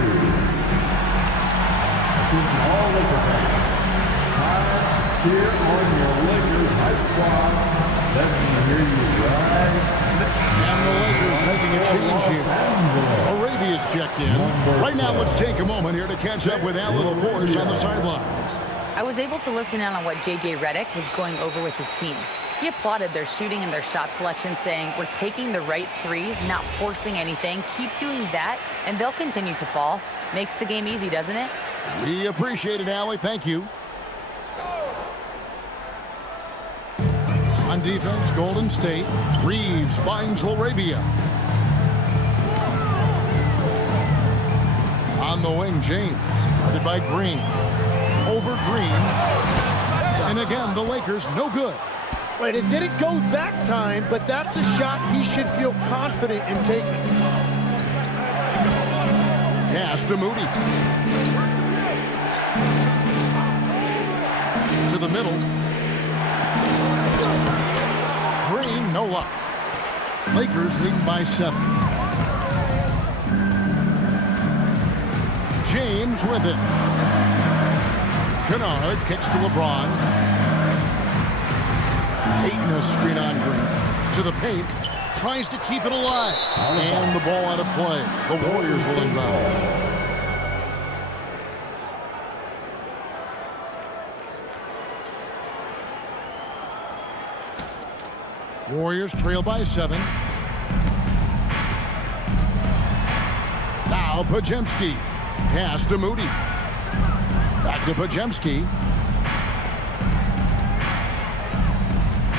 Attention all Lakers fans. Time cheer on your Lakers hype squad. Let me hear you right now. And the Lakers making a change here. Arabia's checked in. Right now, let's take a moment here to catch up with Al LaForce on the sidelines. I was able to listen in on what J.J. Redick was going over with his team. He applauded their shooting and their shot selection, saying, "We're taking the right threes, not forcing anything. Keep doing that, and they'll continue to fall." Makes the game easy, doesn't it? We appreciate it, Allie. Thank you. On defense, Golden State. Reeves finds Laravia. On the wing, James. Guarded by Green. Over Green. And again, the Lakers no good. Right, it didn't go that time, but that's a shot he should feel confident in taking. Pass to Moody. To the middle. Green, no luck. Lakers leading by 7. James with it. Kennard kicks to LeBron. Ayton a screen on Green. To the paint. Tries to keep it alive. And the ball out of play. The Warriors will inbound. Warriors trail by 7. Now Pajemski. Pass to Moody. Back to Pajemski.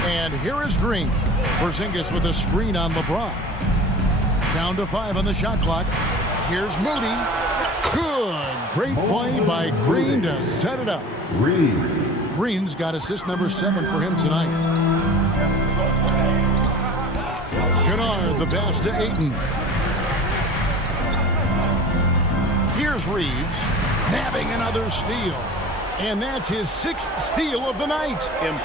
And here is Green. Porzingis with a screen on LeBron. Down to 5 on the shot clock. Here's Moody. Good. Great play by Green to set it up. Green's got assist number 7 for him tonight. Kennard, the pass to Ayton. Here's Reeves, nabbing another steal. And that's his 6th steal of the night. Unreal.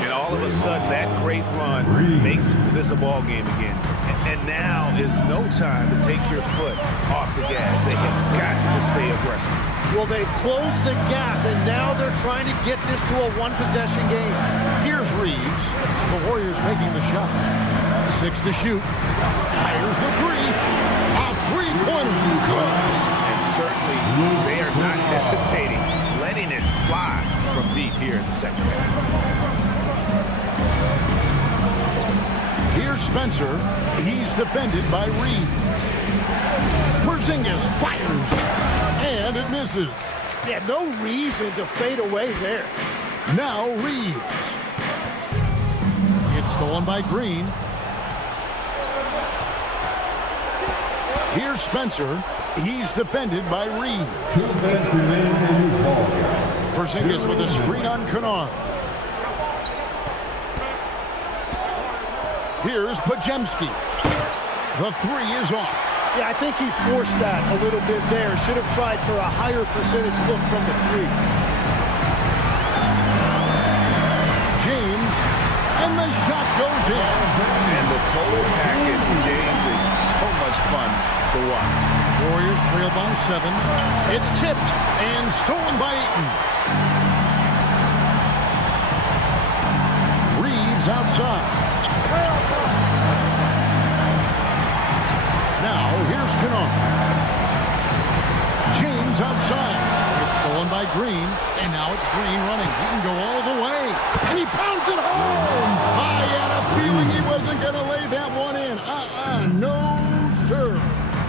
And all of a sudden, that great run makes this a ball game again. And now is no time to take your foot off the gas. They have got to stay aggressive. Well, they've closed the gap, and now they're trying to get this to a one-possession game. Here's Reeves. The Warriors making the shot. 6 to shoot. Fires the 3. A three-pointer. Good. And certainly, they are not hesitating, letting it fly from deep here in the second half. Here's Spencer. He's defended by Reed. Porzingis fires. And it misses. Yeah, no reason to fade away there. Now Reeves. It's stolen by Green. Here's Spencer. He's defended by Reed. Porzingis with a screen on Kennard. Here's Pajemski. The 3 is off. Yeah, I think he forced that a little bit there. Should have tried for a higher percentage look from the 3. James, and the shot goes in. And the total package, James, is so much fun to watch. Warriors trail by 7. It's tipped and stolen by Ayton. Reeves outside. Now, here's Kennard. James outside. It's stolen by Green, and now it's Green running. He can go all the way. And he pounds it home. I had a feeling he wasn't going to lay that one in. No, sir.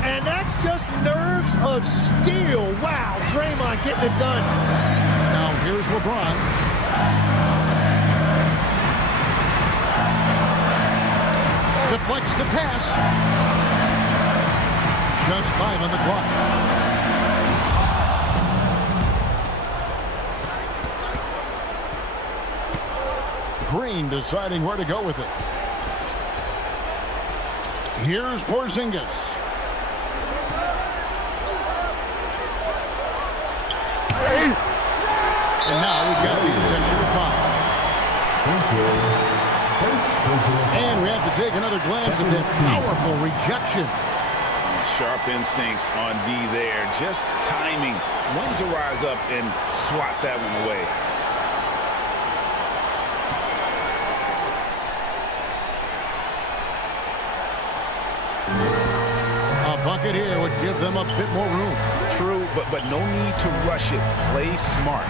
And that's just nerves of steel. Wow, Draymond getting it done. Now, here's LeBron. Deflects the pass. Just 5 on the clock. Green deciding where to go with it. Here's Porzingis. And now we've got the intentional foul. And we have to take another glance at that powerful rejection. Sharp instincts on D there. Just timing when to rise up and swat that one away. A bucket here would give them a bit more room. True, but no need to rush it. Play smart.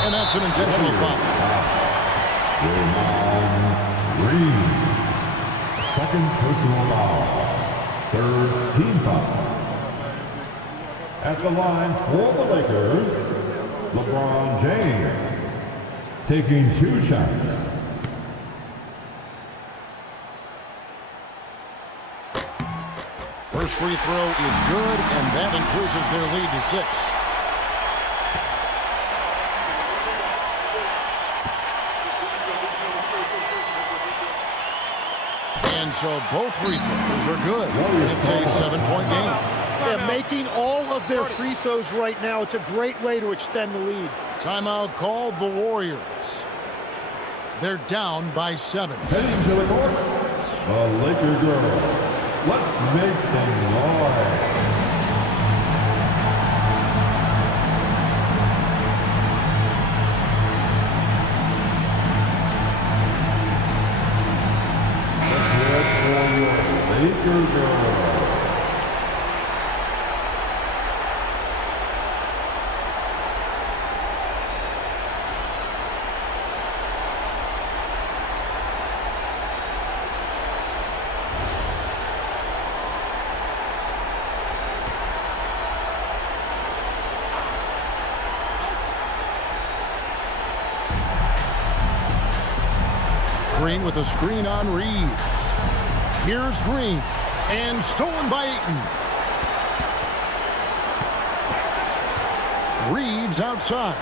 And that's an intentional foul. Green. Second personal foul. Third team foul. At the line for the Lakers, LeBron James taking 2 shots. First free throw is good, and that increases their lead to 6. And so both free throws are good. It's a 7-point game. Yeah, making all of their free throws right now, it's a great way to extend the lead. Timeout called the Warriors. They're down by 7. Heading to the court, the Laker girls. Let's make some noise. Laker girls. Green with a screen on Reed. Here's Green, and stolen by Ayton. Reeves outside.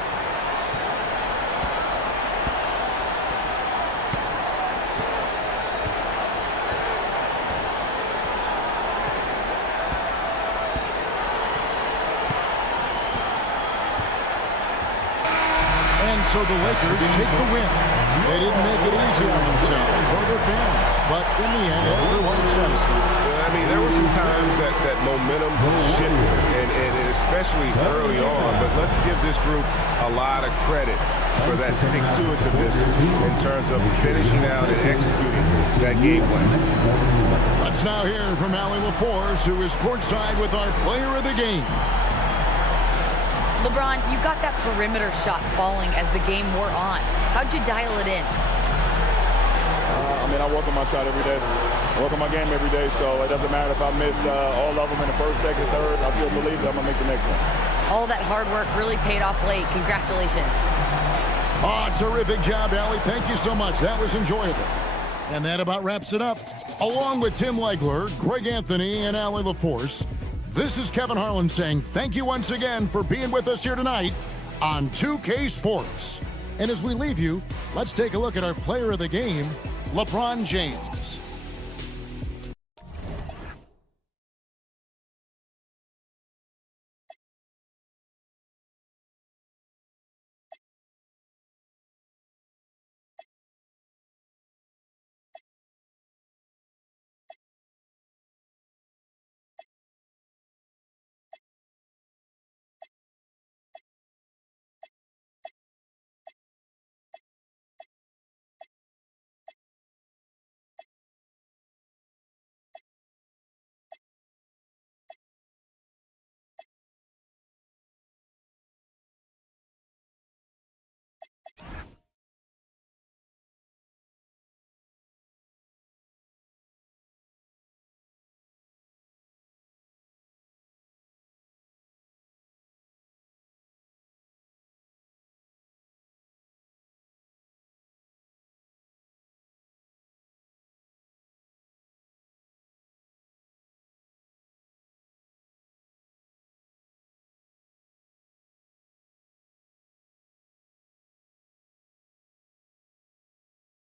so the Lakers take the win. They didn't make it easy on themselves or their fans, but in the end, everyone is satisfied. I mean, there were some times that momentum shifted, and especially early on, but let's give this group a lot of credit for that stick-to-itiveness in terms of finishing out and executing that game plan. Let's now hear from Allie LaForce, who is courtside with our player of the game. LeBron, you got that perimeter shot falling as the game wore on. How'd you dial it in? I work on my shot every day. I work on my game every day, so it doesn't matter if I miss all of them in the first, second, third. I still believe that I'm going to make the next one. All that hard work really paid off late. Congratulations. Oh, terrific job, Allie. Thank you so much. That was enjoyable. And that about wraps it up. Along with Tim Legler, Greg Anthony, and Allie LaForce, this is Kevin Harlan saying thank you once again for being with us here tonight on 2K Sports. And as we leave you, let's take a look at our player of the game, LeBron James.